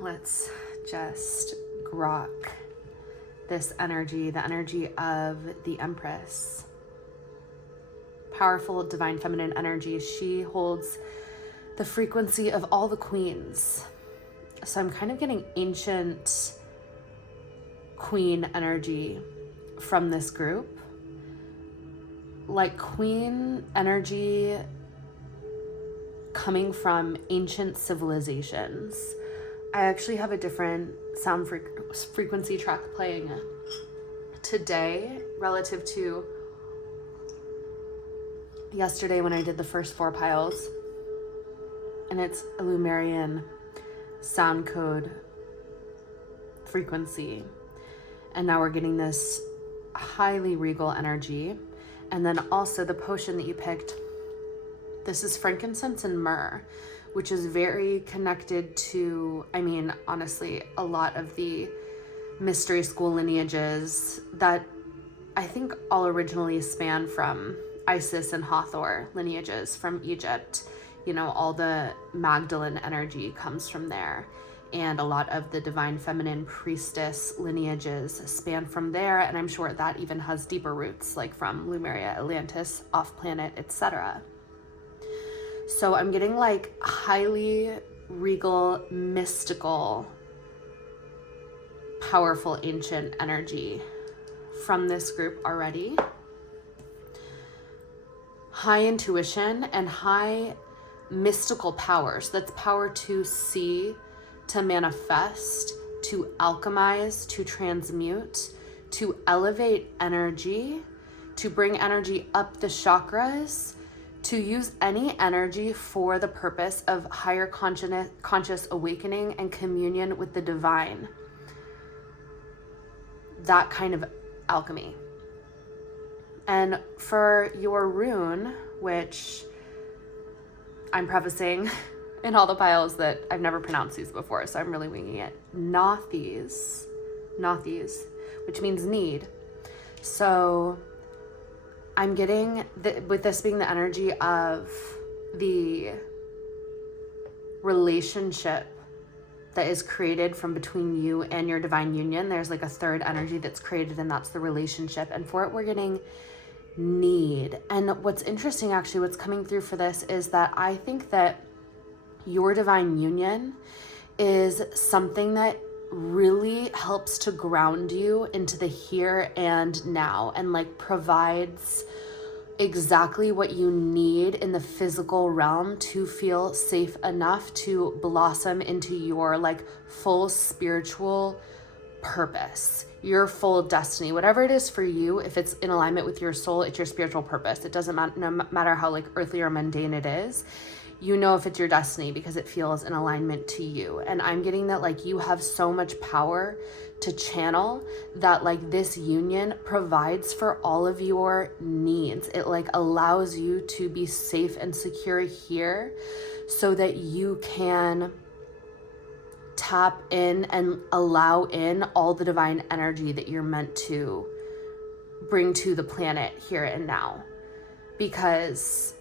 let's just grok this energy, the energy of the Empress. Powerful divine feminine energy. She holds the frequency of all the queens. So I'm kind of getting ancient queen energy from this group. Like queen energy coming from ancient civilizations. I actually have a different sound frequency track playing today relative to yesterday when I did the first 4 piles. And it's a Lumerian sound code frequency. And now we're getting this highly regal energy. And then also the potion that you picked, this is frankincense and myrrh, which is very connected to, I mean, honestly, a lot of the mystery school lineages that I think all originally span from Isis and Hathor lineages from Egypt. You know, all the Magdalene energy comes from there. And a lot of the divine feminine priestess lineages span from there. And I'm sure that even has deeper roots, like from Lemuria, Atlantis, off-planet, etc. So I'm getting like highly regal, mystical, powerful, ancient energy from this group already. High intuition and high mystical powers. That's power to see, to manifest, to alchemize, to transmute, to elevate energy, to bring energy up the chakras, to use any energy for the purpose of higher conscious awakening and communion with the divine. That kind of alchemy. And for your rune, which I'm prefacing in all the piles that I've never pronounced these before, so I'm really winging it. Nothies, which means need. So I'm getting, with this being the energy of the relationship that is created from between you and your divine union, there's like a third energy that's created, and that's the relationship. And for it, we're getting need. And what's interesting, actually, what's coming through for this is that I think that your divine union is something that really helps to ground you into the here and now, and like provides exactly what you need in the physical realm to feel safe enough to blossom into your like full spiritual purpose, your full destiny, whatever it is for you. If it's in alignment with your soul, it's your spiritual purpose. It doesn't matter, no matter how like earthly or mundane it is. You know if it's your destiny because it feels in alignment to you. And I'm getting that like you have so much power to channel, that like this union provides for all of your needs. It like allows you to be safe and secure here so that you can tap in and allow in all the divine energy that you're meant to bring to the planet here and now. Because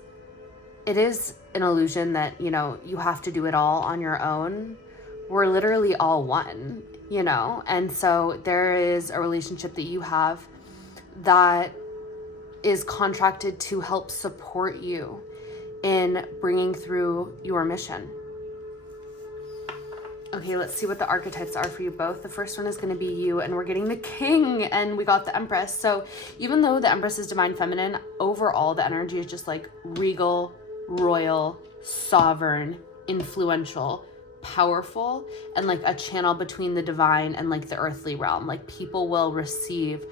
it is an illusion that, you know, you have to do it all on your own. We're literally all one, you know? And so there is a relationship that you have that is contracted to help support you in bringing through your mission. Okay, let's see what the archetypes are for you both. The first one is going to be you, and we're getting the King, and we got the Empress. So even though the Empress is divine feminine, overall the energy is just like regal, royal, sovereign, influential, powerful, and like a channel between the divine and like the earthly realm. Like people will receive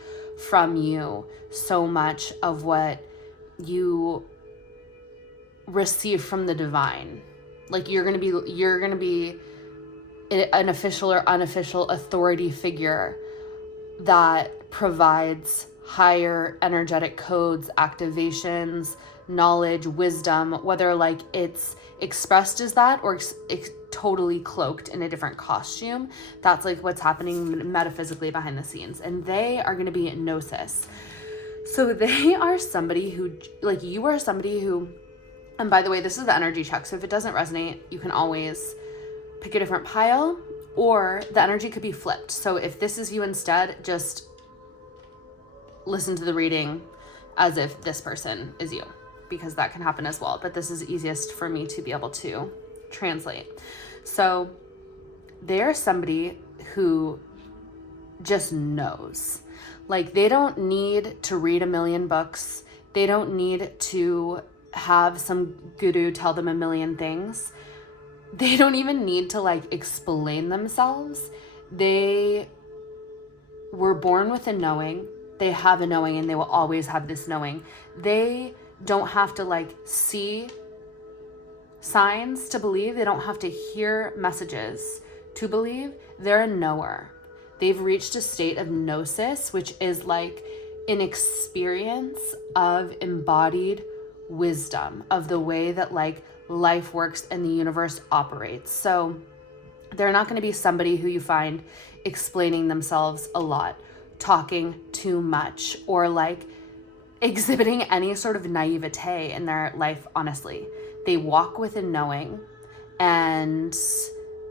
from you so much of what you receive from the divine. Like you're gonna be an official or unofficial authority figure that provides higher energetic codes, activations, knowledge, wisdom, whether like it's expressed as that or it's totally cloaked in a different costume. That's like what's happening metaphysically behind the scenes. And they are going to be gnosis. So they are somebody who, like, you are somebody who, and by the way, this is the energy check. So if it doesn't resonate, you can always pick a different pile, or the energy could be flipped. So if this is you instead, just listen to the reading as if this person is you, because that can happen as well. But this is easiest for me to be able to translate. So they're somebody who just knows. Like they don't need to read a million books. They don't need to have some guru tell them a million things. They don't even need to like explain themselves. They were born with a knowing. They have a knowing, and they will always have this knowing. They don't have to like see signs to believe. They don't have to hear messages to believe. They're a knower. They've reached a state of gnosis, which is like an experience of embodied wisdom of the way that like life works and the universe operates. So they're not going to be somebody who you find explaining themselves a lot, talking too much, or like exhibiting any sort of naivete in their life. Honestly, they walk with a knowing, and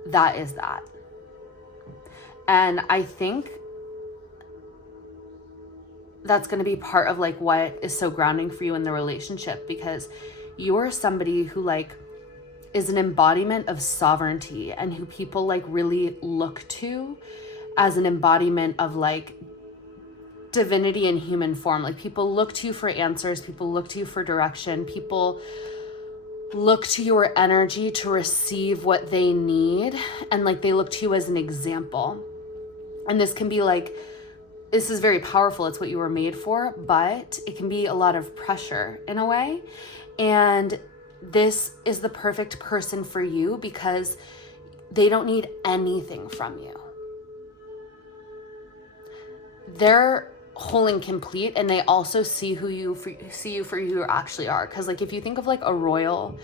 that is that. And I think that's going to be part of like what is so grounding for you in the relationship, because you're somebody who like is an embodiment of sovereignty, and who people like really look to as an embodiment of like divinity in human form. Like people look to you for answers. People look to you for direction. People look to your energy to receive what they need. And like they look to you as an example. And this can be like this is very powerful. It's what you were made for, but it can be a lot of pressure in a way. And this is the perfect person for you because they don't need anything from you. They're whole and complete, and they also see you for who you actually are. Because like if you think of like a royal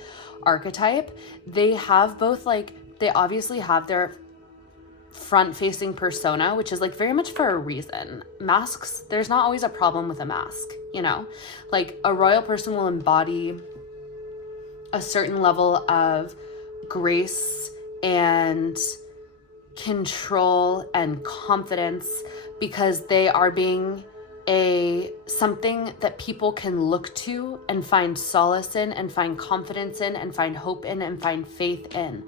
archetype, they have both, like they obviously have their front-facing persona, which is like very much for a reason. Masks, there's not always a problem with a mask, you know? Like a royal person will embody a certain level of grace and control and confidence because they are being something that people can look to and find solace in and find confidence in and find hope in and find faith in.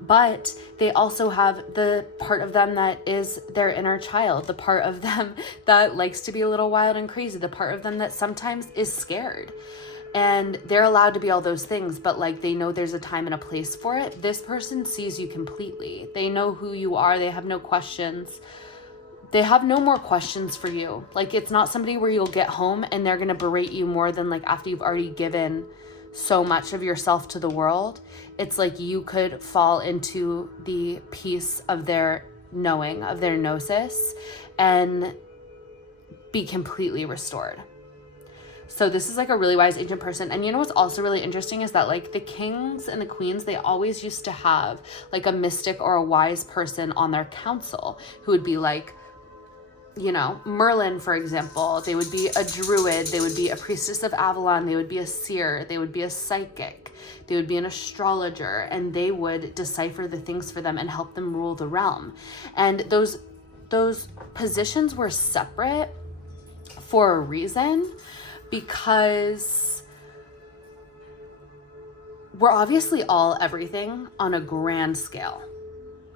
But they also have the part of them that is their inner child, the part of them that likes to be a little wild and crazy, the part of them that sometimes is scared. And they're allowed to be all those things, but like they know there's a time and a place for it. This person sees you completely. They know who you are. They have no questions. They have no more questions for you. Like it's not somebody where you'll get home and they're going to berate you more than like after you've already given so much of yourself to the world. It's like you could fall into the peace of their knowing, of their gnosis, and be completely restored. So this is like a really wise ancient person. And you know what's also really interesting is that like the kings and the queens, they always used to have like a mystic or a wise person on their council who would be like, you know, Merlin, for example. They would be a druid. They would be a priestess of Avalon. They would be a seer. They would be a psychic. They would be an astrologer, and they would decipher the things for them and help them rule the realm. And those positions were separate for a reason, because we're obviously all everything on a grand scale.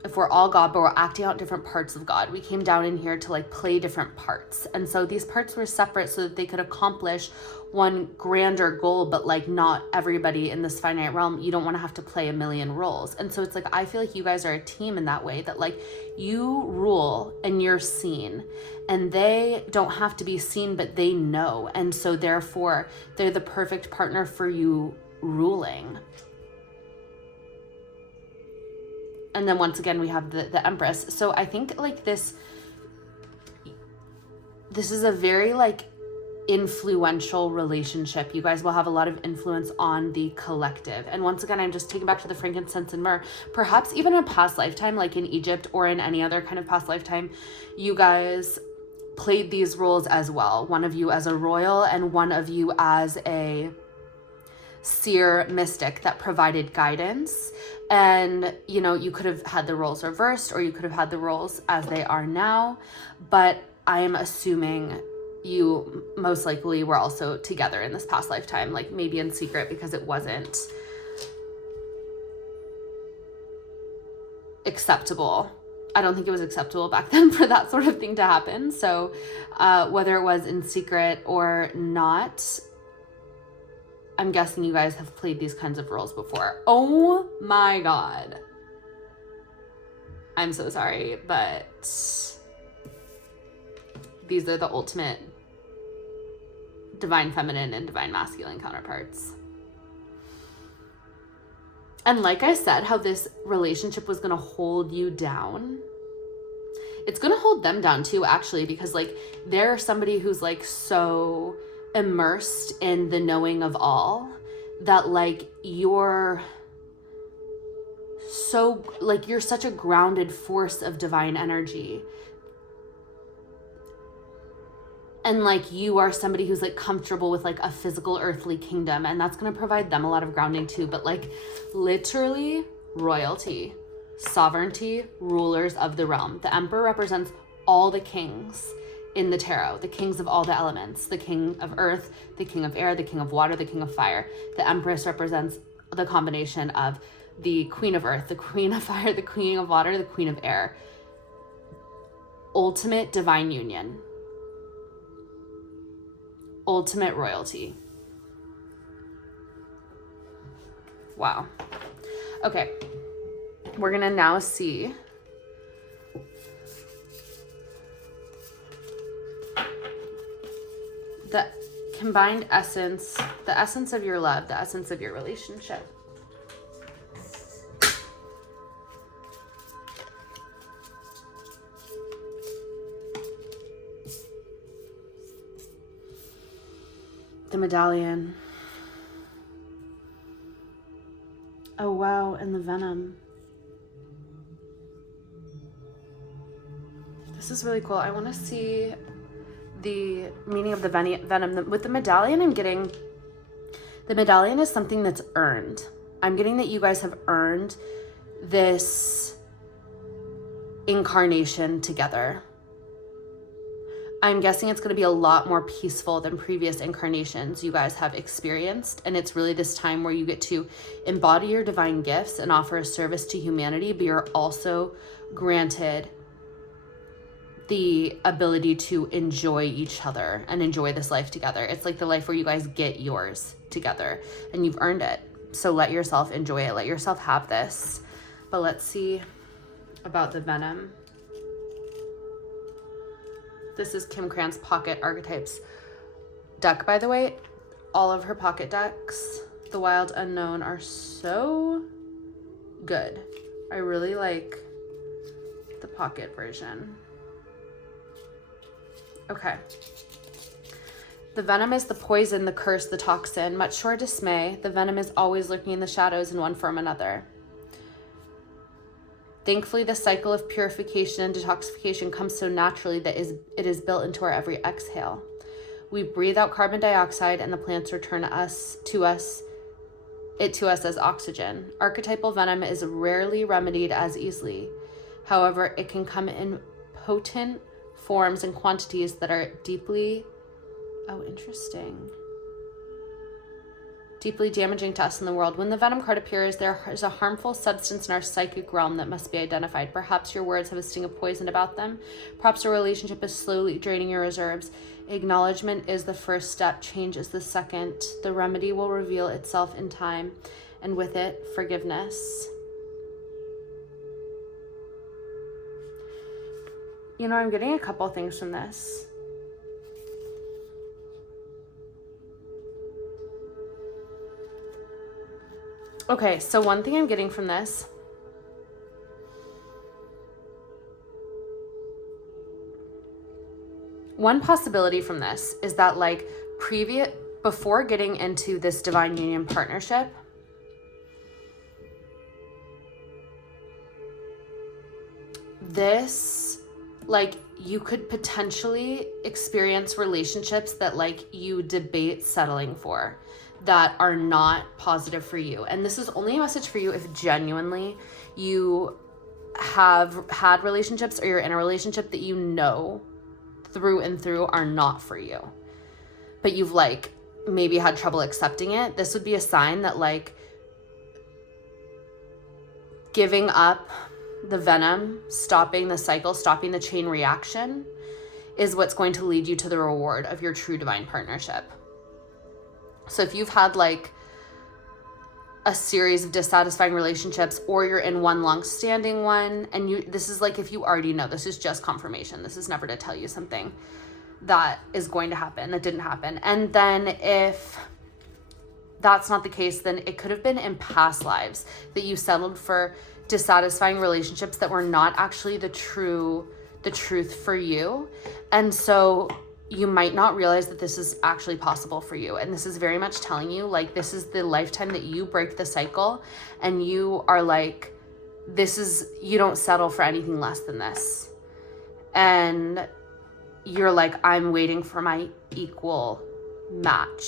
If we're all God, but we're acting out different parts of God, we came down in here to like play different parts. And so these parts were separate so that they could accomplish one grander goal, but like not everybody in this finite realm, you don't want to have to play a million roles. And so it's like, I feel like you guys are a team in that way, that like you rule and you're seen, and they don't have to be seen, but they know. And so therefore they're the perfect partner for you ruling. And then once again, we have the Empress. So I think like this is a very like influential relationship. You guys will have a lot of influence on the collective. And once again, I'm just taking back to the frankincense and myrrh. Perhaps even in a past lifetime, like in Egypt or in any other kind of past lifetime, you guys played these roles as well. One of you as a royal and one of you as a seer mystic that provided guidance. And you know, you could have had the roles reversed, or you could have had the roles as they are now, but I'm assuming you most likely were also together in this past lifetime, like maybe in secret, because it wasn't acceptable. I don't think it was acceptable back then for that sort of thing to happen. So whether it was in secret or not, I'm guessing you guys have played these kinds of roles before. Oh my God. I'm so sorry, but these are the ultimate divine feminine and divine masculine counterparts. And like I said, how this relationship was going to hold you down, it's going to hold them down too, actually, because like they're somebody who's like so immersed in the knowing of all that like you're such a grounded force of divine energy, and like you are somebody who's like comfortable with like a physical earthly kingdom, and that's going to provide them a lot of grounding too. But like literally royalty, sovereignty, rulers of the realm. The emperor represents all the kings in the tarot, the kings of all the elements, the king of earth, the king of air, the king of water, the king of fire. The empress represents the combination of the queen of earth, the queen of fire, the queen of water, the queen of air. Ultimate divine union. Ultimate royalty. Wow. Okay. We're gonna now see the combined essence, the essence of your love, the essence of your relationship. The medallion. Oh, wow. And the venom. This is really cool. I want to see the meaning of the venom. With the medallion, I'm getting, the medallion is something that's earned. I'm getting that you guys have earned this incarnation together. I'm guessing it's going to be a lot more peaceful than previous incarnations you guys have experienced. And it's really this time where you get to embody your divine gifts and offer a service to humanity, but you're also granted the ability to enjoy each other and enjoy this life together. It's like the life where you guys get yours together and you've earned it. So let yourself enjoy it. Let yourself have this. But let's see about the venom. This is Kim Krantz Pocket Archetypes deck, by the way. All of her pocket decks, The Wild Unknown, are so good. I really like the pocket version. Okay. The venom is the poison, the curse, the toxin. Much to our dismay, the venom is always lurking in the shadows in one form or another. Thankfully, the cycle of purification and detoxification comes so naturally that it is built into our every exhale. We breathe out carbon dioxide and the plants return to us as oxygen. Archetypal venom is rarely remedied as easily. However, it can come in potent forms and quantities that are deeply damaging to us in the world. When the venom card appears, there is a harmful substance in our psychic realm that must be identified. Perhaps your words have a sting of poison about them. Perhaps a relationship is slowly draining your reserves. Acknowledgement is the first step. Change is the second. The remedy will reveal itself in time, and with it, forgiveness. You know, I'm getting a couple things from this. Okay, so one thing I'm getting from this, one possibility from this is that like before getting into this divine union partnership, this, like, you could potentially experience relationships that like you debate settling for, that are not positive for you. And this is only a message for you if genuinely you have had relationships or you're in a relationship that you know through and through are not for you, but you've like maybe had trouble accepting it. This would be a sign that like giving up the venom, stopping the cycle, stopping the chain reaction is what's going to lead you to the reward of your true divine partnership. So if you've had like a series of dissatisfying relationships, or you're in one long-standing one, and this is like, if you already know, this is just confirmation. This is never to tell you something that is going to happen, that didn't happen. And then if that's not the case, then it could have been in past lives that you settled for dissatisfying relationships that were not actually the truth for you. And so you might not realize that this is actually possible for you. And this is very much telling you, like, this is the lifetime that you break the cycle, and you are like, you don't settle for anything less than this. And you're like, I'm waiting for my equal match.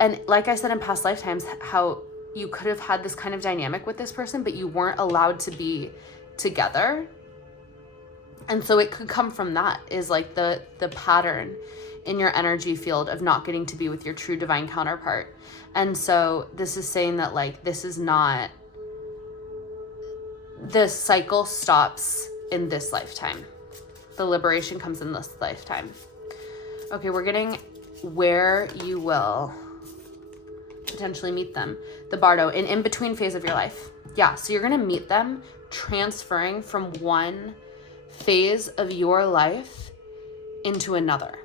And like I said in past lifetimes, how you could have had this kind of dynamic with this person, but you weren't allowed to be together. And so it could come from that, is like the pattern in your energy field of not getting to be with your true divine counterpart. And so this is saying that like, this is not, the cycle stops in this lifetime. The liberation comes in this lifetime. Okay, we're getting where you will potentially meet them. The Bardo, an in-between phase of your life. Yeah, so you're gonna meet them transferring from one phase of your life into another.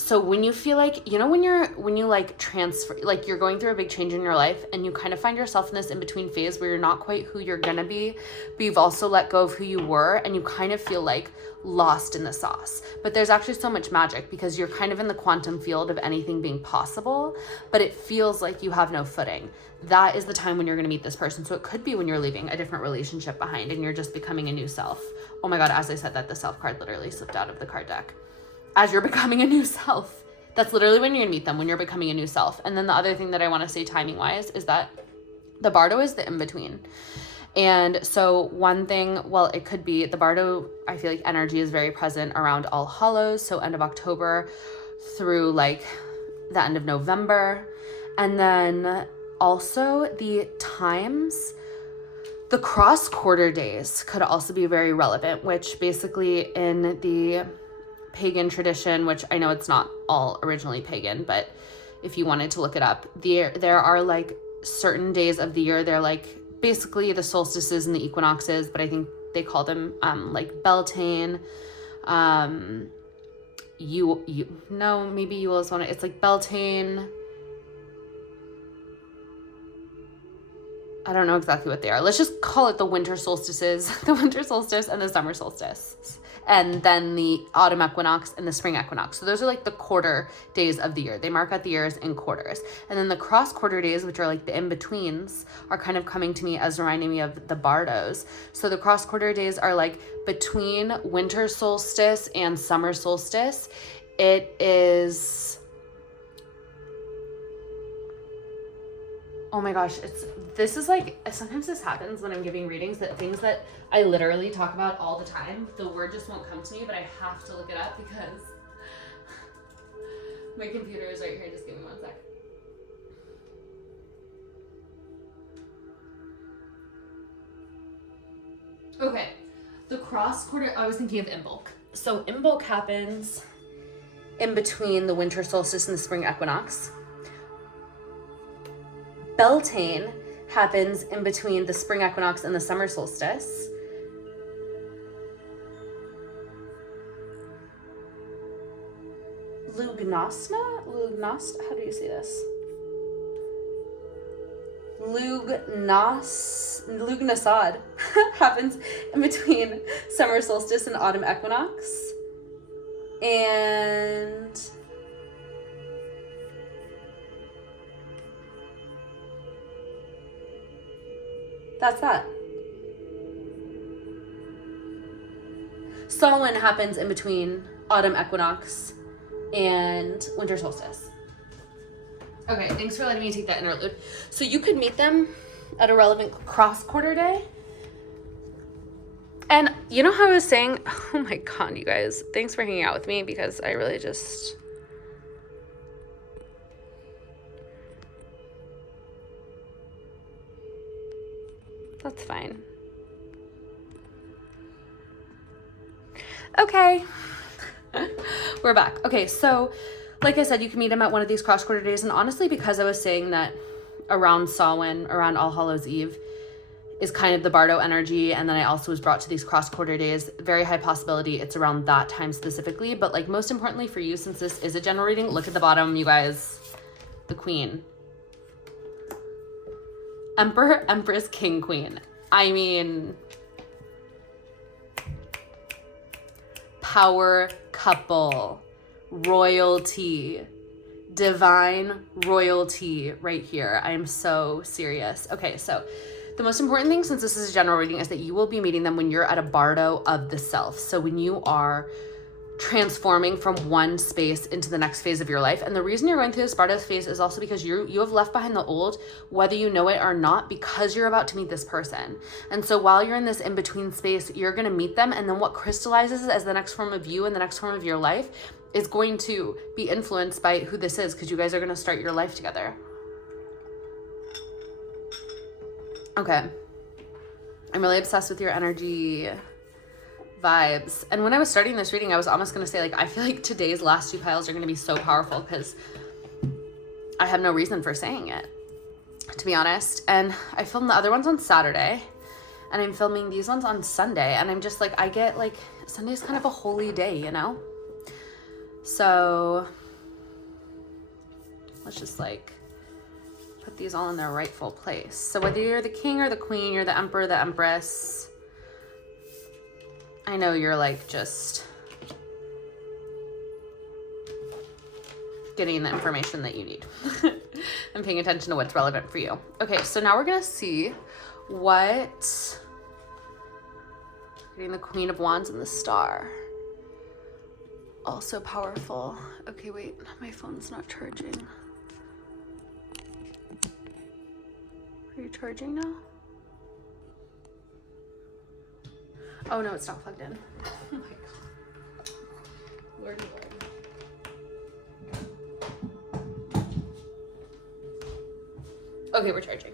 So when you feel like, you know, when you like transfer, like you're going through a big change in your life and you kind of find yourself in this in-between phase where you're not quite who you're gonna be, but you've also let go of who you were, and you kind of feel like lost in the sauce. But there's actually so much magic because you're kind of in the quantum field of anything being possible, but it feels like you have no footing. That is the time when you're gonna meet this person. So it could be when you're leaving a different relationship behind and you're just becoming a new self. Oh my God, as I said that, the self card literally slipped out of the card deck. As you're becoming a new self. That's literally when you're gonna meet them, when you're becoming a new self. And then the other thing that I want to say timing wise is that the Bardo is the in-between. And so one thing, well, it could be the Bardo, I feel like energy is very present around All Hallows, so end of October through like the end of November. And then also the times, the cross quarter days could also be very relevant, which basically in the pagan tradition, which I know it's not all originally pagan, but if you wanted to look it up, there are like certain days of the year, they're like basically the solstices and the equinoxes, but I think they call them like Beltane. Maybe Yule is one. It's like Beltane. I don't know exactly what they are. Let's just call it the winter solstices, the winter solstice and the summer solstice. And then the autumn equinox and the spring equinox. So those are like the quarter days of the year. They mark out the years in quarters. And then the cross quarter days, which are like the in-betweens, are kind of coming to me as reminding me of the Bardos. So the cross quarter days are like between winter solstice and summer solstice. It is... Oh my gosh, this is like, sometimes this happens when I'm giving readings, that things that I literally talk about all the time, the word just won't come to me, but I have to look it up because my computer is right here. Just give me 1 sec. Okay, the cross quarter, I was thinking of Imbolc. So Imbolc happens in between the winter solstice and the spring equinox. Beltane happens in between the spring equinox and the summer solstice. Lugnasad, how do you say this? Lugnasad happens in between summer solstice and autumn equinox. And that's that. Samhain happens in between autumn equinox and winter solstice. Okay, thanks for letting me take that interlude. So you could meet them at a relevant cross quarter day. And you know how I was saying, oh my God, you guys, thanks for hanging out with me because I really just... That's fine. Okay. We're back. Okay, so like I said, you can meet him at one of these cross quarter days. And honestly, because I was saying that around Samhain, around All Hallows Eve, is kind of the Bardo energy. And then I also was brought to these cross quarter days. Very high possibility it's around that time specifically. But like most importantly for you, since this is a general reading, look at the bottom, you guys. The Queen. Emperor, Empress, King, Queen. I mean, power couple, royalty, divine royalty right here. I am so serious. Okay, so the most important thing, since this is a general reading, is that you will be meeting them when you're at a Bardo of the self. So when you are transforming from one space into the next phase of your life. And the reason you're going through this Bardo phase is also because you have left behind the old, whether you know it or not, because you're about to meet this person. And so while you're in this in-between space, you're going to meet them. And then what crystallizes as the next form of you and the next form of your life is going to be influenced by who this is, because you guys are going to start your life together. Okay. I'm really obsessed with your energy vibes. And when I was starting this reading, I was almost going to say, like, I feel like today's last two piles are going to be so powerful because I have no reason for saying it, to be honest. And I filmed the other ones on Saturday and I'm filming these ones on Sunday. And I'm just like, I get like, Sunday's kind of a holy day, you know? So Let's just like put these all in their rightful place. So whether you're the king or the queen, you're the emperor, the empress, I know you're like just getting the information that you need and paying attention to what's relevant for you. Okay, so now we're gonna see what, getting the Queen of Wands and the Star. Also powerful. Okay, wait, my phone's not charging. Are you charging now? Oh no, it's not plugged in. Oh my God. Lordy Lord. Okay, we're charging.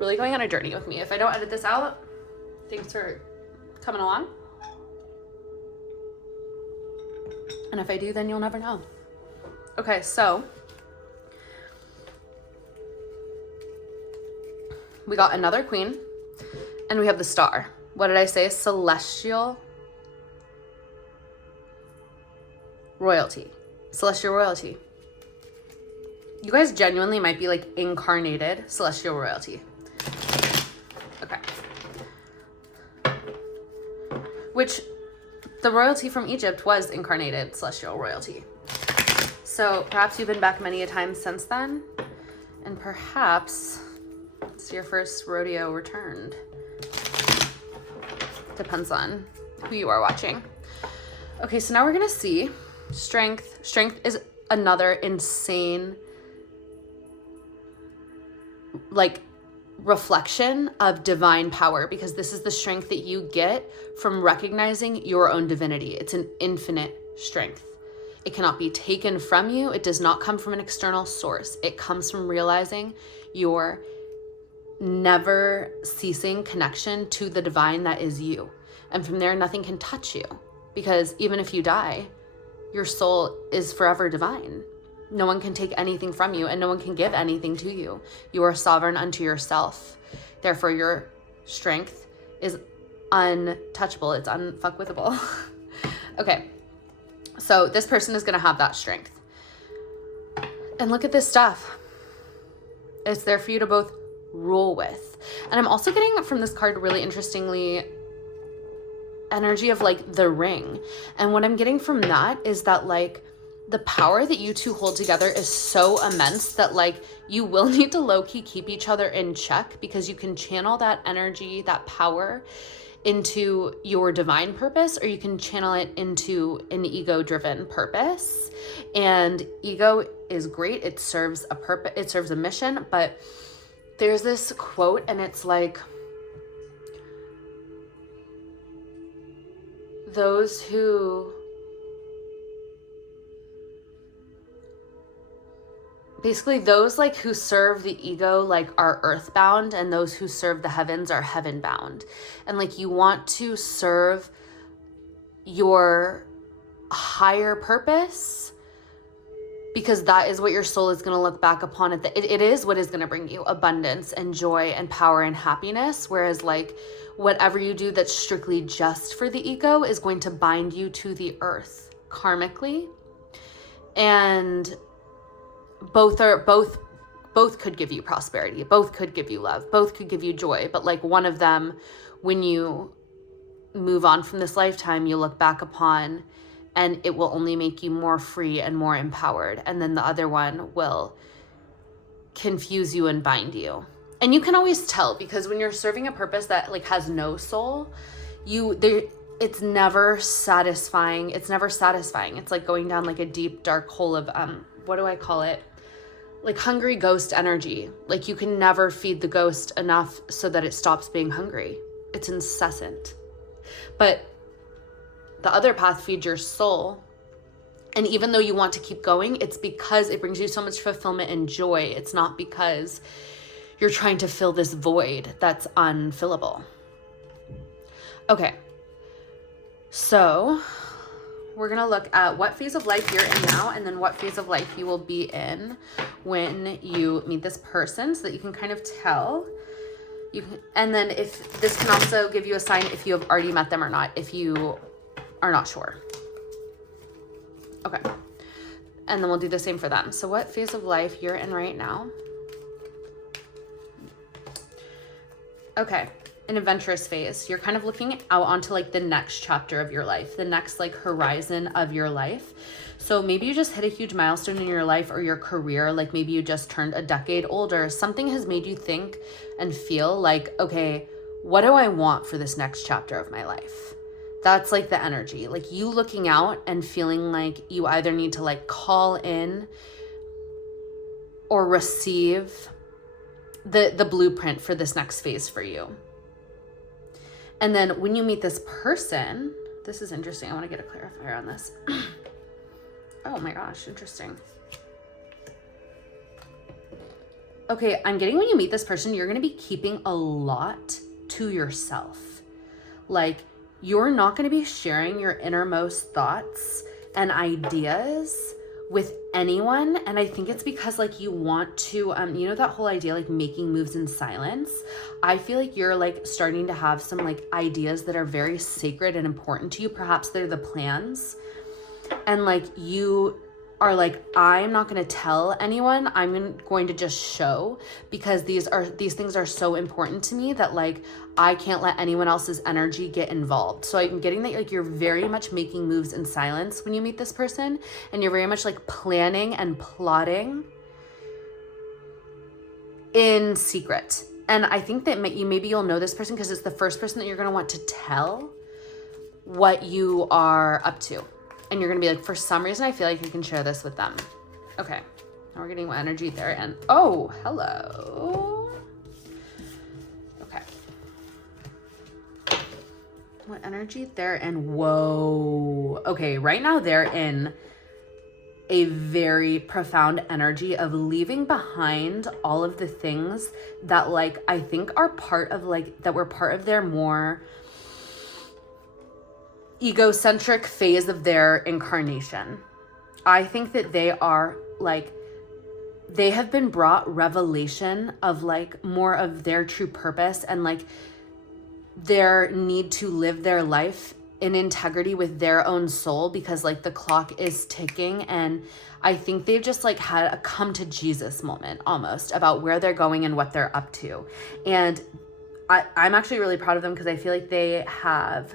Really going on a journey with me. If I don't edit this out, thanks for coming along. And if I do, then you'll never know. Okay, so we got another queen and we have the star. What did I say? Celestial royalty. Celestial royalty. You guys genuinely might be like incarnated celestial royalty. Okay. Which the royalty from Egypt was incarnated celestial royalty. So perhaps you've been back many a time since then, and perhaps it's your first rodeo returned. Depends on who you are watching. Okay, so now we're gonna see strength. Strength is another insane like reflection of divine power, because this is the strength that you get from recognizing your own divinity. It's an infinite strength. It cannot be taken from you. It does not come from an external source. It comes from realizing your never ceasing connection to the divine that is you. And from there, nothing can touch you, because even if you die, your soul is forever divine. No one can take anything from you, and no one can give anything to you. You are sovereign unto yourself. Therefore, your strength is untouchable. It's unfuckwithable. Okay. So this person is going to have that strength. And look at this stuff. It's there for you to both rule with. And I'm also getting from this card really interestingly energy of like the ring. And what I'm getting from that is that like the power that you two hold together is so immense that like you will need to low-key keep each other in check, because you can channel that energy, that power into your divine purpose, or you can channel it into an ego-driven purpose. And ego is great. It serves a purpose, it serves a mission, but there's this quote and it's like, those who basically those like who serve the ego like are earthbound, and those who serve the heavens are heaven-bound. And like you want to serve your higher purpose, because that is what your soul is going to look back upon it is what is going to bring you abundance and joy and power and happiness. Whereas like whatever you do that's strictly just for the ego is going to bind you to the earth karmically. And both could give you prosperity, both could give you love, both could give you joy, but like one of them, when you move on from this lifetime, you look back upon and it will only make you more free and more empowered, and then the other one will confuse you and bind you. And you can always tell, because when you're serving a purpose that like has no soul, it's never satisfying. It's like going down like a deep dark hole of what do I call it? Like hungry ghost energy. Like you can never feed the ghost enough so that it stops being hungry. It's incessant. But the other path feeds your soul. And even though you want to keep going, it's because it brings you so much fulfillment and joy. It's not because you're trying to fill this void that's unfillable. Okay. So we're going to look at what phase of life you're in now, and then what phase of life you will be in when you meet this person, so that you can kind of tell. And then if this can also give you a sign if you have already met them or not, if you are not sure. Okay. And then we'll do the same for them. So what phase of life you're in right now? Okay, an adventurous phase. You're kind of looking out onto like the next chapter of your life, the next like horizon of your life. So maybe you just hit a huge milestone in your life or your career. Like maybe you just turned a decade older. Something has made you think and feel like, okay, what do I want for this next chapter of my life? That's like the energy, like you looking out and feeling like you either need to like call in or receive the blueprint for this next phase for you. And then when you meet this person, this is interesting. I want to get a clarifier on this. Oh my gosh, interesting. Okay, I'm getting when you meet this person, you're going to be keeping a lot to yourself. Like, you're not going to be sharing your innermost thoughts and ideas with anyone. And I think it's because like you want to, you know, that whole idea, like making moves in silence. I feel like you're like starting to have some like ideas that are very sacred and important to you. Perhaps they're the plans. And like you are like, I'm not going to tell anyone. I'm going to just show, because these things are so important to me that like I can't let anyone else's energy get involved. So I'm getting that like you're very much making moves in silence when you meet this person, and you're very much like planning and plotting in secret. And I think that maybe you'll know this person because it's the first person that you're going to want to tell what you are up to. And you're going to be like, for some reason, I feel like you can share this with them. Okay. Now we're getting energy there. And oh, hello. Okay. What energy they're in? Whoa. Okay. Right now they're in a very profound energy of leaving behind all of the things that like, I think are part of like, that were part of their more egocentric phase of their incarnation. I think that they are like, they have been brought revelation of like more of their true purpose and like their need to live their life in integrity with their own soul, because like the clock is ticking. And I think they've just like had a come to Jesus moment almost about where they're going and what they're up to. And I'm actually really proud of them because I feel like they have,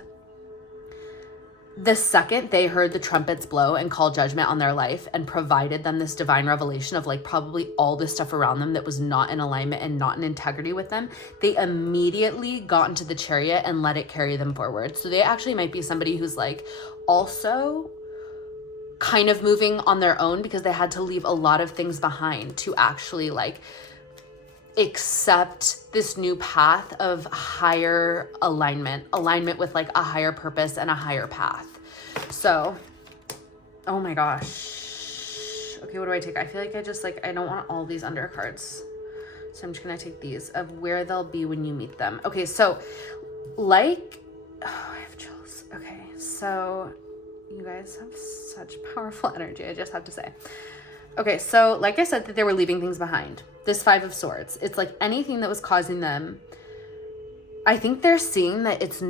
the second they heard the trumpets blow and call judgment on their life and provided them this divine revelation of like probably all the stuff around them that was not in alignment and not in integrity with them, they immediately got into the chariot and let it carry them forward. So they actually might be somebody who's like also kind of moving on their own because they had to leave a lot of things behind to actually like accept this new path of higher alignment with like a higher purpose and a higher path. So, oh my gosh. Okay, what do I take? I feel like I just like, I don't want all these undercards. So I'm just going to take these of where they'll be when you meet them. Okay, so like, oh, I have chills. Okay, so you guys have such powerful energy, I just have to say. Okay, so like I said, that they were leaving things behind. This Five of Swords, it's like anything that was causing them, I think they're seeing that it's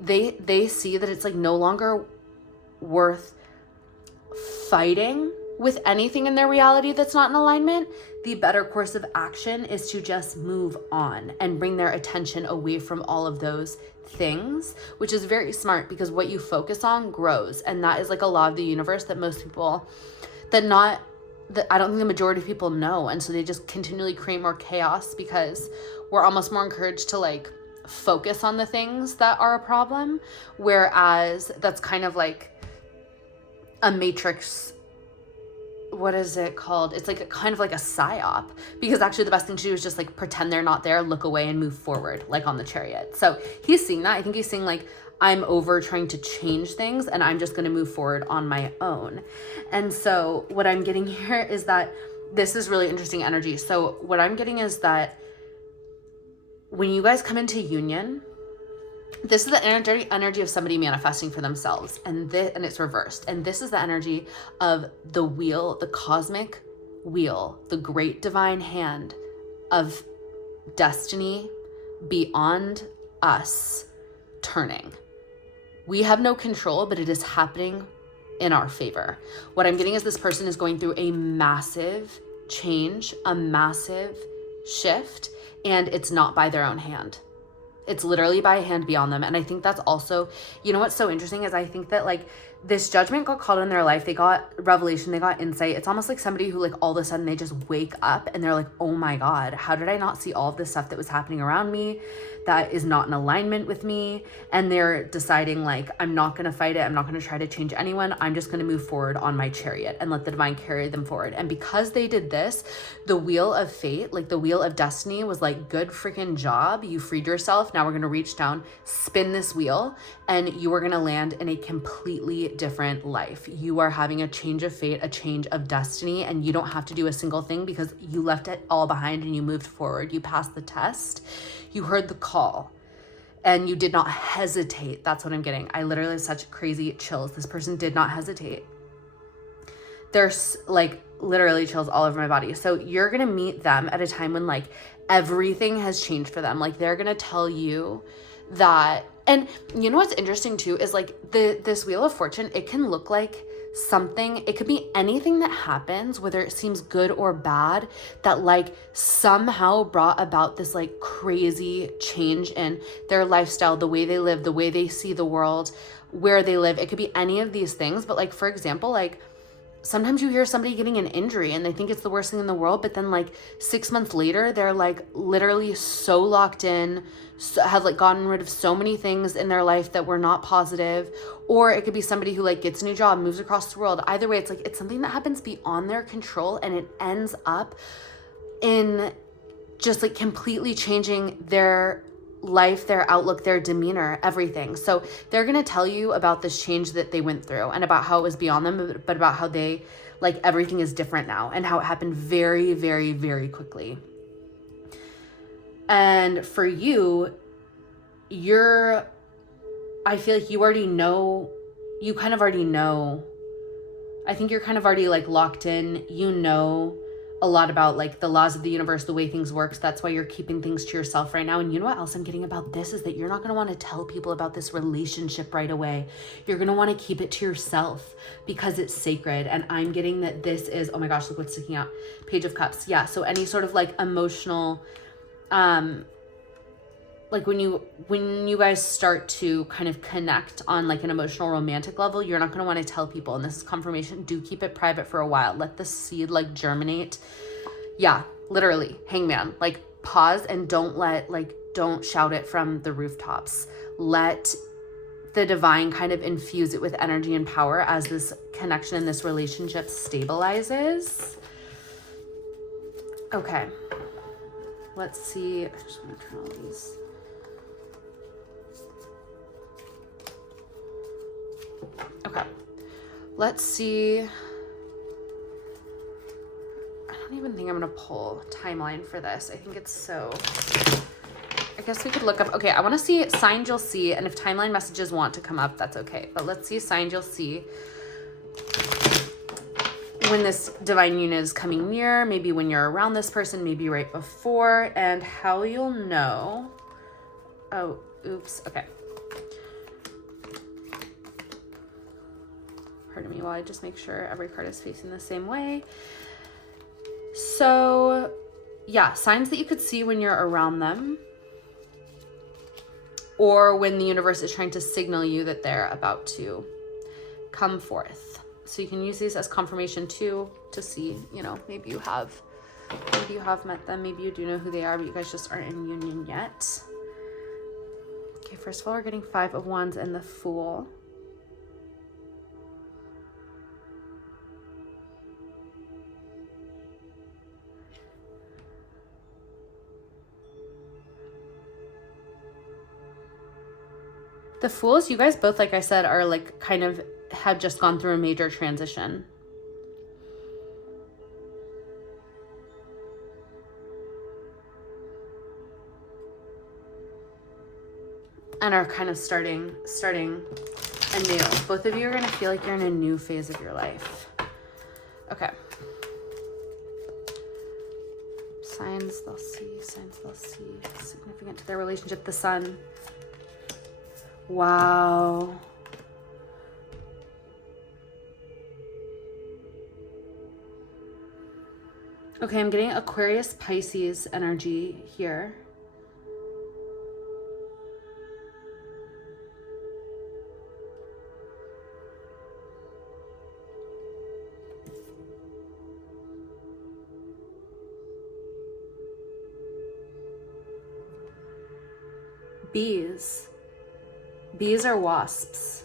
they see that it's like no longer worth fighting with anything in their reality that's not in alignment. The better course of action is to just move on and bring their attention away from all of those things, which is very smart because what you focus on grows. And that is like a law of the universe that most people, I don't think the majority of people know. And so they just continually create more chaos because we're almost more encouraged to like focus on the things that are a problem. Whereas that's kind of like a matrix. What is it called? It's like kind of like a psyop, because actually the best thing to do is just like pretend they're not there, look away and move forward, like on the chariot. So he's seeing that. I think he's seeing like, I'm over trying to change things and I'm just going to move forward on my own. And so what I'm getting here is that this is really interesting energy. So what I'm getting is that when you guys come into union, this is the energy of somebody manifesting for themselves, and it's reversed. And this is the energy of the wheel, the cosmic wheel, the great divine hand of destiny beyond us turning. We have no control, but it is happening in our favor. What I'm getting is this person is going through a massive change, a massive shift, and it's not by their own hand. It's literally by a hand beyond them. And I think that's also, you know, what's so interesting is I think that like this judgment got called in their life. They got revelation, they got insight. It's almost like somebody who like all of a sudden they just wake up and they're like, oh my God, how did I not see all of this stuff that was happening around me that is not in alignment with me? And they're deciding like, I'm not going to fight it. I'm not going to try to change anyone. I'm just going to move forward on my chariot and let the divine carry them forward. And because they did this, the wheel of fate, like the wheel of destiny was like, good freaking job. You freed yourself. Now we're going to reach down, spin this wheel, and you are going to land in a completely different life. You are having a change of fate, a change of destiny, and you don't have to do a single thing because you left it all behind and you moved forward. You passed the test. You heard the call and you did not hesitate. That's what I'm getting. I literally have such crazy chills. This person did not hesitate. There's like literally chills all over my body. So you're going to meet them at a time when like everything has changed for them. Like they're going to tell you that, and you know what's interesting too is like this wheel of fortune, it can look like something, it could be anything that happens, whether it seems good or bad, that like somehow brought about this like crazy change in their lifestyle, the way they live, the way they see the world, where they live. It could be any of these things. But like, for example, like sometimes you hear somebody getting an injury and they think it's the worst thing in the world, but then like 6 months later, they're like literally so locked in, have like gotten rid of so many things in their life that were not positive. Or it could be somebody who like gets a new job, moves across the world. Either way, it's like, it's something that happens beyond their control and it ends up in just like completely changing their life, their outlook, their demeanor, everything. So they're going to tell you about this change that they went through and about how it was beyond them, but about how they like everything is different now and how it happened very, very, very quickly. And for you, I feel like you already know, you kind of already know. I think you're kind of already like locked in, you know a lot about like the laws of the universe, the way things work. So that's why you're keeping things to yourself right now. And you know what else I'm getting about this is that you're not going to want to tell people about this relationship right away. You're going to want to keep it to yourself because it's sacred. And I'm getting that this is, oh my gosh, look what's sticking out. Page of Cups. Yeah. So any sort of like emotional, like when you guys start to kind of connect on like an emotional romantic level, you're not going to want to tell people. And this is confirmation. Do keep it private for a while. Let the seed like germinate. Yeah, literally. Hangman. Like pause and don't shout it from the rooftops. Let the divine kind of infuse it with energy and power as this connection, this relationship stabilizes. Okay. Let's see. I just want to turn all these. Okay, let's see. I don't even think I'm gonna pull timeline for this. I think it's so, I guess we could look up, okay, I wanna see signs you'll see, and if timeline messages want to come up, that's okay. But let's see signs you'll see when this divine union is coming near, maybe when you're around this person, maybe right before, and how you'll know. Oh, oops, okay. Pardon me while I just make sure every card is facing the same way. So yeah, signs that you could see when you're around them or when the universe is trying to signal you that they're about to come forth. So you can use these as confirmation too, to see, you know, maybe you have met them, maybe you do know who they are, but you guys just aren't in union yet. Okay, first of all, we're getting 5 of Wands and the Fool. The Fools, you guys both, like I said, are like kind of have just gone through a major transition. And are kind of starting anew. Both of you are going to feel like you're in a new phase of your life. Okay. Signs they'll see, significant to their relationship. The Sun. Wow. Okay, I'm getting Aquarius, Pisces energy here. Bees. Bees are wasps.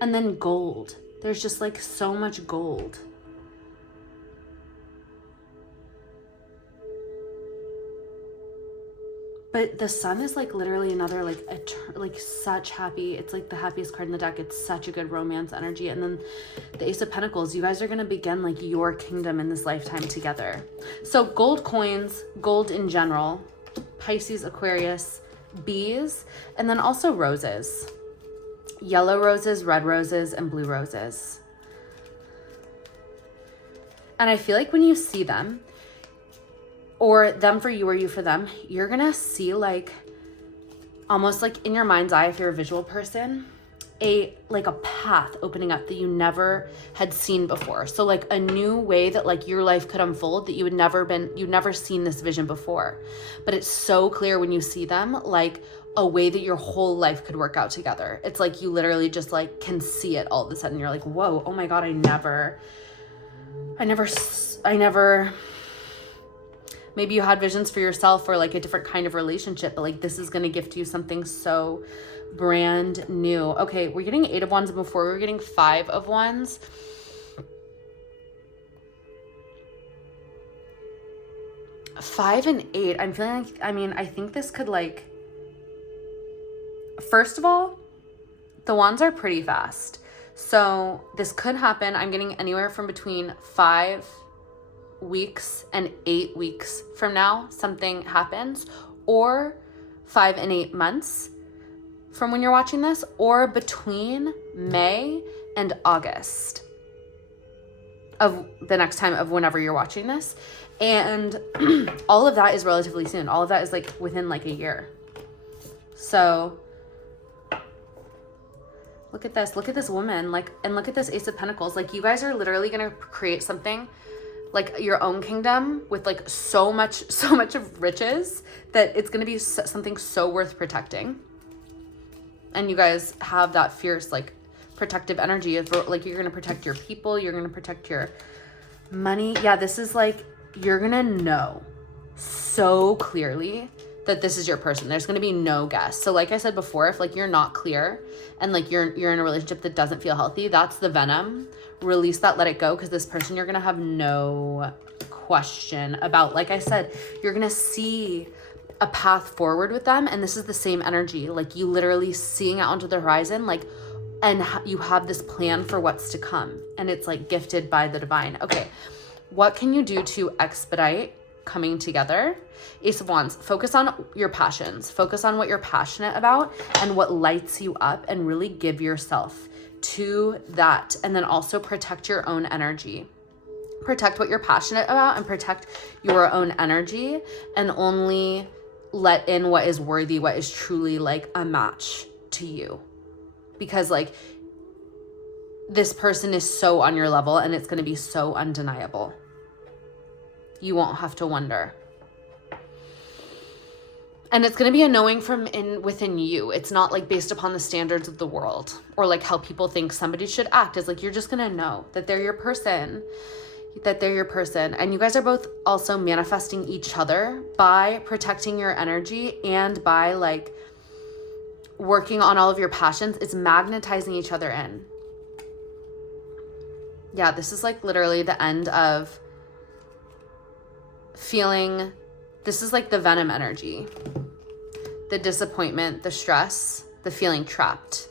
And then gold. There's just like so much gold. But the sun is like literally another like such happy. It's like the happiest card in the deck. It's such a good romance energy. And then the Ace of Pentacles. You guys are going to begin like your kingdom in this lifetime together. So gold coins, gold in general, Pisces, Aquarius, bees, and then also roses. Yellow roses, red roses, and blue roses. And I feel like when you see them, or them for you or you for them, you're gonna see like almost like in your mind's eye, if you're a visual person, a path opening up that you never had seen before. So like a new way that like your life could unfold that you'd never seen this vision before. But it's so clear when you see them, like a way that your whole life could work out together. It's like you literally just like can see it all of a sudden. You're like, whoa, oh my God, I never, maybe you had visions for yourself or like a different kind of relationship, but like this is going to gift you something so brand new. Okay, we're getting 8 of Wands, and before we were getting 5 of Wands. Five and 8, I'm feeling like, I think this could like, first of all, the Wands are pretty fast. So this could happen. I'm getting anywhere from between 5 weeks and 8 weeks from now, something happens, or 5 and 8 months from when you're watching this, or between May and August of the next time of whenever you're watching this. And all of that is relatively soon. All of that is like within like a year. So look at this woman, like, and look at this Ace of Pentacles. Like you guys are literally going to create something like your own kingdom with like so much of riches that it's going to be something so worth protecting. And you guys have that fierce like protective energy of like, you're going to protect your people. You're going to protect your money. Yeah. This is like, you're going to know so clearly that this is your person. There's going to be no guess. So like I said before, if like you're not clear and like you're in a relationship that doesn't feel healthy, that's the venom. Release that, let it go, because this person you're going to have no question about. Like I said, you're going to see a path forward with them, and this is the same energy. Like you literally seeing out onto the horizon, like, and you have this plan for what's to come, and it's like gifted by the divine. Okay, what can you do to expedite coming together? Ace of Wands, focus on your passions. Focus on what you're passionate about and what lights you up, and really give yourself to that. And then also protect your own energy. Protect what you're passionate about and protect your own energy, and only let in what is worthy, what is truly like a match to you. Because like this person is so on your level, and it's going to be so undeniable. You won't have to wonder. And it's going to be a knowing from within you. It's not like based upon the standards of the world or like how people think somebody should act. It's like, you're just going to know that they're your person, And you guys are both also manifesting each other by protecting your energy and by like working on all of your passions. It's magnetizing each other in. Yeah, this is like literally the end of feeling. This is like the venom energy, the disappointment, the stress, the feeling trapped.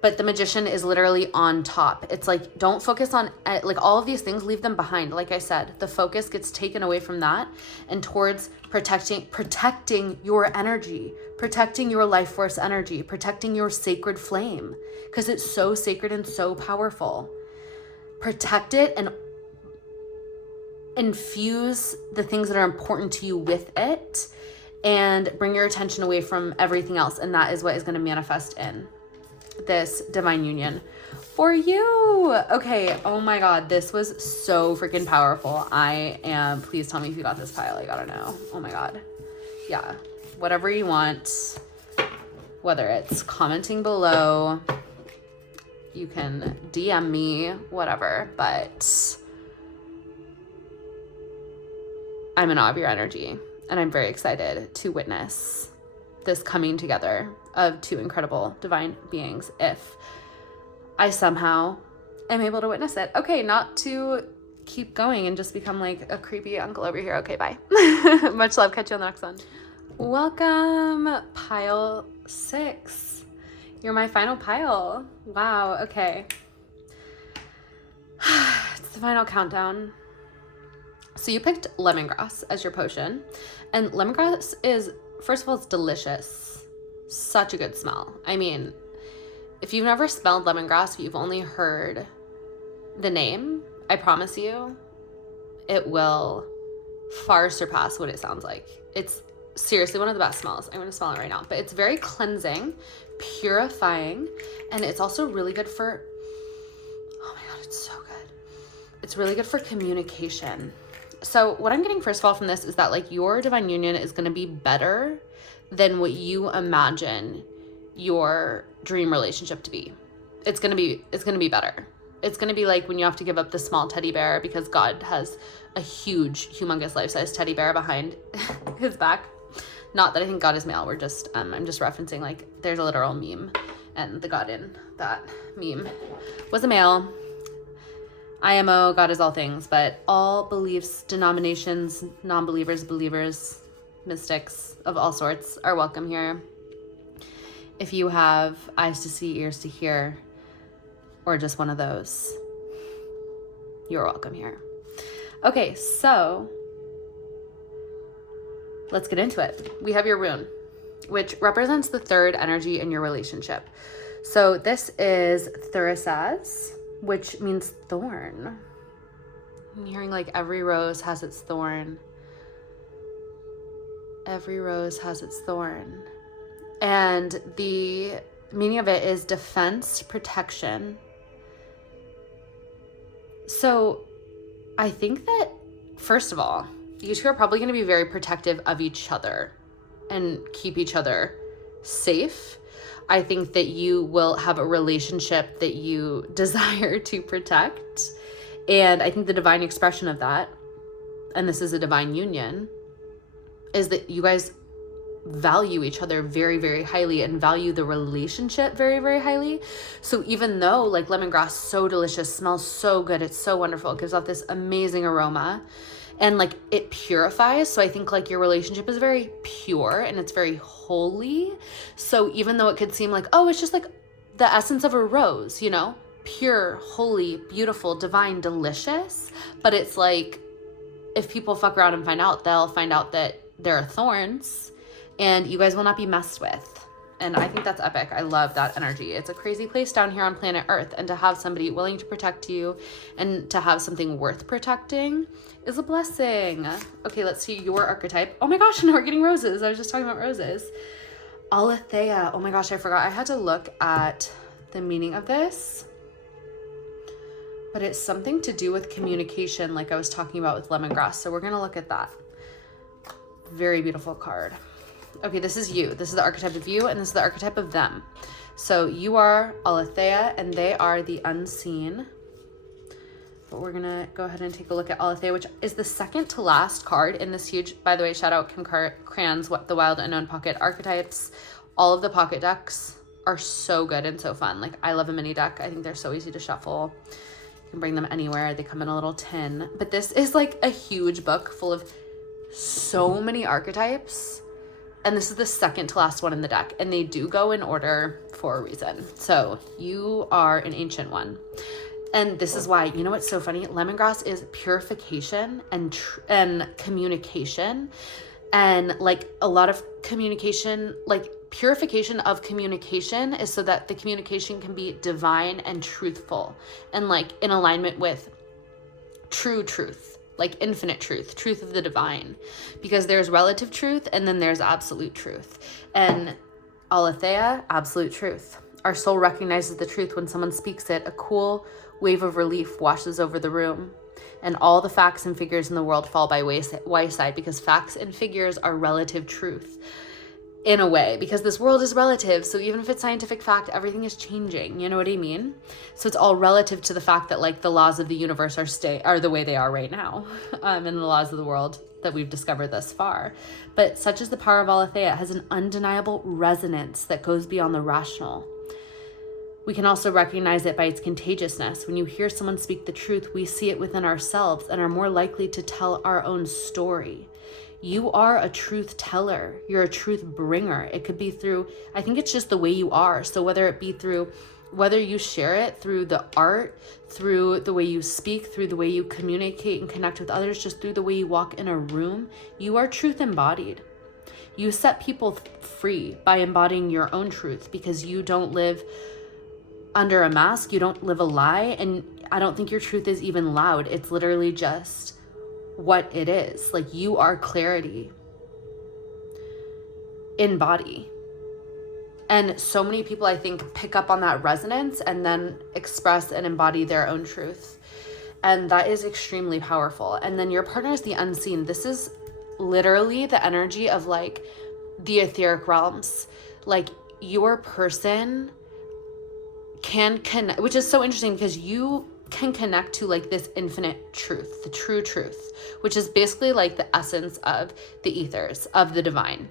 But the Magician is literally on top. It's like, don't focus on like all of these things, leave them behind. Like I said, the focus gets taken away from that and towards protecting your energy, protecting your life force energy, protecting your sacred flame, because it's so sacred and so powerful. Protect it and infuse the things that are important to you with it, and bring your attention away from everything else. And that is what is going to manifest in. this divine union for you. Okay, oh my God, this was so freaking powerful. Please tell me if you got this pile. I gotta know. Oh my God. Yeah, whatever you want, whether it's commenting below, you can DM me, whatever, but I'm in awe of your energy, and I'm very excited to witness this coming together of two incredible divine beings if I somehow am able to witness it. Okay, not to keep going and just become like a creepy uncle over here. Okay, bye. Much love. Catch you on the next one. Welcome, pile 6. You're my final pile. Wow, okay. It's the final countdown. So you picked lemongrass as your potion. And lemongrass is, first of all, it's delicious. Such a good smell. I mean, if you've never smelled lemongrass, but you've only heard the name, I promise you, it will far surpass what it sounds like. It's seriously one of the best smells. I'm going to smell it right now. But it's very cleansing, purifying, and it's also really good for, oh my God, it's so good. It's really good for communication. So what I'm getting first of all from this is that like your divine union is going to be better than what you imagine your dream relationship to be. It's going to be better. It's going to be like when you have to give up the small teddy bear because God has a huge, humongous life-size teddy bear behind his back. Not that I think God is male. We're just, I'm just referencing like there's a literal meme, and the God in that meme was a male. IMO, God is all things, but all beliefs, denominations, non-believers, believers, mystics of all sorts are welcome here. If you have eyes to see, ears to hear, or just one of those, you're welcome here. Okay, so let's get into it. We have your rune, which represents the third energy in your relationship. So this is Thurisaz, which means thorn. I'm hearing like every rose has its thorn. Every rose has its thorn. And the meaning of it is defense, protection. So I think that, first of all, you two are probably going to be very protective of each other and keep each other safe. I think that you will have a relationship that you desire to protect. And I think the divine expression of that, and this is a divine union, is that you guys value each other very, very highly and value the relationship very, very highly. So even though like lemongrass, so delicious, smells so good, it's so wonderful, it gives off this amazing aroma, and like it purifies. So I think like your relationship is very pure and it's very holy. So even though it could seem like, oh, it's just like the essence of a rose, you know, pure, holy, beautiful, divine, delicious. But it's like, if people fuck around and find out, they'll find out that there are thorns and you guys will not be messed with. And I think that's epic. I love that energy. It's a crazy place down here on planet Earth, and to have somebody willing to protect you and to have something worth protecting is a blessing. Okay, let's see your archetype. Oh my gosh, now we're getting roses. I was just talking about roses. Aletheia. Oh my gosh, I forgot. I had to look at the meaning of this, but it's something to do with communication, like I was talking about with lemongrass. So we're going to look at that. Very beautiful card. Okay, this is you. This is the archetype of you, and this is the archetype of them. So you are Aletheia, and they are the unseen. But we're going to go ahead and take a look at Aletheia, which is the second to last card in this huge, by the way, shout out Kim Cran's What the Wild Unknown Pocket Archetypes. All of the pocket decks are so good and so fun. Like, I love a mini deck. I think they're so easy to shuffle. You can bring them anywhere. They come in a little tin. But this is like a huge book full of so many archetypes. And this is the second to last one in the deck, and they do go in order for a reason. So you are an ancient one. And this is why, you know what's so funny? Lemongrass is purification and communication. And like a lot of communication, like purification of communication is so that the communication can be divine and truthful and like in alignment with true truth. Like infinite truth, truth of the divine, because there's relative truth and then there's absolute truth. And Aletheia, absolute truth. Our soul recognizes the truth when someone speaks it. A cool wave of relief washes over the room, and all the facts and figures in the world fall by wayside, because facts and figures are relative truth in a way, because this world is relative. So even if it's scientific fact, everything is changing. You know what I mean? So it's all relative to the fact that like the laws of the universe are the way they are right now, and the laws of the world that we've discovered thus far. But such is the power of Aletheia. It has an undeniable resonance that goes beyond the rational. We can also recognize it by its contagiousness. When you hear someone speak the truth, we see it within ourselves and are more likely to tell our own story. You are a truth teller. You're a truth bringer. It could be through, I think it's just the way you are. So whether you share it through the art, through the way you speak, through the way you communicate and connect with others, just through the way you walk in a room, you are truth embodied. You set people free by embodying your own truth, because you don't live under a mask. You don't live a lie. And I don't think your truth is even loud. It's literally just what it is. Like, you are clarity in body. And so many people, I think, pick up on that resonance and then express and embody their own truth. And that is extremely powerful. And then your partner is the unseen. This is literally the energy of like the etheric realms. Like, your person can connect, which is so interesting, because you can connect to like this infinite truth, the true truth, which is basically like the essence of the ethers, of the divine.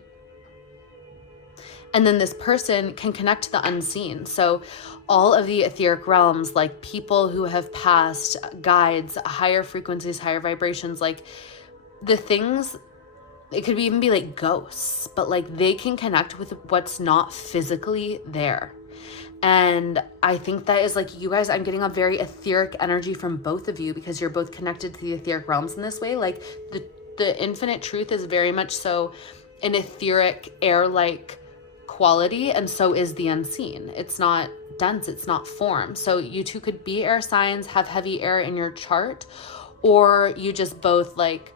And then this person can connect to the unseen. So all of the etheric realms, like people who have passed, guides, higher frequencies, higher vibrations, like the things, it could even be like ghosts, but like they can connect with what's not physically there. And I think that is like, you guys, I'm getting a very etheric energy from both of you, because you're both connected to the etheric realms in this way. Like the infinite truth is very much so an etheric air-like quality, and so is the unseen. It's not dense, it's not form. So you two could be air signs, have heavy air in your chart, or you just both like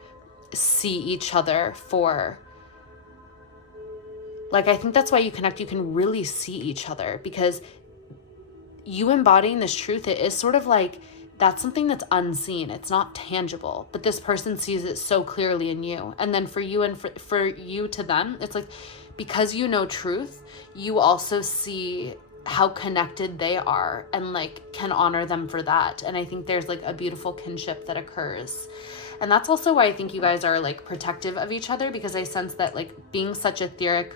see each other for, like, I think that's why you connect. You can really see each other, because you embodying this truth, it is sort of like, that's something that's unseen. It's not tangible, but this person sees it so clearly in you. And then for you and for you to them, it's like, because you know truth, you also see how connected they are and like can honor them for that. And I think there's like a beautiful kinship that occurs. And that's also why I think you guys are like protective of each other, because I sense that like being such etheric,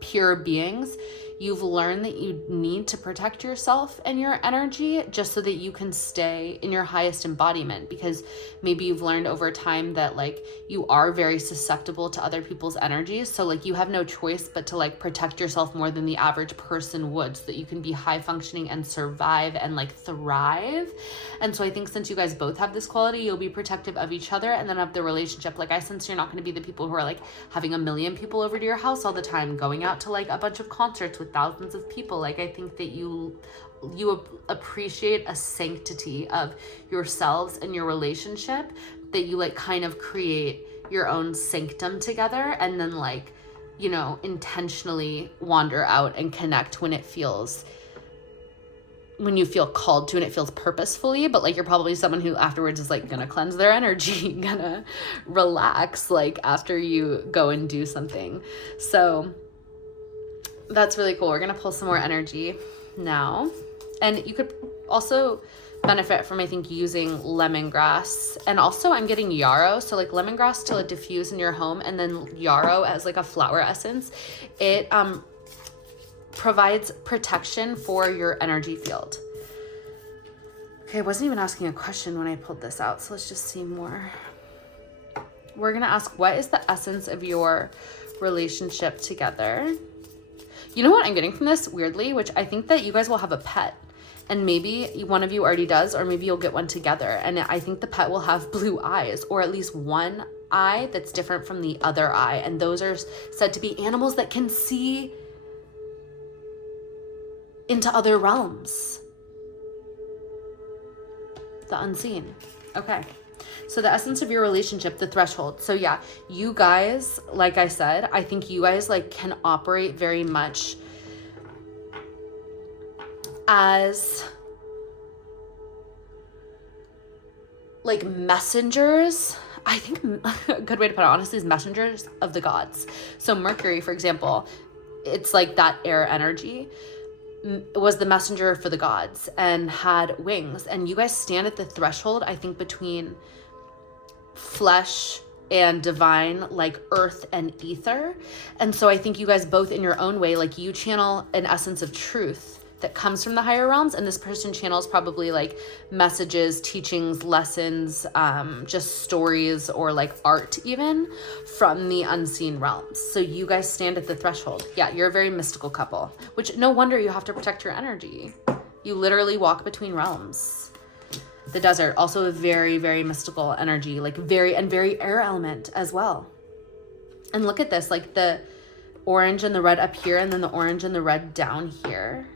pure beings, you've learned that you need to protect yourself and your energy just so that you can stay in your highest embodiment, because maybe you've learned over time that like you are very susceptible to other people's energies. So like you have no choice but to like protect yourself more than the average person would, so that you can be high functioning and survive and like thrive. And so I think since you guys both have this quality, you'll be protective of each other and then of the relationship. Like I sense you're not going to be the people who are like having 1 million people over to your house all the time, going out to like a bunch of concerts with thousands of people. Like I think that you appreciate a sanctity of yourselves and your relationship, that you like kind of create your own sanctum together, and then like, you know, intentionally wander out and connect when you feel called to and it feels purposefully. But like you're probably someone who afterwards is like gonna cleanse their energy, gonna relax like after you go and do something. So that's really cool. We're gonna pull some more energy now. And you could also benefit from, I think, using lemongrass. And also I'm getting yarrow. So like lemongrass to like diffuse in your home, and then yarrow as like a flower essence. It provides protection for your energy field. Okay, I wasn't even asking a question when I pulled this out, so let's just see more. We're gonna ask, what is the essence of your relationship together? You know what I'm getting from this, weirdly, which I think that you guys will have a pet, and maybe one of you already does, or maybe you'll get one together. And I think the pet will have blue eyes, or at least one eye that's different from the other eye. And those are said to be animals that can see into other realms. The unseen. Okay. So the essence of your relationship, the threshold. So yeah, you guys, like I said, I think you guys like can operate very much as like messengers. I think a good way to put it, honestly, is messengers of the gods. So Mercury, for example, it's like that air energy, was the messenger for the gods and had wings. And you guys stand at the threshold, I think, between flesh and divine, like earth and ether. And so I think you guys both, in your own way, like you channel an essence of truth that comes from the higher realms, and this person channels probably like messages, teachings, lessons, just stories, or like art even from the unseen realms. So you guys stand at the threshold. Yeah, you're a very mystical couple, which no wonder you have to protect your energy. You literally walk between realms. The desert, also a very, very mystical energy, like very air element as well. And look at this, like the orange and the red up here, and then the orange and the red down here.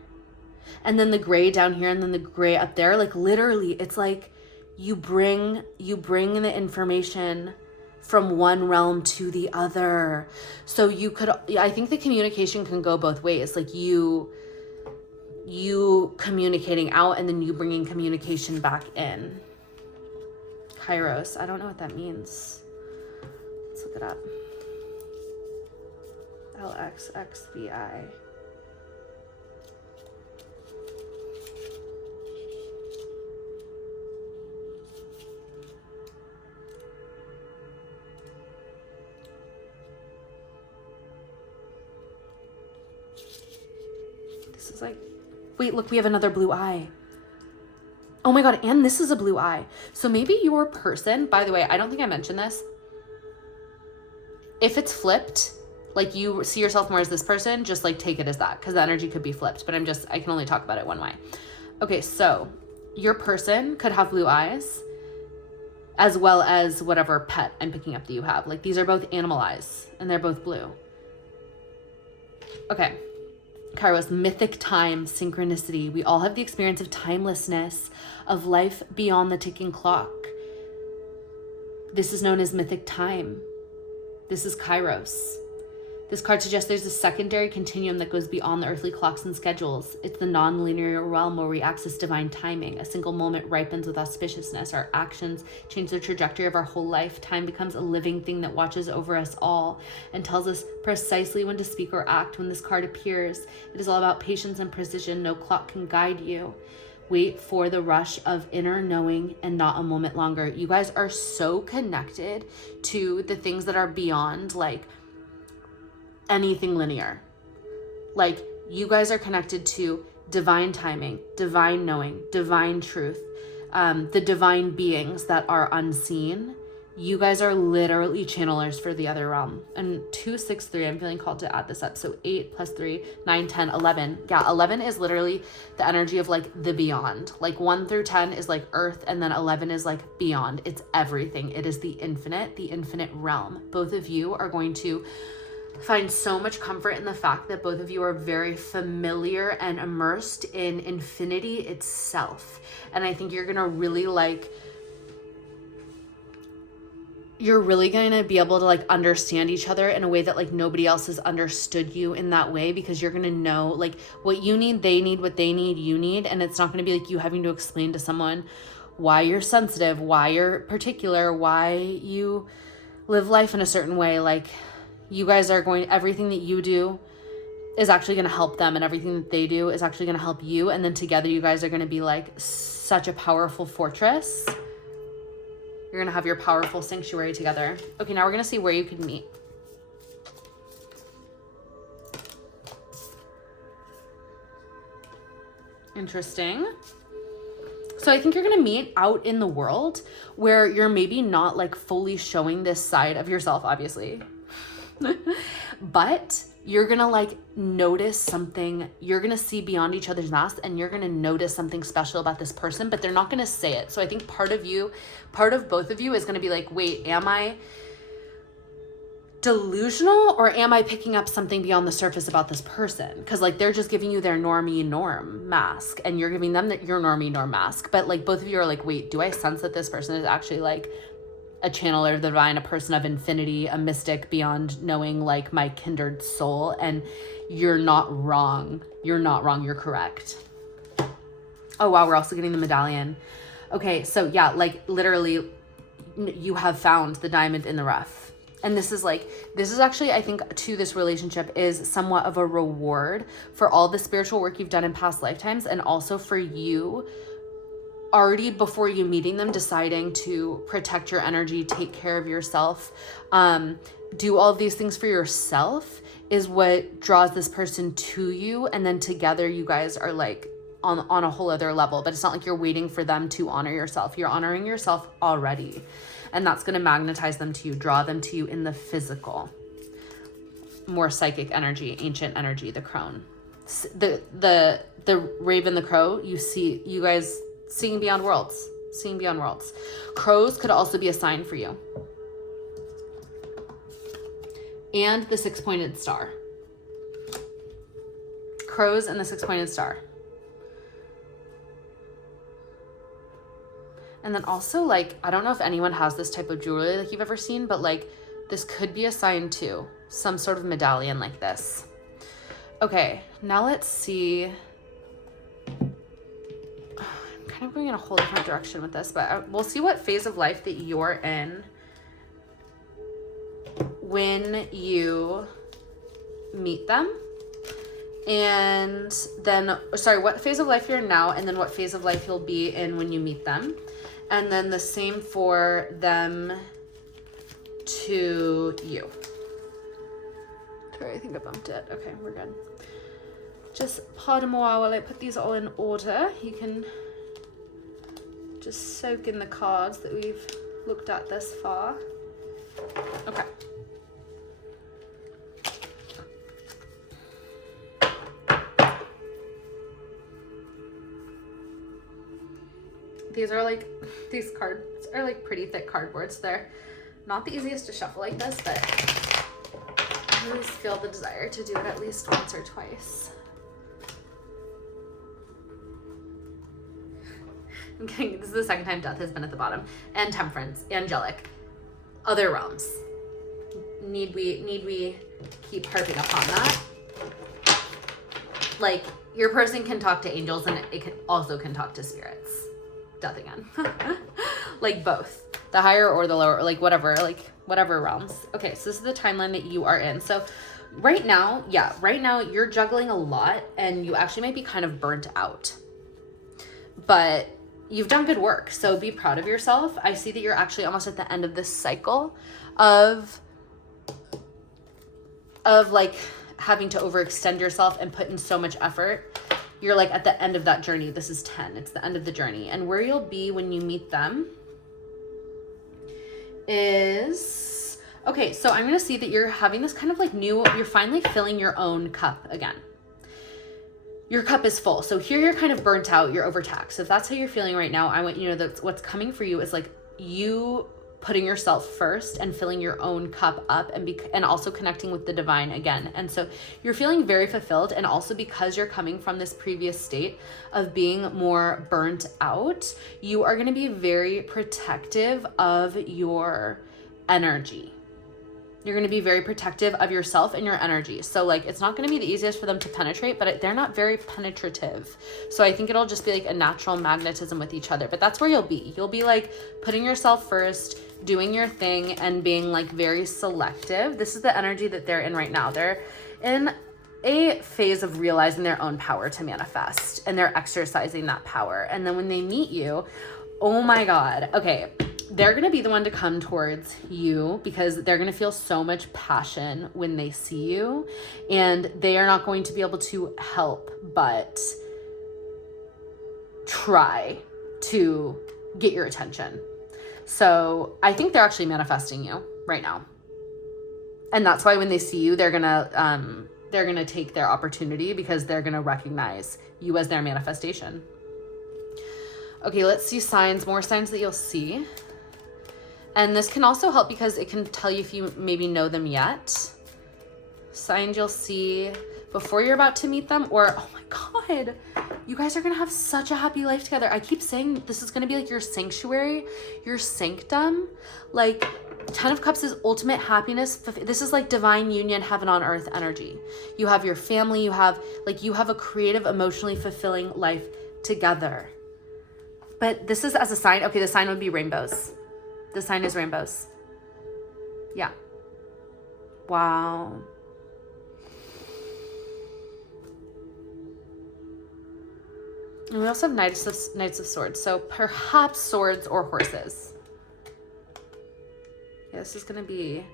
And then the gray down here, and then the gray up there. Like literally, it's like you bring the information from one realm to the other. So you could, I think the communication can go both ways. Like you communicating out, and then you bringing communication back in. Kairos, I don't know what that means. Let's look it up. LXXVI. This is like, wait, look, we have another blue eye. Oh my God, and this is a blue eye. So maybe your person, by the way, I don't think I mentioned this. If it's flipped, like you see yourself more as this person, just like take it as that, because the energy could be flipped, but I can only talk about it one way. Okay, so your person could have blue eyes, as well as whatever pet I'm picking up that you have. Like these are both animal eyes, and they're both blue. Okay. Kairos, mythic time, synchronicity. We all have the experience of timelessness, of life beyond the ticking clock. This is known as mythic time. This is Kairos. This card suggests there's a secondary continuum that goes beyond the earthly clocks and schedules. It's the non-linear realm where we access divine timing. A single moment ripens with auspiciousness. Our actions change the trajectory of our whole life. Time becomes a living thing that watches over us all and tells us precisely when to speak or act. When this card appears, it is all about patience and precision. No clock can guide you. Wait for the rush of inner knowing and not a moment longer. You guys are so connected to the things that are beyond, like, anything linear. Like you guys are connected to divine timing, divine knowing, divine truth, the divine beings that are unseen. You guys are literally channelers for the other realm. And 263, I'm feeling called to add this up. So 8 plus 3, 9, 10, 11. Yeah, 11 is literally the energy of like the beyond. Like 1 through 10 is like earth, and then 11 is like beyond. It's everything. It is the infinite realm. Both of you are going to find so much comfort in the fact that both of you are very familiar and immersed in infinity itself. And I think you're gonna really be able to like understand each other in a way that like nobody else has understood you in that way, because you're gonna know like what you need, they need, what they need, you need. And it's not gonna be like you having to explain to someone why you're sensitive, why you're particular, why you live life in a certain way. Like, you guys are everything that you do is actually going to help them, and everything that they do is actually going to help you. And then together you guys are going to be like such a powerful fortress. You're going to have your powerful sanctuary together. Okay, now we're going to see where you could meet. Interesting. So I think you're going to meet out in the world where you're maybe not like fully showing this side of yourself, obviously. But you're gonna like notice something. You're gonna see beyond each other's masks, and you're gonna notice something special about this person, but they're not gonna say it. So I think part of both of you is gonna be like, wait, am I delusional, or am I picking up something beyond the surface about this person? Because like they're just giving you their normie norm mask, and you're giving them your normie norm mask. But like both of you are like, wait, do I sense that this person is actually like a channeler of the divine, a person of infinity, a mystic beyond knowing, like my kindred soul? And you're not wrong. You're not wrong. You're correct. Oh, wow. We're also getting the medallion. Okay. So yeah, like literally you have found the diamond in the rough. And this is actually, I think, to this relationship is somewhat of a reward for all the spiritual work you've done in past lifetimes, and also for you already before you meeting them deciding to protect your energy, take care of yourself, do all of these things for yourself is what draws this person to you. And then together you guys are like on a whole other level. But it's not like you're waiting for them to honor yourself. You're honoring yourself already. And that's going to magnetize them to you, draw them to you in the physical, more psychic energy, ancient energy, the crone. The raven, the crow, you guys seeing beyond worlds. Crows could also be a sign for you. And the 6-pointed star. Crows and the 6-pointed star. And then also, like, I don't know if anyone has this type of jewelry like you've ever seen, but like this could be a sign too. Some sort of medallion like this. Okay, now let's see. I'm kind of going in a whole different direction with this, but we'll see what phase of life that you're in when you meet them. And then, sorry, what phase of life you're in now, and then what phase of life you'll be in when you meet them. And then the same for them to you. Sorry, I think I bumped it. Okay, we're good. Just pardon me while I put these all in order. You can just soak in the cards that we've looked at thus far. Okay. These cards are like pretty thick cardboards. They're not the easiest to shuffle like this, but I always feel the desire to do it at least once or twice. I'm kidding. This is the second time death has been at the bottom. And temperance, angelic, other realms. Need we keep harping upon that? Like, your person can talk to angels, and it can talk to spirits. Death again. Like both, the higher or the lower, like whatever realms. Okay, so this is the timeline that you are in. So right now you're juggling a lot, and you actually might be kind of burnt out, but you've done good work, so be proud of yourself. I see that you're actually almost at the end of this cycle of like having to overextend yourself and put in so much effort. You're like at the end of that journey. This is 10. It's the end of the journey. And where you'll be when you meet them is, okay, so I'm going to see that you're having this kind of like you're finally filling your own cup again. Your cup is full. So here you're kind of burnt out. You're overtaxed. If that's how you're feeling right now, I want you to know that what's coming for you is like you putting yourself first and filling your own cup up, and also connecting with the divine again. And so you're feeling very fulfilled, and also because you're coming from this previous state of being more burnt out, you are going to be very protective of your energy. You're going to be very protective of yourself and your energy. So like, it's not going to be the easiest for them to penetrate, but they're not very penetrative. So I think it'll just be like a natural magnetism with each other, but that's where you'll be. You'll be like putting yourself first, doing your thing, and being like very selective. This is the energy that they're in right now. They're in a phase of realizing their own power to manifest, and they're exercising that power. And then when they meet you, oh my God. Okay. They're going to be the one to come towards you because they're going to feel so much passion when they see you, and they are not going to be able to help but try to get your attention. So I think they're actually manifesting you right now. And that's why when they see you, they're going to take their opportunity because they're going to recognize you as their manifestation. Okay, let's see signs, more signs that you'll see. And this can also help because it can tell you if you maybe know them yet. Signs you'll see before you're about to meet them, or, oh my God, you guys are going to have such a happy life together. I keep saying this is going to be like your sanctuary, your sanctum. Like 10 of Cups is ultimate happiness. This is like divine union, heaven on earth energy. You have your family, you have a creative, emotionally fulfilling life together. But this is as a sign. Okay, the sign would be rainbows. The sign is rainbows. Yeah. Wow. And we also have Knights of Swords. So perhaps swords or horses. Yeah, this is going to be...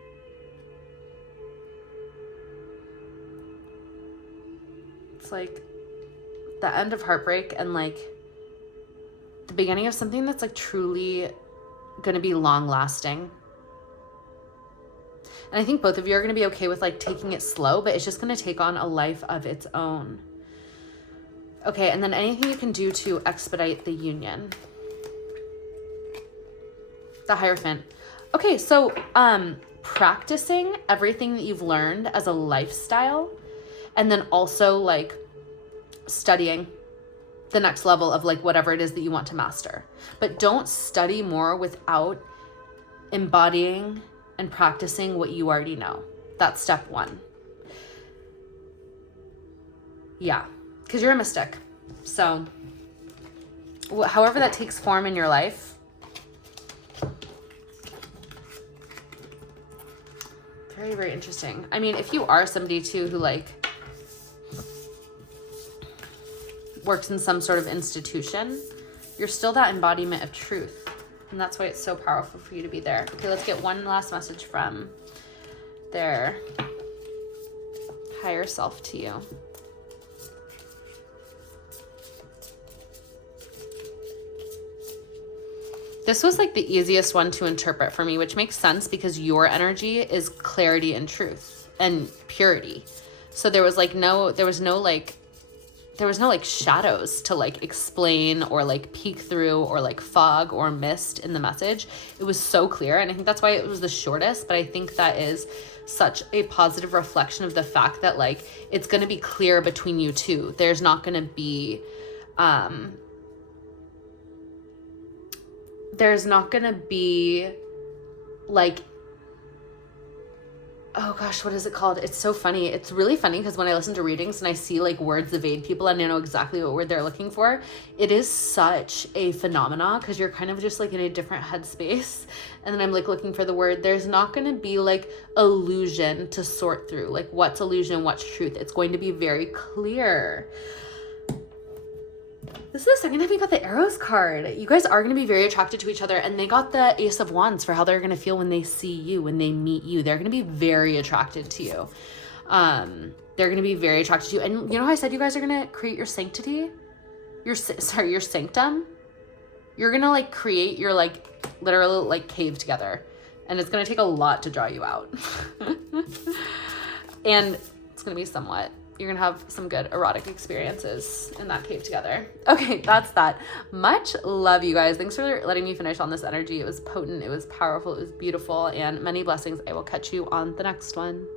It's like the end of heartbreak and like the beginning of something that's like truly going to be long lasting. And I think both of you are going to be okay with like taking it slow, but it's just going to take on a life of its own. Okay, and then anything you can do to expedite the union. The Hierophant. Okay, so practicing everything that you've learned as a lifestyle, and then also like studying the next level of like whatever it is that you want to master. But don't study more without embodying and practicing what you already know. That's step one. Yeah, because you're a mystic. So however that takes form in your life, very, very interesting. I mean, if you are somebody too who like works in some sort of institution, you're still that embodiment of truth. And that's why it's so powerful for you to be there. Okay, let's get one last message from their higher self to you. This was like the easiest one to interpret for me, which makes sense because your energy is clarity and truth and purity. So there was no shadows to like explain or like peek through or like fog or mist in the message. It was so clear. And I think that's why it was the shortest, but I think that is such a positive reflection of the fact that like, it's going to be clear between you two. There's not going to be, like, oh gosh, what is it called? It's so funny. It's really funny because when I listen to readings and I see like words evade people and I know exactly what word they're looking for, it is such a phenomenon because you're kind of just like in a different headspace. And then I'm like looking for the word. There's not going to be like illusion to sort through, like what's illusion, what's truth. It's going to be very clear. This is the second time we got the Arrows card. You guys are going to be very attracted to each other, and they got the Ace of Wands for how they're going to feel when they see you, when they meet you. They're going to be very attracted to you. They're going to be very attracted to you. And you know how I said you guys are going to create your sanctity? Your sanctum? You're going to like create your like literal like cave together. And it's going to take a lot to draw you out. And it's going to be somewhat. You're going to have some good erotic experiences in that cave together. Okay, that's that. Much love, you guys. Thanks for letting me finish on this energy. It was potent. It was powerful. It was beautiful. And many blessings. I will catch you on the next one.